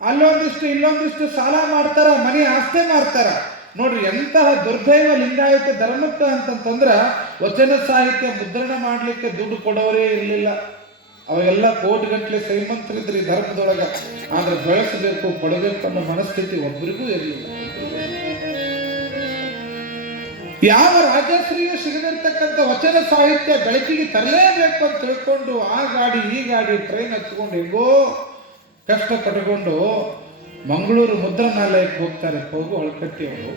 ಅಲ್ಲೊಂದಿಷ್ಟು ಇಲ್ಲೊಂದಿಷ್ಟು ಸಾಲ ಮಾಡ್ತಾರ, ಮನೆ ಆಸ್ತಿ ಮಾಡ್ತಾರ. ನೋಡ್ರಿ ಎಂತಹ ದುರ್ದೈವ ಲಿಂಗಾಯತ ಧರ್ಮಕ್ಕೆ ಅಂತಂತಂದ್ರ ವಚನ ಸಾಹಿತ್ಯ ಮುದ್ರಣ ಮಾಡ್ಲಿಕ್ಕೆ ದುಡ್ಡು ಕೊಡೋರೇ ಇರಲಿಲ್ಲ. ಅವೆಲ್ಲ ಕೋಟಿಗಟ್ಟಲೆ ಶ್ರೀಮಂತರಿದ್ರು ಈ ಧರ್ಮದೊಳಗ. ಆದ್ರೆ ಬೆಳೆಸಬೇಕು, ಕೊಡಬೇಕು ಅನ್ನೋ ಮನಸ್ಥಿತಿ ಒಬ್ಬರಿಗೂ ಇರಲಿಲ್ಲ. ಯಾವ ರಾಜಶ್ರೀಯು ಸಿಗದಿರ್ತಕ್ಕಂಥ ವಚನ ಸಾಹಿತ್ಯ ಬೆಳಕಿಗೆ ತರಲೇಬೇಕು ಅಂತ ತಿಳ್ಕೊಂಡು ಆ ಗಾಡಿ ಈ ಗಾಡಿ ಟ್ರೈನ್ ಹಚ್ಕೊಂಡು ಹೆಂಗೋ ಕಷ್ಟ ಪಟ್ಕೊಂಡು ಮಂಗಳೂರು ಮುದ್ರಣಾಲಯಕ್ಕೆ ಹೋಗ್ತಾರೆ ಪಗು ಹಳಕಟ್ಟಿಯವರು.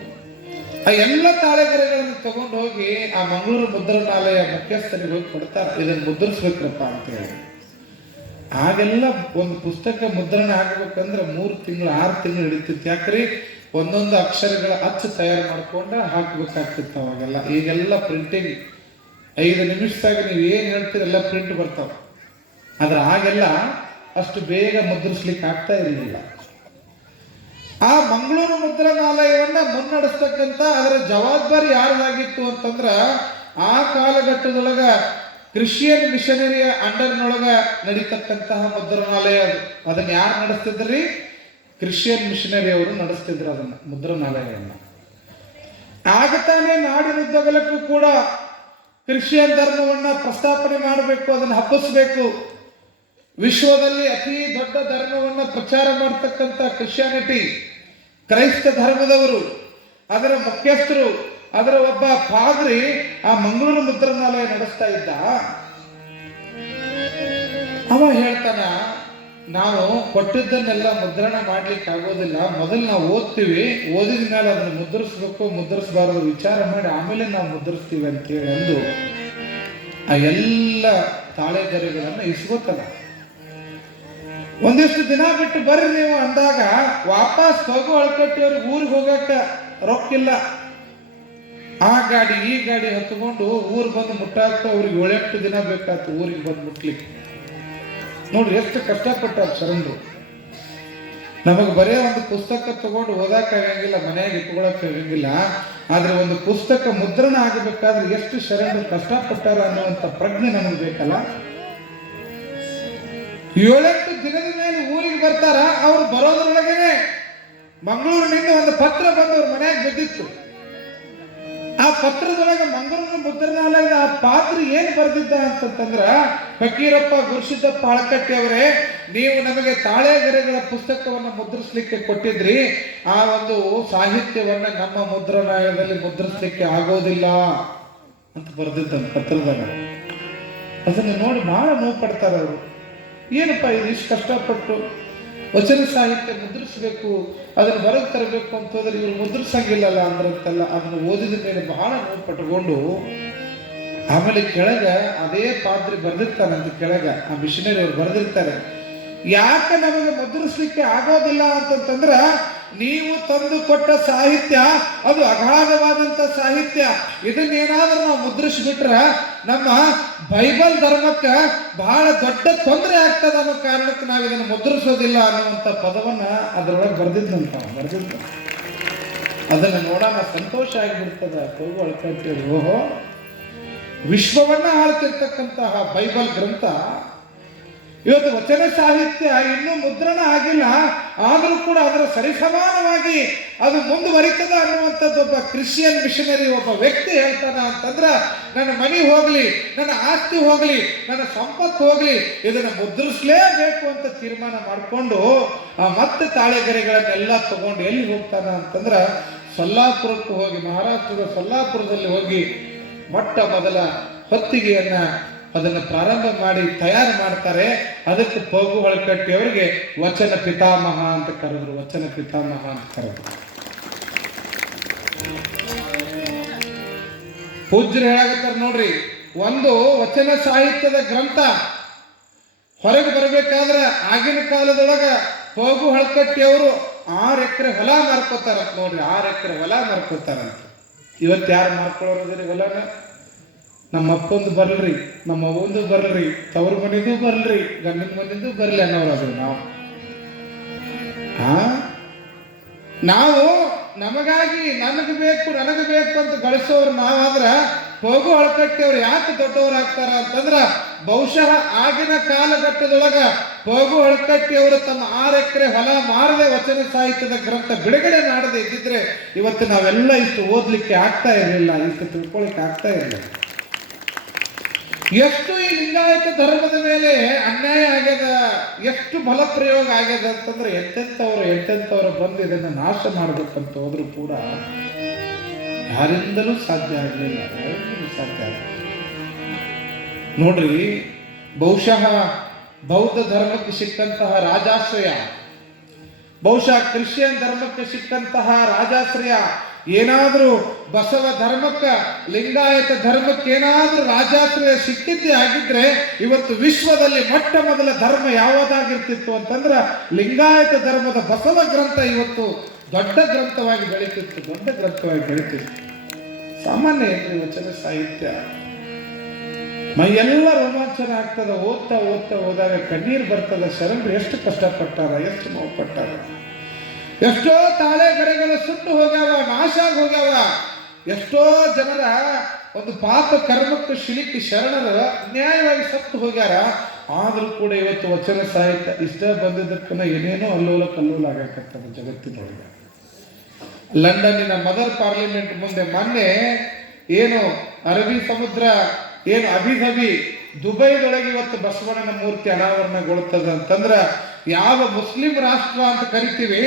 ಆ ಎಲ್ಲ ತಾಳೆಗರೆಗಳನ್ನು ತಗೊಂಡು ಹೋಗಿ ಆ ಮಂಗಳೂರು ಮುದ್ರಣಾಲಯ ಮುಖ್ಯಸ್ಥರಿಗೆ ಹೋಗಿ ಕೊಡ್ತಾರೆ, ಇದನ್ನು ಮುದ್ರಿಸ್ಬೇಕ್ರಪ್ಪ ಅಂತೇಳಿ. ಆಗೆಲ್ಲ ಒಂದು ಪುಸ್ತಕ ಮುದ್ರಣ ಆಗ್ಬೇಕಂದ್ರೆ 3 ತಿಂಗಳು 6 ತಿಂಗಳು ಹಿಡಿತಿತ್ತು. ಯಾಕ್ರಿ, ಒಂದೊಂದು ಅಕ್ಷರಗಳ ಅಚ್ಚು ತಯಾರು ಮಾಡ್ಕೊಂಡು ಹಾಕ್ಬೇಕಾಗ್ತಿತ್ತು ಅವಾಗೆಲ್ಲ. ಈಗೆಲ್ಲ ಪ್ರಿಂಟಿಂಗ್ 5 ನಿಮಿಷದಾಗ ನೀವು ಏನು ಹೇಳ್ತೀರೆಲ್ಲ ಪ್ರಿಂಟ್ ಬರ್ತಾವೆ. ಆದ್ರೆ ಆಗೆಲ್ಲ ಅಷ್ಟು ಬೇಗ ಮುದ್ರಿಸ್ಲಿಕ್ಕೆ ಆಗ್ತಾ ಇರಲಿಲ್ಲ. ಆ ಮಂಗಳೂರು ಮುದ್ರಣಾಲಯವನ್ನ ಮುನ್ನಡೆಸ್ತಕ್ಕಂಥ ಅದರ ಜವಾಬ್ದಾರಿ ಯಾರ್ದಾಗಿತ್ತು ಅಂತಂದ್ರ, ಆ ಕಾಲಘಟ್ಟದೊಳಗ ಕ್ರಿಶ್ಚಿಯನ್ ಮಿಷನರಿಯ ಅಂಡರ್ನೊಳಗ ನಡೀತಕ್ಕಂತಹ ಮುದ್ರಣಾಲಯ ಅದು. ಅದನ್ನ ಯಾರು ನಡೆಸ್ತಿದ್ರಿ? ಕ್ರಿಶ್ಚಿಯನ್ ಮಿಷನರಿ ಅವರು ನಡೆಸ್ತಿದ್ರು ಅದನ್ನ, ಮುದ್ರಣಾಲಯವನ್ನು. ಆಗ ತಾನೇ ನಾಡಿನುದ್ದಗಲಕ್ಕೂ ಕೂಡ ಕ್ರಿಶ್ಚಿಯನ್ ಧರ್ಮವನ್ನ ಪ್ರಸ್ತಾಪನೆ ಮಾಡಬೇಕು, ಅದನ್ನು ಹಬ್ಬಿಸ್ಬೇಕು. ವಿಶ್ವದಲ್ಲಿ ಅತಿ ದೊಡ್ಡ ಧರ್ಮವನ್ನ ಪ್ರಚಾರ ಮಾಡತಕ್ಕಂಥ ಕ್ರಿಶ್ಚಿಯಾನಿಟಿ, ಕ್ರೈಸ್ತ ಧರ್ಮದವರು, ಅದರ ಮುಖ್ಯಸ್ಥರು, ಅದರ ಒಬ್ಬ ಪಾದ್ರಿ ಆ ಮಂಗಳೂರು ಮುದ್ರಣಾಲಯ ನಡೆಸ್ತಾ ಇದ್ದ. ಅವ ಹೇಳ್ತಾನ, ನಾವು ಕೊಟ್ಟಿದ್ದನ್ನೆಲ್ಲ ಮುದ್ರಣ ಮಾಡ್ಲಿಕ್ಕೆ ಆಗೋದಿಲ್ಲ, ಮೊದಲು ನಾವು ಓದ್ತೀವಿ, ಓದಿದ ಮೇಲೆ ಅದನ್ನು ಮುದ್ರಿಸ್ಬೇಕು ಮುದ್ರಿಸಬಾರದು ವಿಚಾರ ಮಾಡಿ ಆಮೇಲೆ ನಾವು ಮುದ್ರಿಸ್ತೀವಿ ಅಂತೇಳಿ ಅಂದು ಆ ಎಲ್ಲ ತಾಳೆಗರಿಗಳನ್ನು ಇಸ್ಕೋತಾನ. ಒಂದಿಷ್ಟು ದಿನ ಬಿಟ್ಟು ಬರ್ರಿ ನೀವು ಅಂದಾಗ ವಾಪಸ್ ಪಗು ಹಳಕಟ್ಟಿಯವ್ರಿಗೆ ಊರಿಗೆ ಹೋಗಕ್ಕೆ ರೊಕ್ಕಿಲ್ಲ. ಆ ಗಾಡಿ ಈ ಗಾಡಿ ಹತ್ಕೊಂಡು ಊರಿಗೆ ಬಂದು ಮುಟ್ಟಾಕ ಅವ್ರಿಗೆ 7-8 ದಿನ ಬೇಕಾಯ್ತು ಊರಿಗೆ ಬಂದು ಮುಟ್ಲಿಕ್ಕೆ. ನೋಡ್ರಿ ಎಷ್ಟು ಕಷ್ಟಪಟ್ಟಾರ ಶರಣರು. ನಮಗೆ ಬರೇ ಒಂದು ಪುಸ್ತಕ ತಗೊಂಡು ಓದಾಕಾಗಂಗಿಲ್ಲ, ಮನೆಯಾಗ ಇಟ್ಕೊಳಕ್ ಆಗಂಗಿಲ್ಲ. ಆದ್ರೆ ಒಂದು ಪುಸ್ತಕ ಮುದ್ರಣ ಆಗಬೇಕಾದ್ರೆ ಎಷ್ಟು ಶರಣರು ಕಷ್ಟಪಟ್ಟಾರ ಅನ್ನುವಂಥ ಪ್ರಜ್ಞೆ ನಮಗೆ ಬೇಕಲ್ಲ. 7-8 ದಿನದ ಮೇಲೆ ಊರಿಗೆ ಬರ್ತಾರ. ಅವ್ರು ಬರೋದ್ರೊಳಗೇನೆ ಮಂಗಳೂರಿನಿಂದ ಒಂದು ಪತ್ರ ಬಂದು ಅವ್ರ ಮನೆಯಾಗ ಬಿದ್ದಿತ್ತು. ಆ ಪತ್ರದೊಳಗೆ ಮಂಗಳೂರು ಮುದ್ರಣಾಲಯದ ಆ ಪಾತ್ರಿ ಏನ್ ಬರ್ದಿದ್ದ ಅಂತಂದ್ರ, ಫಕೀರಪ್ಪ ಗುರುಸಿದ್ದಪ್ಪ ಹಳಕಟ್ಟಿ ಅವರೇ, ನೀವು ನಮಗೆ ತಾಳೆಗರೆಗಳ ಪುಸ್ತಕವನ್ನು ಮುದ್ರಿಸ್ಲಿಕ್ಕೆ ಕೊಟ್ಟಿದ್ರಿ, ಆ ಒಂದು ಸಾಹಿತ್ಯವನ್ನ ನಮ್ಮ ಮುದ್ರಣಾಲಯದಲ್ಲಿ ಮುದ್ರಿಸ್ಲಿಕ್ಕೆ ಆಗೋದಿಲ್ಲ ಅಂತ ಬರ್ದಿದ್ದ ಪತ್ರದಾಗ. ಅದನ್ನು ನೋಡಿ ಬಹಳ ನೋವು ಪಡ್ತಾರೆ ಅವರು. ಏನಪ್ಪ ಇದು ಇಷ್ಟು ಕಷ್ಟಪಟ್ಟು ವಚನ ಸಾಹಿತ್ಯ ಮುದ್ರಿಸಬೇಕು, ಅದನ್ನು ಹೊರಗೆ ತರಬೇಕು ಅಂತ ಹೋದ್ರೆ ಇವರು ಮುದ್ರಿಸಂಗಿಲ್ಲಲ್ಲ ಅಂದ್ರಂತೆಲ್ಲ. ಅದನ್ನು ಓದಿದ ಮೇಲೆ ಬಹಳ ನೋವು ಪಟ್ಕೊಂಡು ಆಮೇಲೆ ಕೆಳಗ ಅದೇ ಪಾದ್ರಿ ಬರ್ದಿರ್ತಾನಂತ, ಕೆಳಗ ಆ ಮಿಷನರಿ ಅವ್ರು ಬರ್ದಿರ್ತಾರೆ, ಯಾಕೆ ನಮಗೆ ಮುದ್ರಿಸ್ಲಿಕ್ಕೆ ಆಗೋದಿಲ್ಲ ಅಂತಂದ್ರ, ನೀವು ತಂದು ಕೊಟ್ಟ ಸಾಹಿತ್ಯ ಅದು ಅಗಾಧವಾದಂತ ಸಾಹಿತ್ಯ, ಇದನ್ನೇನಾದ್ರೂ ನಾವು ಮುದ್ರಿಸ್ಬಿಟ್ರ ನಮ್ಮ ಬೈಬಲ್ ಧರ್ಮಕ್ಕೆ ಬಹಳ ದೊಡ್ಡ ತೊಂದರೆ ಆಗ್ತದ ಅನ್ನೋ ಕಾರಣಕ್ಕೆ ನಾವು ಇದನ್ನು ಮುದ್ರಿಸೋದಿಲ್ಲ ಅನ್ನುವಂಥ ಪದವನ್ನ ಅದರೊಳಗೆ ಬರ್ದಿದ್ದಂತ. ಅದನ್ನು ನೋಡೋಣ ಸಂತೋಷ ಆಗಿಬಿಡ್ತದ. ಪಗು ಹಳಕಟ್ಟಿ, ಓಹೋ, ವಿಶ್ವವನ್ನ ಆಳ್ತಿರ್ತಕ್ಕಂತಹ ಬೈಬಲ್ ಗ್ರಂಥ ಇವತ್ತು ವಚನ ಸಾಹಿತ್ಯ ಇನ್ನೂ ಮುದ್ರಣ ಆಗಿಲ್ಲ, ಆದರೂ ಕೂಡ ಅದರ ಸರಿಸಮಾನವಾಗಿ ಅದು ಮುಂದುವರಿತದ ಅನ್ನುವಂಥದ್ದು ಒಬ್ಬ ಕ್ರಿಶ್ಚಿಯನ್ ಮಿಷನರಿ ಒಬ್ಬ ವ್ಯಕ್ತಿ ಹೇಳ್ತಾನ ಅಂತಂದ್ರ, ನನ್ನ ಮನೆ ಹೋಗ್ಲಿ, ನನ್ನ ಆಸ್ತಿ ಹೋಗ್ಲಿ, ನನ್ನ ಸಂಪತ್ತು ಹೋಗ್ಲಿ, ಇದನ್ನು ಮುದ್ರಿಸಲೇಬೇಕು ಅಂತ ತೀರ್ಮಾನ ಮಾಡಿಕೊಂಡು ಮತ್ತೆ ತಾಳೆಗರಿಗಳನ್ನೆಲ್ಲ ತಗೊಂಡು ಎಲ್ಲಿ ಹೋಗ್ತಾನ ಅಂತಂದ್ರ ಸೊಲ್ಲಾಪುರಕ್ಕೆ ಹೋಗಿ, ಮಹಾರಾಷ್ಟ್ರದ ಸೊಲ್ಲಾಪುರದಲ್ಲಿ ಹೋಗಿ ಮೊಟ್ಟ ಮೊದಲ ಹೊತ್ತಿಗೆಯನ್ನ ಅದನ್ನು ಪ್ರಾರಂಭ ಮಾಡಿ ತಯಾರು ಮಾಡ್ತಾರೆ. ಅದಕ್ಕೆ ಪಗು ಹಳಕಟ್ಟಿ ಅವರಿಗೆ ವಚನ ಪಿತಾಮಹ ಅಂತ ಕರೆದ್ರು. ವಚನ ಪಿತಾಮಹ ಅಂತ ಕರೆದ್ರು. ಪೂಜ್ಯರು ಹೇಳಾಗತ್ತಾರ ನೋಡ್ರಿ, ಒಂದು ವಚನ ಸಾಹಿತ್ಯದ ಗ್ರಂಥ ಹೊರಗೆ ಬರಬೇಕಾದ್ರೆ ಆಗಿನ ಕಾಲದೊಳಗ ಪಗು ಹಳಕಟ್ಟಿ ಅವರು 6 ಎಕರೆ ಹೊಲ ಮಾರ್ಕೋತಾರಂತ. ನೋಡ್ರಿ, 6 ಎಕರೆ ಹೊಲ ಮಾರ್ಕೋತಾರಂತ. ಇವತ್ತು ಯಾರು ಮಾರ್ಕೊಳ್ಳೋದ್ರಿ ಹೊಲನ? ನಮ್ಮ ಅಪ್ಪಂದು ಬರ್ಲ್ರಿ, ನಮ್ಮ ಅವ್ವಂದು ಬರ್ಲ್ರಿ, ತವ್ರ ಮನೆದು ಬರ್ಲ್ರಿ, ಗಂಡನ ಮನೆದು ಬರ್ಲಿ ಅನ್ನೋರಾದ್ರು ನಾವು ನಮಗಾಗಿ ನನಗೆ ಬೇಕು ಅಂತ ಗಳಿಸೋರು ನಾವಾದ್ರ ಹೋಗು ಹಳಕಟ್ಟಿಯವ್ರು ಯಾಕೆ ದೊಡ್ಡವರಾಗ್ತಾರ ಅಂತಂದ್ರ ಬಹುಶಃ ಆಗಿನ ಕಾಲಘಟ್ಟದೊಳಗ ಹೋಗು ಹಳಕಟ್ಟಿಯವರು ತಮ್ಮ 6 ಎಕರೆ ಹೊಲ ಮಾರದೆ ವಚನ ಸಾಹಿತ್ಯದ ಗ್ರಂಥ ಬಿಡುಗಡೆ ಮಾಡದೆ ಇದ್ದಿದ್ರೆ ಇವತ್ತು ನಾವೆಲ್ಲ ಇಷ್ಟು ಓದ್ಲಿಕ್ಕೆ ಆಗ್ತಾ ಇರಲಿಲ್ಲ, ಇಷ್ಟು ತಿಳ್ಕೊಳಿಕ್ಕೆ ಆಗ್ತಾ ಇರಲಿಲ್ಲ. ಎಷ್ಟು ಈ ಲಿಂಗಾಯತ ಧರ್ಮದ ಮೇಲೆ ಅನ್ಯಾಯ ಆಗ್ಯದ, ಎಷ್ಟು ಬಲ ಪ್ರಯೋಗ ಆಗ್ಯದ ಅಂತಂದ್ರೆ ಎಂತೆಂಥವ್ರು ಬಂದು ಇದನ್ನು ನಾಶ ಮಾಡಬೇಕಂತ ಹೋದ್ರು ಕೂಡ ಯಾರಿಂದಲೂ ಸಾಧ್ಯ ಆಗಲಿಲ್ಲ, ಯಾರಿಂದಲೂ ಸಾಧ್ಯ ಆಗಲಿಲ್ಲ. ನೋಡ್ರಿ, ಬಹುಶಃ ಬೌದ್ಧ ಧರ್ಮಕ್ಕೆ ಸಿಕ್ಕಂತಹ ರಾಜಾಶ್ರಯ, ಬಹುಶಃ ಕ್ರಿಶ್ಚಿಯನ್ ಧರ್ಮಕ್ಕೆ ಸಿಕ್ಕಂತಹ ರಾಜಾಶ್ರಯ ಏನಾದರೂ ಬಸವ ಧರ್ಮಕ್ಕ, ಲಿಂಗಾಯತ ಧರ್ಮಕ್ಕೆ ಏನಾದರೂ ರಾಜಾಶ್ರಯ ಸಿಕ್ಕಿದ್ದೇ ಆಗಿದ್ರೆ ಇವತ್ತು ವಿಶ್ವದಲ್ಲಿ ಮೊಟ್ಟ ಮೊದಲ ಧರ್ಮ ಯಾವುದಾಗಿರ್ತಿತ್ತು ಅಂತಂದ್ರೆ ಲಿಂಗಾಯತ ಧರ್ಮದ ಬಸವ ಗ್ರಂಥ ಇವತ್ತು ದೊಡ್ಡ ಗ್ರಂಥವಾಗಿ ಬೆಳೀತಿತ್ತು. ಸಾಮಾನ್ಯ ಏನ್ರಿ ವಚನ ಸಾಹಿತ್ಯ, ಮೈಯೆಲ್ಲ ರೋಮಾಂಚನ ಆಗ್ತದ, ಓದ್ತಾ ಹೋದಾಗ ಕಣ್ಣೀರು ಬರ್ತದ. ಶರಣರು ಎಷ್ಟು ಕಷ್ಟಪಟ್ಟಾರ, ಎಷ್ಟು ನೋವು ಪಟ್ಟಾರ, ಎಷ್ಟೋ ತಾಳೆ ಗರೆಗಳು ಸುಟ್ಟು ಹೋಗ್ಯಾವ, ನಾಶ ಹೋಗ್ಯಾವ. ಎಷ್ಟೋ ಜನರ ಒಂದು ಪಾಪ ಕರ್ಮಕ್ಕೆ ಶಿಲಿಕ್ಕೆ ಶರಣರು ನ್ಯಾಯವಾಗಿ ಸತ್ತು ಹೋಗ್ಯಾರ. ಆದ್ರೂ ಕೂಡ ಇವತ್ತು ವಚನ ಸಾಹಿತ್ಯ ಇಷ್ಟ ಬಂದಿದ್ದಕ್ಕನ ಏನೇನೋ ಅಲ್ಲೋಲ ಕಲ್ಲೋಲ ಆಗಕತ್ತದ ಜಗತ್ತಿನೊಳಗೆ. ಲಂಡನ್ನಿನ ಮದರ್ ಪಾರ್ಲಿಮೆಂಟ್ ಮುಂದೆ ಮೊನ್ನೆ ಏನು ಅರಬ್ಬಿ ಸಮುದ್ರ ಏನು ಅಭಿಧವಿ ದುಬೈದೊಳಗೆ ಇವತ್ತು ಬಸವಣ್ಣನ ಮೂರ್ತಿ ಅನಾವರಣಗೊಳ್ತದ ಅಂತಂದ್ರ ಯಾವ ಮುಸ್ಲಿಂ ರಾಷ್ಟ್ರ ಅಂತ ಕರಿತೀವಿ,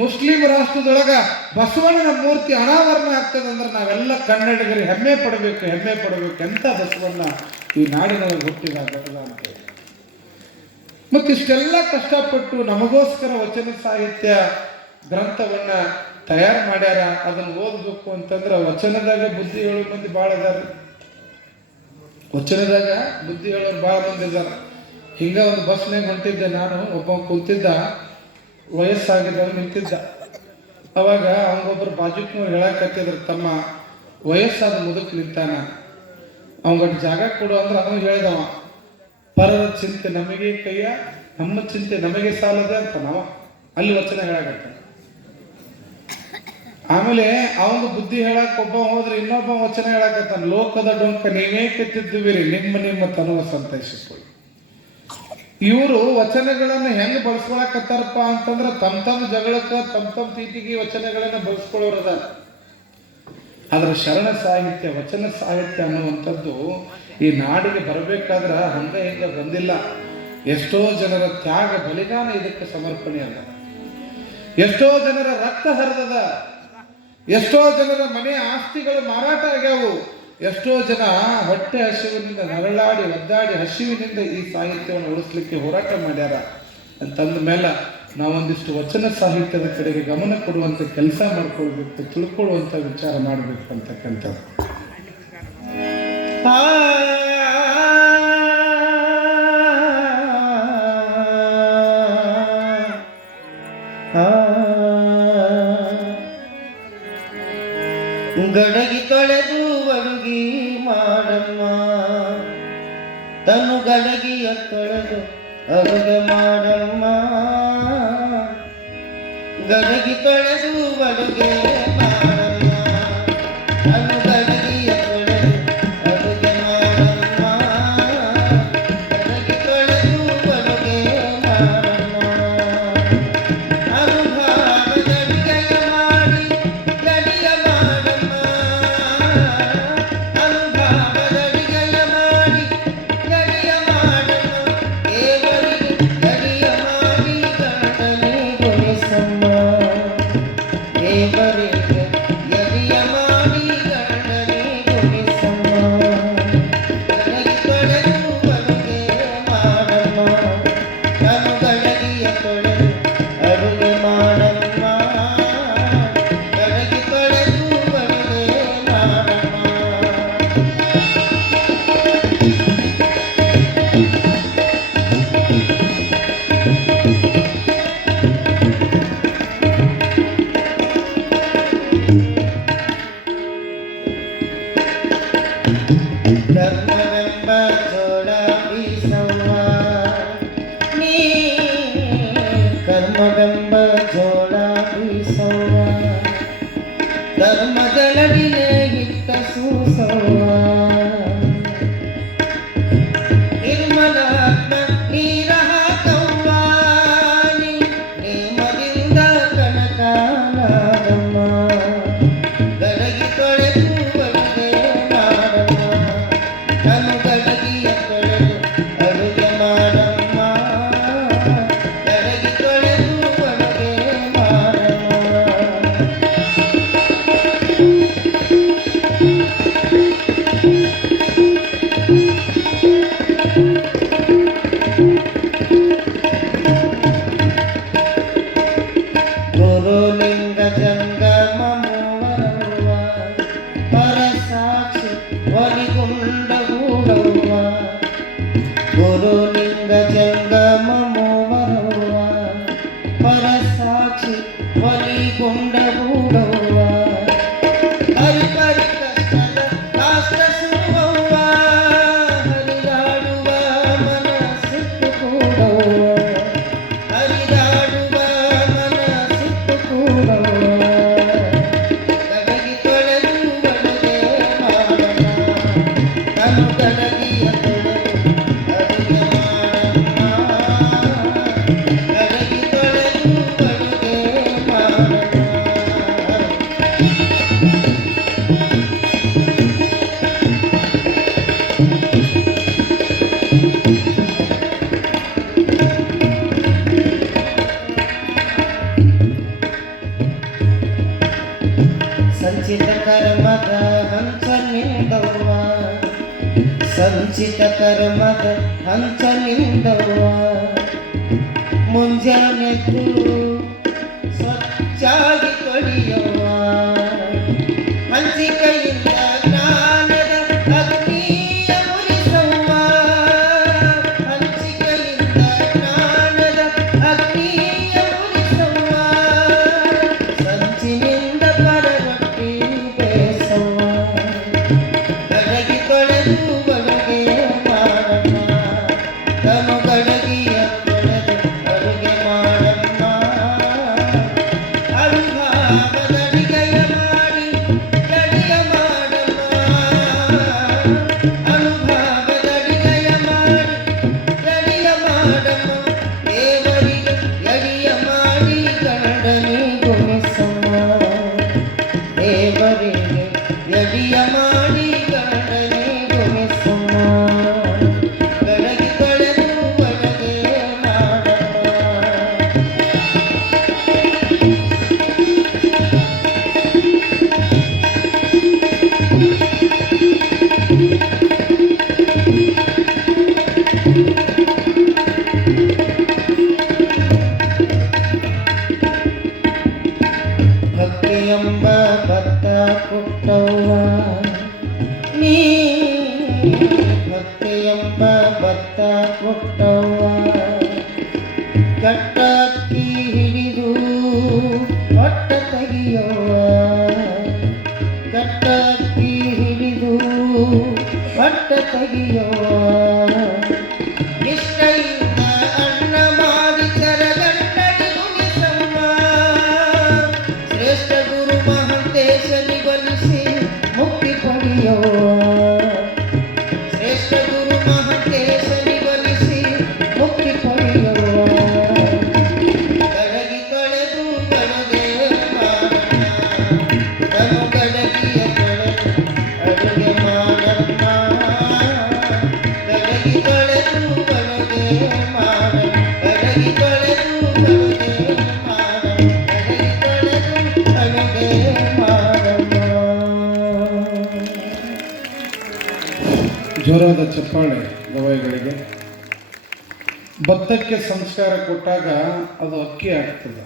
ಮುಸ್ಲಿಂ ರಾಷ್ಟ್ರದೊಳಗ ಬಸವಣ್ಣನ ಮೂರ್ತಿ ಅನಾವರಣ ಆಗ್ತದಂದ್ರೆ ನಾವೆಲ್ಲ ಕನ್ನಡಿಗರು ಹೆಮ್ಮೆ ಪಡಬೇಕು. ಎಂತ ಬಸವಣ್ಣ ಈ ನಾಡಿನೊಳಗೆ ಹುಟ್ಟಿದ ಬೆಳೆದ ಅಂತೇಳಿ. ಮತ್ತಿಷ್ಟೆಲ್ಲ ಕಷ್ಟಪಟ್ಟು ನಮಗೋಸ್ಕರ ವಚನ ಸಾಹಿತ್ಯ ಗ್ರಂಥವನ್ನ ತಯಾರು ಮಾಡ್ಯಾರ. ಅದನ್ನು ಓದಬೇಕು ಅಂತಂದ್ರೆ ವಚನದಾಗ ಬುದ್ಧಿ ಹೇಳೋ ಮಂದಿ ಭಾಳ ಅದಾರ, ವಚನದಾಗ ಬುದ್ಧಿ ಹೇಳೋರು ಭಾಳ ಮಂದಿ ಇದಾರ. ಹಿಂಗ ಒಂದು ಬಸ್ನಾಗ ಹೊಂಟಿದ್ದೆ ನಾನು, ಒಬ್ಬ ಕುಂತಿದ್ದ, ವಯಸ್ಸಾಗಿದ್ದವ್ ನಿಂತಿದ್ದ. ಅವಾಗ ಅವನೊಬ್ಬರು ಬಾಜುಕ್ನವ್ರು ಹೇಳಕತ್ತಿದ್ರು, ತಮ್ಮ ವಯಸ್ಸಾದ ಮುದುಕ್ ನಿಂತಾನ, ಅವಗಟ್ಟು ಜಾಗ ಕೊಡು ಅಂದ್ರೆ ಅವನು ಹೇಳ್ದವ, ಪರರ ಚಿಂತೆ ನಮಗೆ ಕೈಯ, ನಮ್ಮ ಚಿಂತೆ ನಮಗೆ ಸಾಲದೆ ಅಂತ ನಾವು ಅಲ್ಲಿ ವಚನ ಹೇಳಕತ್ತ. ಆಮೇಲೆ ಅವನು ಬುದ್ಧಿ ಹೇಳಕ್ ಒಬ್ಬ ಹೋದ್ರೆ ಇನ್ನೊಬ್ಬ ವಚನ ಹೇಳಕತ್ತಾನ, ಲೋಕದ ಡೊಂಕ ನೀವೇ ಕೆತ್ತಿದ್ದುವಿರಿ, ನಿಮ್ಮ ತನುವ ಸಂತೈಸಿಕೊಳ್ಳಿ. ಇವರು ವಚನಗಳನ್ನ ಹೆಂಗ್ ಬಳಸ್ಕೊಳಕತ್ತಾರಪ್ಪ ಅಂತಂದ್ರ ತಮ್ಮ ಜಗಳಕ್ಕ ತಮ್ಮ ತೀಟಿಗೆ ವಚನಗಳನ್ನ ಬಳಸ್ಕೊಳ್ಳೋರದ. ಆದ್ರೆ ಶರಣ ಸಾಹಿತ್ಯ, ವಚನ ಸಾಹಿತ್ಯ ಅನ್ನುವಂಥದ್ದು ಈ ನಾಡಿಗೆ ಬರಬೇಕಾದ್ರ ಹಿಂಗ ಬಂದಿಲ್ಲ. ಎಷ್ಟೋ ಜನರ ತ್ಯಾಗ ಬಲಿದಾನ ಇದಕ್ಕೆ ಸಮರ್ಪಣೆ ಅದ, ಎಷ್ಟೋ ಜನರ ರಕ್ತ ಹರಿದದ, ಎಷ್ಟೋ ಜನರ ಮನೆ ಆಸ್ತಿಗಳು ಮಾರಾಟ ಆಗ್ಯಾವು, ಎಷ್ಟೋ ಜನ ಹೊಟ್ಟೆ ಹಸಿವಿನಿಂದ ನರಳಾಡಿ ಒದ್ದಾಡಿ ಹಸಿವಿನಿಂದ ಈ ಸಾಹಿತ್ಯವನ್ನು ಉಳಿಸ್ಲಿಕ್ಕೆ ಹೋರಾಟ ಮಾಡ್ಯಾರ ಅಂತಂದ ಮೇಲೆ ನಾವೊಂದಿಷ್ಟು ವಚನ ಸಾಹಿತ್ಯದ ಕಡೆಗೆ ಗಮನ ಕೊಡುವಂಥ ಕೆಲಸ ಮಾಡ್ಕೊಳ್ಬೇಕು, ತಿಳ್ಕೊಳ್ಳುವಂಥ ವಿಚಾರ ಮಾಡಬೇಕು ಅಂತಕ್ಕಂಥದ್ದು. ಗಡಗಿ ತೊಳೆದು ಅಡುಗೆ ಮಾಡಮ್ಮ, ತನು ಗಡಗಿಯ ತೊಳೆದು ಅಡುಗೆ ಮಾಡಮ್ಮ, ಗಡಗಿ ತೊಳೆದು ಅಡುಗೆ ಮಾಡಮ್ಮ, ತನು ಗಡಗಿಯ ತೊಳೆದು ಅಡುಗೆ ಮಾಡಮ್ಮ, ಗಡಗಿ ತೊಳೆದು ಅಡುಗೆ ಮಾಡಮ್ಮ, ಅನುಭಾವದ ಅಡುಗೆಯ ಮಾಡಿ ಗಡಿಯ ಮಾಡಮ್ಮ, ಅನುಭಾವದ ಅಡುಗೆಯ ಮಾಡಿ ಗಡಿಯ ಮಾಡಮ್ಮ, ದೇವರಿಗೆ ಗಡಿಯ ಮಾಡಿ ಗಣನೆ ಗೊಳಿಸಮ್ಮ, ದೇವರಿಗೆ ಗಡಿಯ ಮಾಡಿ ಗಣನೆ ಗೊಳಿಸಮ್ಮ, ಗಡಗಿ ತೊಳೆದು ಅಡುಗೆ ಮಾಡಮ್ಮ, ತನು ಗಡಗಿಯ ತೊಳೆದು ಅಡುಗೆ ಮಾಡಮ್ಮ, ಗಡಗಿ ತೊಳೆದು ಅಡುಗೆ ಮಾಡಮ್ಮ. ಧರ್ಮವೆಂಬ ಜೋಳ ಬೀಸವ್ವ ನೀ, ಕರ್ಮವೆಂಬ ಜೋಳ ಬೀಸವ್ವ, ಧರ್ಮ ಜಲಡಿಲೆ ಹಿತ್ತ ಸೂಸವ್ವ. ಗುರುಲಿಂಗ ಜಂಗಮ ಮೂವರವ್ವ ಪರಸಾಕ್ಷಿ ಒಲಿಗುಂಡ ಗೂಡವ್ವ ಗುರುಲಿಂಗ ಜಂಗಮ ಮೂವರವ್ವ ಪರಸಾಕ್ಷಿ ಒಲಿಗುಂಡ ಗೂಡವ್ವ ಹರಿಪರಿ ಕಷ್ಟದ ಕಾಷ್ಟ ಸುರುವವ್ವ ಹರಿದಾಡುವ ಮನಸ್ಸಿಟ್ಟು ಕೂಡವ್ವ ಹರಿದಾಡುವ ಮನಸ್ಸಿಟ್ಟು ಕೂಡವ್ವ ಗಡಗಿ ತೊಳೆದು ಬಡದೆ ಮಾಡಮ್ಮ ಕನು ಗಡಗಿಯ ತೊಳೆದು ಅಡುಗೆ ಮಾಡಮ್ಮ ಗಡಗಿ ತೊಳೆದು ಬಡದೆ ಮಾಡಮ್ಮ ಸಂಚಿತ ಕರ್ಮದ ಹಂಚ ನಿಂದವ್ವ ಸಂಚಿತ ಕರ್ಮದ ಹಂಚ ನಿಂದವ್ವ ಮುಂಜಾನೆದ್ದು ಸ್ವಚ್ಛಾಗಿ ತೊಳೆಯವ್ವ ಹಂಚಿಕೆಯಿಂದ ಜ್ಞಾನದ ಅಗ್ನಿಯ ಉರಿಸವ್ವ ಹಂಚಿಕೆಯಿಂದ ಜ್ಞಾನದ ಅಗ್ನಿಯ ಉರಿಸವ್ವ ಸಂಚಿನಿಂದ ಪರವಟ್ಟಿ ಬೇಸವ್ವ ಗಡಗಿ ತೊಳೆದು ಬಡಗೆ ಮಾಡಮ್ಮ ತನು ಗಡಗಿಯ ತೊಳೆದು ಅಡುಗೆ ಮಾಡಮ್ಮ ಅನುಭಾವದ ಅಡಿಗೆಯ ಮಾಡಿ ಗಡಿಯ ಮಾಡಮ್ಮ ಅನುಭಾವದ ಅಡಿಗೆಯ ಮಾಡಿ ಗಡಿಯ ಮಾಡಮ್ಮ ದೇವರಿಗೆ ಎಡಿಯ ಮಾಡಿ ಗಂಡನಿ ಗುಣಿಸಮ್ಮ ದೇವರಿಗೆ ಎಡಿಯ ಮಾಡಿ ಗಂಡನಿ ಗುಣಿಸಮ್ಮ ಗಡಗಿ ತೊಳೆದು ಒಳಗೆ ಮಾಡಮ್ಮ ಭಕ್ತಿಯೆಂಬ ಭತ್ತ ಕೊಟ್ಟವ್ವ ನೀ ಭಕ್ತಿಯೆಂಬ ಭತ್ತ ಕೊಟ್ಟವ್ವ ಕಟ್ಟಕ್ಕಿ ಹಿಡಿದು ಹೊಟ್ಟ ತೆಗಿಯವ್ವ ಕಟ್ಟಕ್ಕಿ ಹಿಡಿದು ಹೊಟ್ಟ ತೆಗಿಯವ್ವ ನಿಷ್ಠೆಯಿಂದ ಅನ್ನ ಮಾಡಿ ಚರಗನ್ನಡಿ ಮುಗಿಸಮ್ಮ ಶ್ರೇಷ್ಠ ಗುರು ಮಹಂತೇಶನಿಗೊಲಿಸಿ ಮುಕ್ತಿ ಪಡೆಯವ್ವ ಶ್ರೇಷ್ಠ ಗುರು ಮಹಂತೇಶನಿಗೊಲಿಸಿ ಮುಕ್ತಿ ಪಡೆಯವ್ವ ಗಡಗಿ ತೊಳೆದು ಬಡದೆ ಮಾಡಮ್ಮ ತನು ಗಡಗಿಯ ತೊಳೆದು ಅಡುಗೆ ಮಾಡಮ್ಮ ಗಡಗಿ ತೊಳೆದು ಬಡದೆ ಮಾಡಮ್ಮ ಗಡಗಿ ತೊಳೆದು ಬಡದೆ ಮಾಡಮ್ಮ ಗಡಗಿ ತೊಳೆದು ಅಡುಗೆ ಮಾಡಮ್ಮ. ಜೋರಾದ ಚಪ್ಪಾಳೆ ಗವಾಯಿಗಳಿಗೆ. ಭತ್ತಕ್ಕೆ ಸಂಸ್ಕಾರ ಕೊಟ್ಟಾಗ ಅದು ಅಕ್ಕಿ ಆಗ್ತದೆ,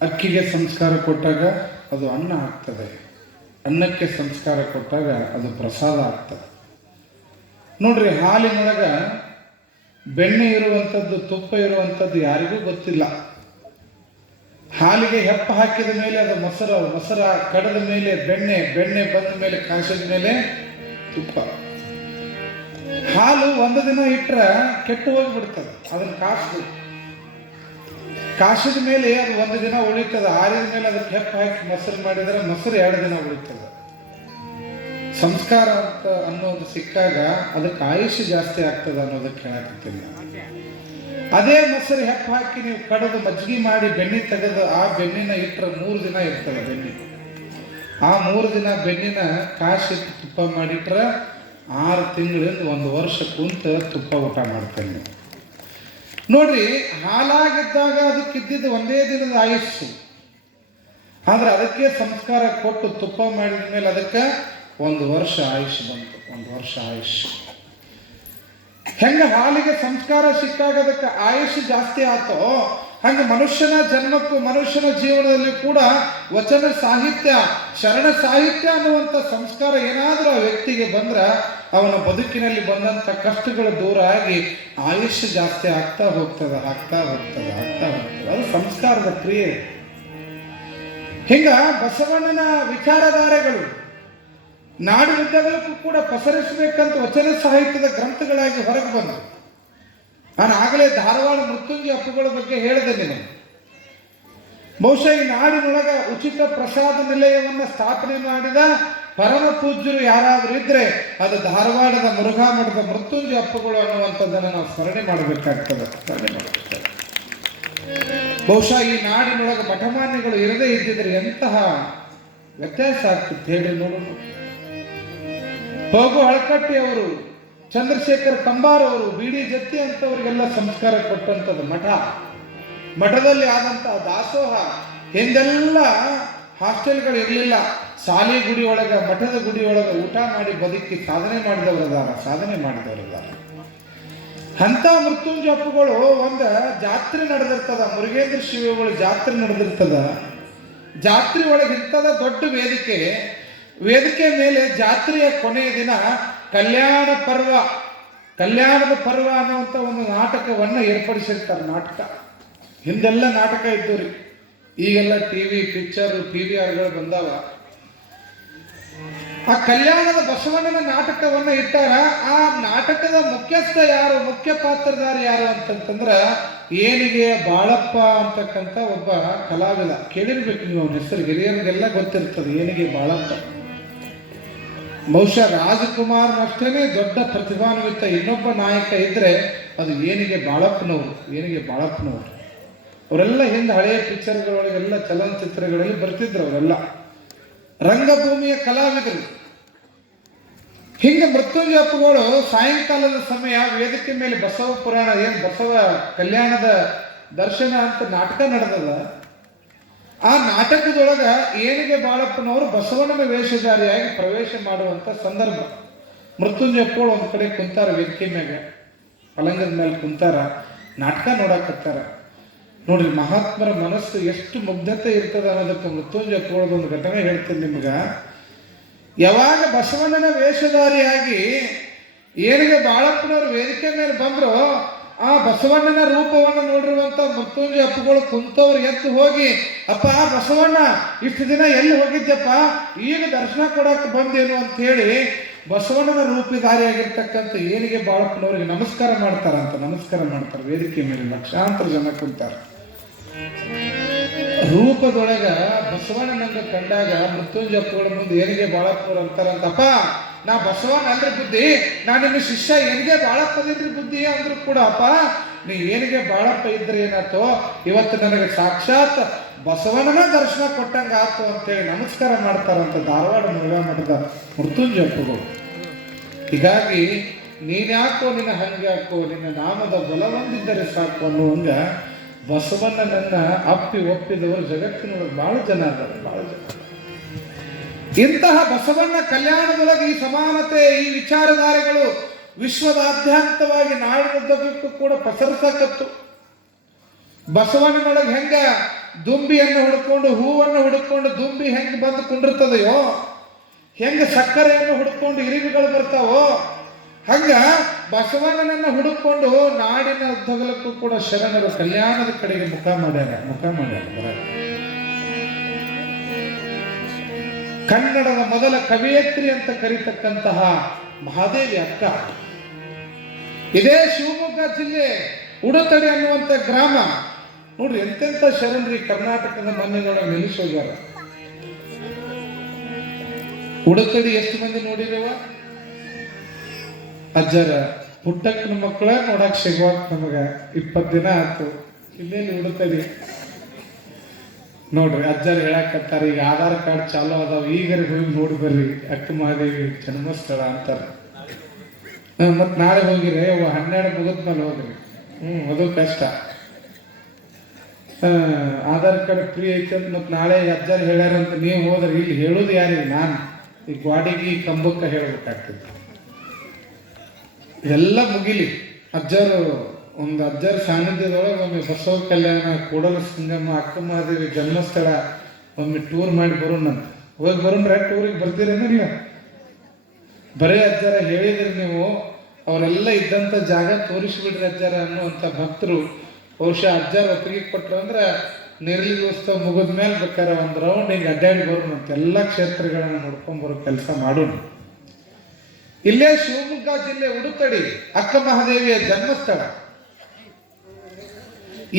ಅಕ್ಕಿಗೆ ಸಂಸ್ಕಾರ ಕೊಟ್ಟಾಗ ಅದು ಅನ್ನ ಆಗ್ತದೆ, ಅನ್ನಕ್ಕೆ ಸಂಸ್ಕಾರ ಕೊಟ್ಟಾಗ ಅದು ಪ್ರಸಾದ ಆಗ್ತದೆ. ನೋಡ್ರಿ, ಹಾಲಿನೊಳಗೆ ಬೆಣ್ಣೆ ಇರುವಂಥದ್ದು ತುಪ್ಪ ಇರುವಂಥದ್ದು ಯಾರಿಗೂ ಗೊತ್ತಿಲ್ಲ. ಹಾಲಿಗೆ ಹೆಪ್ಪ ಹಾಕಿದ ಮೇಲೆ ಅದು ಮೊಸರ ಕಡದ ಮೇಲೆ ಬೆಣ್ಣೆ ಬಂದ ಮೇಲೆ ಕಾಸಿದ ಮೇಲೆ ತುಪ್ಪ. ಹಾಲು ಒಂದು ದಿನ ಇಟ್ಟರೆ ಕೆಟ್ಟು ಹೋಗಿಬಿಡ್ತದೆ, ಅದನ್ನು ಕಾಸಿದ ಮೇಲೆ ಅದು ಒಂದು ದಿನ ಉಳಿತದೆ, ಆರಿದ ಮೇಲೆ ಅದಕ್ಕೆ ಹೆಪ್ಪ ಹಾಕಿ ಮೊಸರು ಮಾಡಿದರೆ ಮೊಸರು 2 ದಿನ ಉಳಿತದೆ. ಸಂಸ್ಕಾರ ಅಂತ ಅನ್ನೋದು ಸಿಕ್ಕಾಗ ಅದಕ್ಕೆ ಆಯುಷ್ಯ ಜಾಸ್ತಿ ಆಗ್ತದೆ ಅನ್ನೋದಕ್ಕೆ ಹೇಳಕತ್ತಿಲ್ಲ. ಅದೇ ಮೊಸರು ಹೆಪ್ಪ ಹಾಕಿ ನೀವು ಕಡದು ಮಜ್ಜಿಗೆ ಮಾಡಿ ಬೆಣ್ಣೆ ತೆಗೆದು ಆ ಬೆಣ್ಣಿನ ಇಟ್ಟರೆ 3 ದಿನ ಇರ್ತದೆ ಬೆಣ್ಣೆ. ಆ 3 ದಿನ ಬೆಣ್ಣಿನ ಕಾಸಿಟ್ಟು ತುಪ್ಪ ಮಾಡಿಟ್ರೆ 6 ತಿಂಗಳಿಂದ 1 ವರ್ಷ ಕುಂತ ತುಪ್ಪ ಊಟ ಮಾಡ್ತೇನೆ. ನೋಡ್ರಿ, ಹಾಲಾಗಿದ್ದಾಗ ಅದಕ್ಕಿದ್ದಿದ್ದು ಒಂದೇ ದಿನದ ಆಯುಷ್ಯು. ಆದ್ರೆ ಅದಕ್ಕೆ ಸಂಸ್ಕಾರ ಕೊಟ್ಟು ತುಪ್ಪ ಮಾಡಿದ ಮೇಲೆ ಅದಕ್ಕೆ 1 ವರ್ಷ ಆಯುಷ್ಯ ಬಂತು. 1 ವರ್ಷ ಆಯುಷ್ಯ. ಹೆಂಗ ಹಾಲಿಗೆ ಸಂಸ್ಕಾರ ಸಿಕ್ಕಾಗ ಅದಕ್ಕೆ ಆಯುಷ್ಯ ಜಾಸ್ತಿ ಆತೋ ಹಾಗೆ ಮನುಷ್ಯನ ಜನ್ಮಕ್ಕೂ ಮನುಷ್ಯನ ಜೀವನದಲ್ಲಿ ಕೂಡ ವಚನ ಸಾಹಿತ್ಯ, ಶರಣ ಸಾಹಿತ್ಯ ಅನ್ನುವಂಥ ಸಂಸ್ಕಾರ ಏನಾದರೂ ಆ ವ್ಯಕ್ತಿಗೆ ಬಂದ್ರೆ ಅವನ ಬದುಕಿನಲ್ಲಿ ಬಂದಂಥ ಕಷ್ಟಗಳು ದೂರ ಆಗಿ ಆಯುಷ್ಯ ಜಾಸ್ತಿ ಆಗ್ತಾ ಹೋಗ್ತದೆ. ಅದು ಸಂಸ್ಕಾರದ ಕ್ರಿಯೆ. ಹಿಂಗ ಬಸವಣ್ಣನ ವಿಚಾರಧಾರೆಗಳು ನಾಡಿನುದ್ದಗಲಕ್ಕೂ ಕೂಡ ಪಸರಿಸಬೇಕಂತ ವಚನ ಸಾಹಿತ್ಯದ ಗ್ರಂಥಗಳಾಗಿ ಹೊರಗೆ ಬಂದು, ನಾನು ಆಗಲೇ ಧಾರವಾಡ ಮೃತ್ಯುಂಜಯ ಅಪ್ಪುಗಳ ಬಗ್ಗೆ ಹೇಳಿದೆ ನಿಮಗೆ. ಬಹುಶಃ ಈ ನಾಡಿನೊಳಗ ಉಚಿತ ಪ್ರಸಾದ ನಿಲಯವನ್ನು ಸ್ಥಾಪನೆ ಮಾಡಿದ ಪರಮ ಪೂಜ್ಯರು ಯಾರಾದರೂ ಇದ್ರೆ ಅದು ಧಾರವಾಡದ ಮುರುಘಾ ಮಠದ ಮೃತ್ಯುಂಜಯ ಅಪ್ಪುಗಳು ಅನ್ನುವಂಥದ್ದನ್ನು ನಾವು ಸ್ಮರಣೆ ಮಾಡಬೇಕಾಗ್ತದೆ. ಬಹುಶಃ ಈ ನಾಡಿನೊಳಗೆ ಮಠಮಾನ್ಯಗಳು ಇರದೇ ಇದ್ದಿದ್ರೆ ಎಂತಹ ವ್ಯತ್ಯಾಸ ಆಗ್ತಿತ್ತು ಹೇಳಿ ನೋಡೋಣ. ಹೋಗು ಹಳಕಟ್ಟಿ ಅವರು, ಚಂದ್ರಶೇಖರ್ ಕಂಬಾರ್ ಅವರು, ಬಿ ಡಿ ಜತ್ತಿ ಅಂತವರಿಗೆಲ್ಲ ಸಂಸ್ಕಾರ ಕೊಟ್ಟಂಥದ್ದು ಮಠದಲ್ಲಿ ಆದಂತಹ ದಾಸೋಹ. ಹಿಂದೆಲ್ಲ ಹಾಸ್ಟೆಲ್ಗಳು ಇರಲಿಲ್ಲ. ಶಾಲೆ ಗುಡಿ ಒಳಗ, ಮಠದ ಗುಡಿ ಒಳಗ ಊಟ ಮಾಡಿ ಬದುಕಿ ಸಾಧನೆ ಮಾಡಿದವರಿದ್ದಾರೆ. ಅಂತ ಮೃತ್ಯುಂಜಯ ಅಪ್ಪುಗಳು ಒಂದು ಜಾತ್ರೆ ನಡೆದಿರ್ತದ, ಮುರುಗೇಂದ್ರ ಶಿವಗಳು ಜಾತ್ರೆ ನಡೆದಿರ್ತದ. ಜಾತ್ರೆ ಒಳಗೆ ಇಂಥದ ದೊಡ್ಡ ವೇದಿಕೆ ಮೇಲೆ ಜಾತ್ರೆಯ ಕೊನೆಯ ದಿನ ಕಲ್ಯಾಣದ ಪರ್ವ ಅನ್ನುವಂಥ ಒಂದು ನಾಟಕವನ್ನು ಏರ್ಪಡಿಸಿರ್ತಾರೆ. ಹಿಂದೆಲ್ಲ ನಾಟಕ ಇದ್ದು ರೀ, ಈಗೆಲ್ಲ ಟಿವಿ ಪಿಕ್ಚರ್ PVRಗಳು ಬಂದಾವ. ಆ ಕಲ್ಯಾಣದ ಬಸವಣ್ಣನ ನಾಟಕವನ್ನು ಇಟ್ಟಾರ. ಆ ನಾಟಕದ ಮುಖ್ಯಸ್ಥ ಯಾರು, ಮುಖ್ಯ ಪಾತ್ರಧಾರಿ ಯಾರು ಅಂತಂತಂದ್ರ ಏನಿಗೆ ಬಾಳಪ್ಪ ಅಂತಕ್ಕಂಥ ಒಬ್ಬ ಕಲಾವಿದ. ಕೇಳಿರ್ಬೇಕು ನೀವು ಅವನ ಹೆಸರು, ಹಿರಿಯರಿಗೆಲ್ಲ ಗೊತ್ತಿರ್ತದೆ ಏನಿಗೆ ಬಾಳಪ್ಪ. ಬಹುಶಃ ರಾಜಕುಮಾರ್ನಷ್ಟೇ ದೊಡ್ಡ ಪ್ರತಿಭಾನ್ವಿತ ಇನ್ನೊಬ್ಬ ನಾಯಕ ಇದ್ರೆ ಅದು ಏನಿಗೆ ಬಾಳಪ್ಪನವರು. ಅವರೆಲ್ಲ ಹಿಂದೆ ಹಳೆಯ ಪಿಕ್ಚರ್ಗಳೊಳಗೆಲ್ಲ ಚಲನಚಿತ್ರಗಳಲ್ಲಿ ಬರ್ತಿದ್ರು. ಅವರೆಲ್ಲ ರಂಗಭೂಮಿಯ ಕಲಾವಿದರು. ಹಿಂಗೆ ಮೃತ್ಯುಂಜಯ ಅಪ್ಪುಗಳು ಸಾಯಂಕಾಲದ ಸಮಯ ವೇದಿಕೆ ಮೇಲೆ ಬಸವ ಪುರಾಣ, ಬಸವ ಕಲ್ಯಾಣದ ದರ್ಶನ ಅಂತ ನಾಟಕ ನಡೆದದ. ಆ ನಾಟಕದೊಳಗ ಏನಿಗೆ ಬಾಳಪ್ಪನವರು ಬಸವಣ್ಣನ ವೇಷಧಾರಿಯಾಗಿ ಪ್ರವೇಶ ಮಾಡುವಂತ ಸಂದರ್ಭ. ಮೃತ್ಯುಂಜಯ ಅಪ್ಪುಗಳು ಒಂದು ಕಡೆ ಕುಂತಾರ, ವೇದಿಕೆ ಮ್ಯಾಗ ಪಲಂಗದ ಮೇಲೆ ಕುಂತಾರ, ನಾಟಕ ನೋಡಕತ್ತಾರ. ನೋಡ್ರಿ, ಮಹಾತ್ಮರ ಮನಸ್ಸು ಎಷ್ಟು ಮುಗ್ಧತೆ ಇರ್ತದ ಅನ್ನೋದಕ್ಕೆ ಮೃತ್ಯುಂಜಯ ಅಪ್ಪುಗಳದ ಒಂದು ಘಟನೆ ಹೇಳ್ತೀನಿ ನಿಮ್ಗ. ಯಾವಾಗ ಬಸವಣ್ಣನ ವೇಷಧಾರಿಯಾಗಿ ಏನಿಗೆ ಬಾಳಪ್ಪನವರು ವೇದಿಕೆ ಮೇಲೆ ಬಂದ್ರು, ಆ ಬಸವಣ್ಣನ ರೂಪವನ್ನು ನೋಡಿರುವಂತ ಮೃತ್ಯುಂಜಯ ಅಪ್ಪುಗಳು ಕುಂತವ್ರು ಎದ್ದು ಹೋಗಿ, ಅಪ್ಪ ಬಸವಣ್ಣ ಇಷ್ಟು ದಿನ ಎಲ್ಲಿ ಹೋಗಿದ್ದಪ್ಪ, ಈಗ ದರ್ಶನ ಕೊಡಕ್ಕೆ ಬಂದೇನು ಅಂತ ಹೇಳಿ ಬಸವಣ್ಣನ ರೂಪಧಾರಿಯಾಗಿರ್ತಕ್ಕಂಥ ಏನಿಗೆ ಬಾಳಪ್ಪನವ್ರಿಗೆ ನಮಸ್ಕಾರ ಮಾಡ್ತಾರೆ. ವೇದಿಕೆ ಮೇಲೆ ಲಕ್ಷಾಂತರ ಜನ ಕುಂತಾರೆ. ರೂಪದೊಳಗ ಬಸವಣ್ಣನಂಗ ಕಂಡಾಗ ಮೃತ್ಯುಂಜಯ ಅಪ್ಪುಗಳ ಮುಂದೆ ಏನಿಗೆ ಬಾಳಪ್ಪನವ್ರು ಅಂತಾರಂತಪ್ಪ, ನಾ ಬಸವಣ್ಣ ಅಂದ್ರೆ ಬುದ್ಧಿ, ನಾ ನಿಮ್ಮ ಶಿಷ್ಯ ಏನಿಗೆ ಬಾಳಪ್ಪದಿದ್ರಿ ಬುದ್ಧಿ ಅಂದ್ರು ಕೂಡ, ಅಪ್ಪ ನೀ ಏನಿಗೆ ಬಾಳಪ್ಪ ಇದ್ರೆ ಏನಾಯ್ತು, ಇವತ್ತು ನನಗೆ ಸಾಕ್ಷಾತ್ ಬಸವಣ್ಣನ ದರ್ಶನ ಕೊಟ್ಟಂಗ ಆಯ್ತು ಅಂತೇಳಿ ನಮಸ್ಕಾರ ಮಾಡ್ತಾರಂತ ಧಾರವಾಡ ಮುರುಘಾ ಮಠದ ಮೃತ್ಯುಂಜಯ ಅಪ್ಪುಗಳು. ಹೀಗಾಗಿ ನೀನ್ಯಾಕೋ ನಿನ್ನ ಹಂಗ್ಯಾಕೋ, ನಿನ್ನ ನಾಮದ ಬಲವೊಂದಿದ್ದರೆ ಸಾಕು ಅನ್ನುವಂಗ ಬಸವಣ್ಣನನ್ನ ಒಪ್ಪಿದವರು ಜಗತ್ತಿನೊಳಗೆ ಬಹಳ ಜನ ಇದ್ದಾರೆ. ಇಂತಹ ಬಸವಣ್ಣ ಕಲ್ಯಾಣದೊಳಗೆ ಈ ಸಮಾನತೆ, ಈ ವಿಚಾರಧಾರೆಗಳು ವಿಶ್ವದಾದ್ಯಂತವಾಗಿ ನಾಡಿನುದ್ದಕ್ಕೂ ಕೂಡ ಪಸರಿಸಕತ್ತು. ಬಸವಣ್ಣನೊಳಗೆ ಹೆಂಗ ದುಂಬಿಯನ್ನು ಹುಡುಕೊಂಡು, ಹೂವನ್ನು ಹುಡುಕೊಂಡು ದುಂಬಿ ಹೆಂಗೆ ಬಂದು ಕುಂಡಿರ್ತದೆಯೋ, ಹೆಂಗ ಸಕ್ಕರೆಯನ್ನು ಹುಡುಕೊಂಡು ಇರಿವುಗಳು ಬರ್ತಾವೋ, ಹಂಗ ಬಸವಣ್ಣನನ್ನ ಹುಡುಕೊಂಡು ನಾಡಿನ ಉದ್ದಗಲಕ್ಕೂ ಕೂಡ ಶರಣರು ಕಲ್ಯಾಣದ ಕಡೆಗೆ ಮುಖ ಮಾಡ್ಯಾರ. ಕನ್ನಡದ ಮೊದಲ ಕವಿಯತ್ರಿ ಅಂತ ಕರೀತಕ್ಕಂತಹ ಮಹಾದೇವಿ ಅಕ್ಕ, ಇದೇ ಶಿವಮೊಗ್ಗ ಜಿಲ್ಲೆ ಉಡತಡಿ ಅನ್ನುವಂಥ ಗ್ರಾಮ. ನೋಡ್ರಿ ಎಂತೆಂಥ ಶರಣರಿ ಕರ್ನಾಟಕದ ಮನೆಯೊಳಗೆ ನಿಲ್ಲಿಸೋಗ್ಯಾರ. ಉಡತಡಿ ಎಷ್ಟು ಮಂದಿ ನೋಡಿರವ? ಅಜ್ಜರ ಪುಟ್ಟಕ್ಕನ ಮಕ್ಕಳ ನೋಡಕ್ ಸಿಗುವಾಗ ನಮಗ 20 ದಿನ ಆಯ್ತು. ಇನ್ನೇನು ಉಡತಡಿ ನೋಡ್ರಿ, ಅಜ್ಜರು ಹೇಳಕತ್ತಾರ, ಈಗ ಆಧಾರ್ ಕಾರ್ಡ್ ಚಾಲು ಅದಾವ, ಈಗ ಹೋಗಿ ನೋಡಿ ಬರ್ರಿ ಅಕ್ಕ ಮಹಾದೇವಿ ಜನ್ಮಸ್ಥಳ ಅಂತಾರೆ. ಮತ್ ನಾಳೆ ಹೋಗಿರಿ, 12 ಮುಗಿದ್ಮೇಲೆ ಹೋಗ್ರಿ. ಅದು ಕಷ್ಟ. ಆಧಾರ್ ಕಾರ್ಡ್ ಫ್ರೀ ಐತಿ ಅಂತ ಮತ್ ನಾಳೆ ಅಜ್ಜರು ಹೇಳ್ಯಾರಂತ ನೀವು ಹೋದ್ರಿ, ಇಲ್ಲಿ ಹೇಳುದು ಯಾರಿಗೆ? ನಾನು ಈ ಗ್ವಾಡಿಗೆ ಕಂಬಕ್ಕೆ ಹೇಳ್ಬೇಕಾಗ್ತದೆ. ಇದೆಲ್ಲ ಮುಗಿಲಿ, ಅಜ್ಜರು ಒಂದು ಅಜ್ಜರ ಸಾನ್ನಿಧ್ಯದೊಳಗೆ ಒಮ್ಮೆ ಬಸವ ಕಲ್ಯಾಣ, ಕೂಡಲ ಸಂಗಮ, ಅಕ್ಕಮಹಾದೇವಿ ಜನ್ಮಸ್ಥಳ ಒಮ್ಮೆ ಟೂರ್ ಮಾಡಿ ಬರೋಣಂತ. ಹೋಗಿ ಬರೋಣ್ರ ಟೂರಿಗೆ ಬರ್ತೀರೇನಿಲ್ಲ? ಬರೇ ಅಜ್ಜರ ಹೇಳಿದ್ರಿ ನೀವು, ಅವರೆಲ್ಲ ಇದ್ದಂಥ ಜಾಗ ತೋರಿಸ್ಬಿಡ್ರಿ ಅಜ್ಜರ ಅನ್ನುವಂಥ ಭಕ್ತರು ಬಹುಶಃ ಅಜ್ಜಾರ ಒಪ್ಪಿಗೆ ಕೊಟ್ಟರು ಅಂದ್ರೆ ನಿರ್ಲಿಗೋತ್ಸವ ಮುಗಿದ ಮೇಲೆ ಬೇಕಾದ್ರೆ ಒಂದು ರೌಂಡ್ ಹಿಂಗೆ ಅಡ್ಡಾಡಿ ಬರೋಣಂತ, ಎಲ್ಲ ಕ್ಷೇತ್ರಗಳನ್ನು ನೋಡ್ಕೊಂಡ್ಬರೋ ಕೆಲಸ ಮಾಡೋಣ. ಇಲ್ಲೇ ಶಿವಮೊಗ್ಗ ಜಿಲ್ಲೆ ಉಡುತಡಿ ಅಕ್ಕ ಮಹಾದೇವಿಯ ಜನ್ಮಸ್ಥಳ.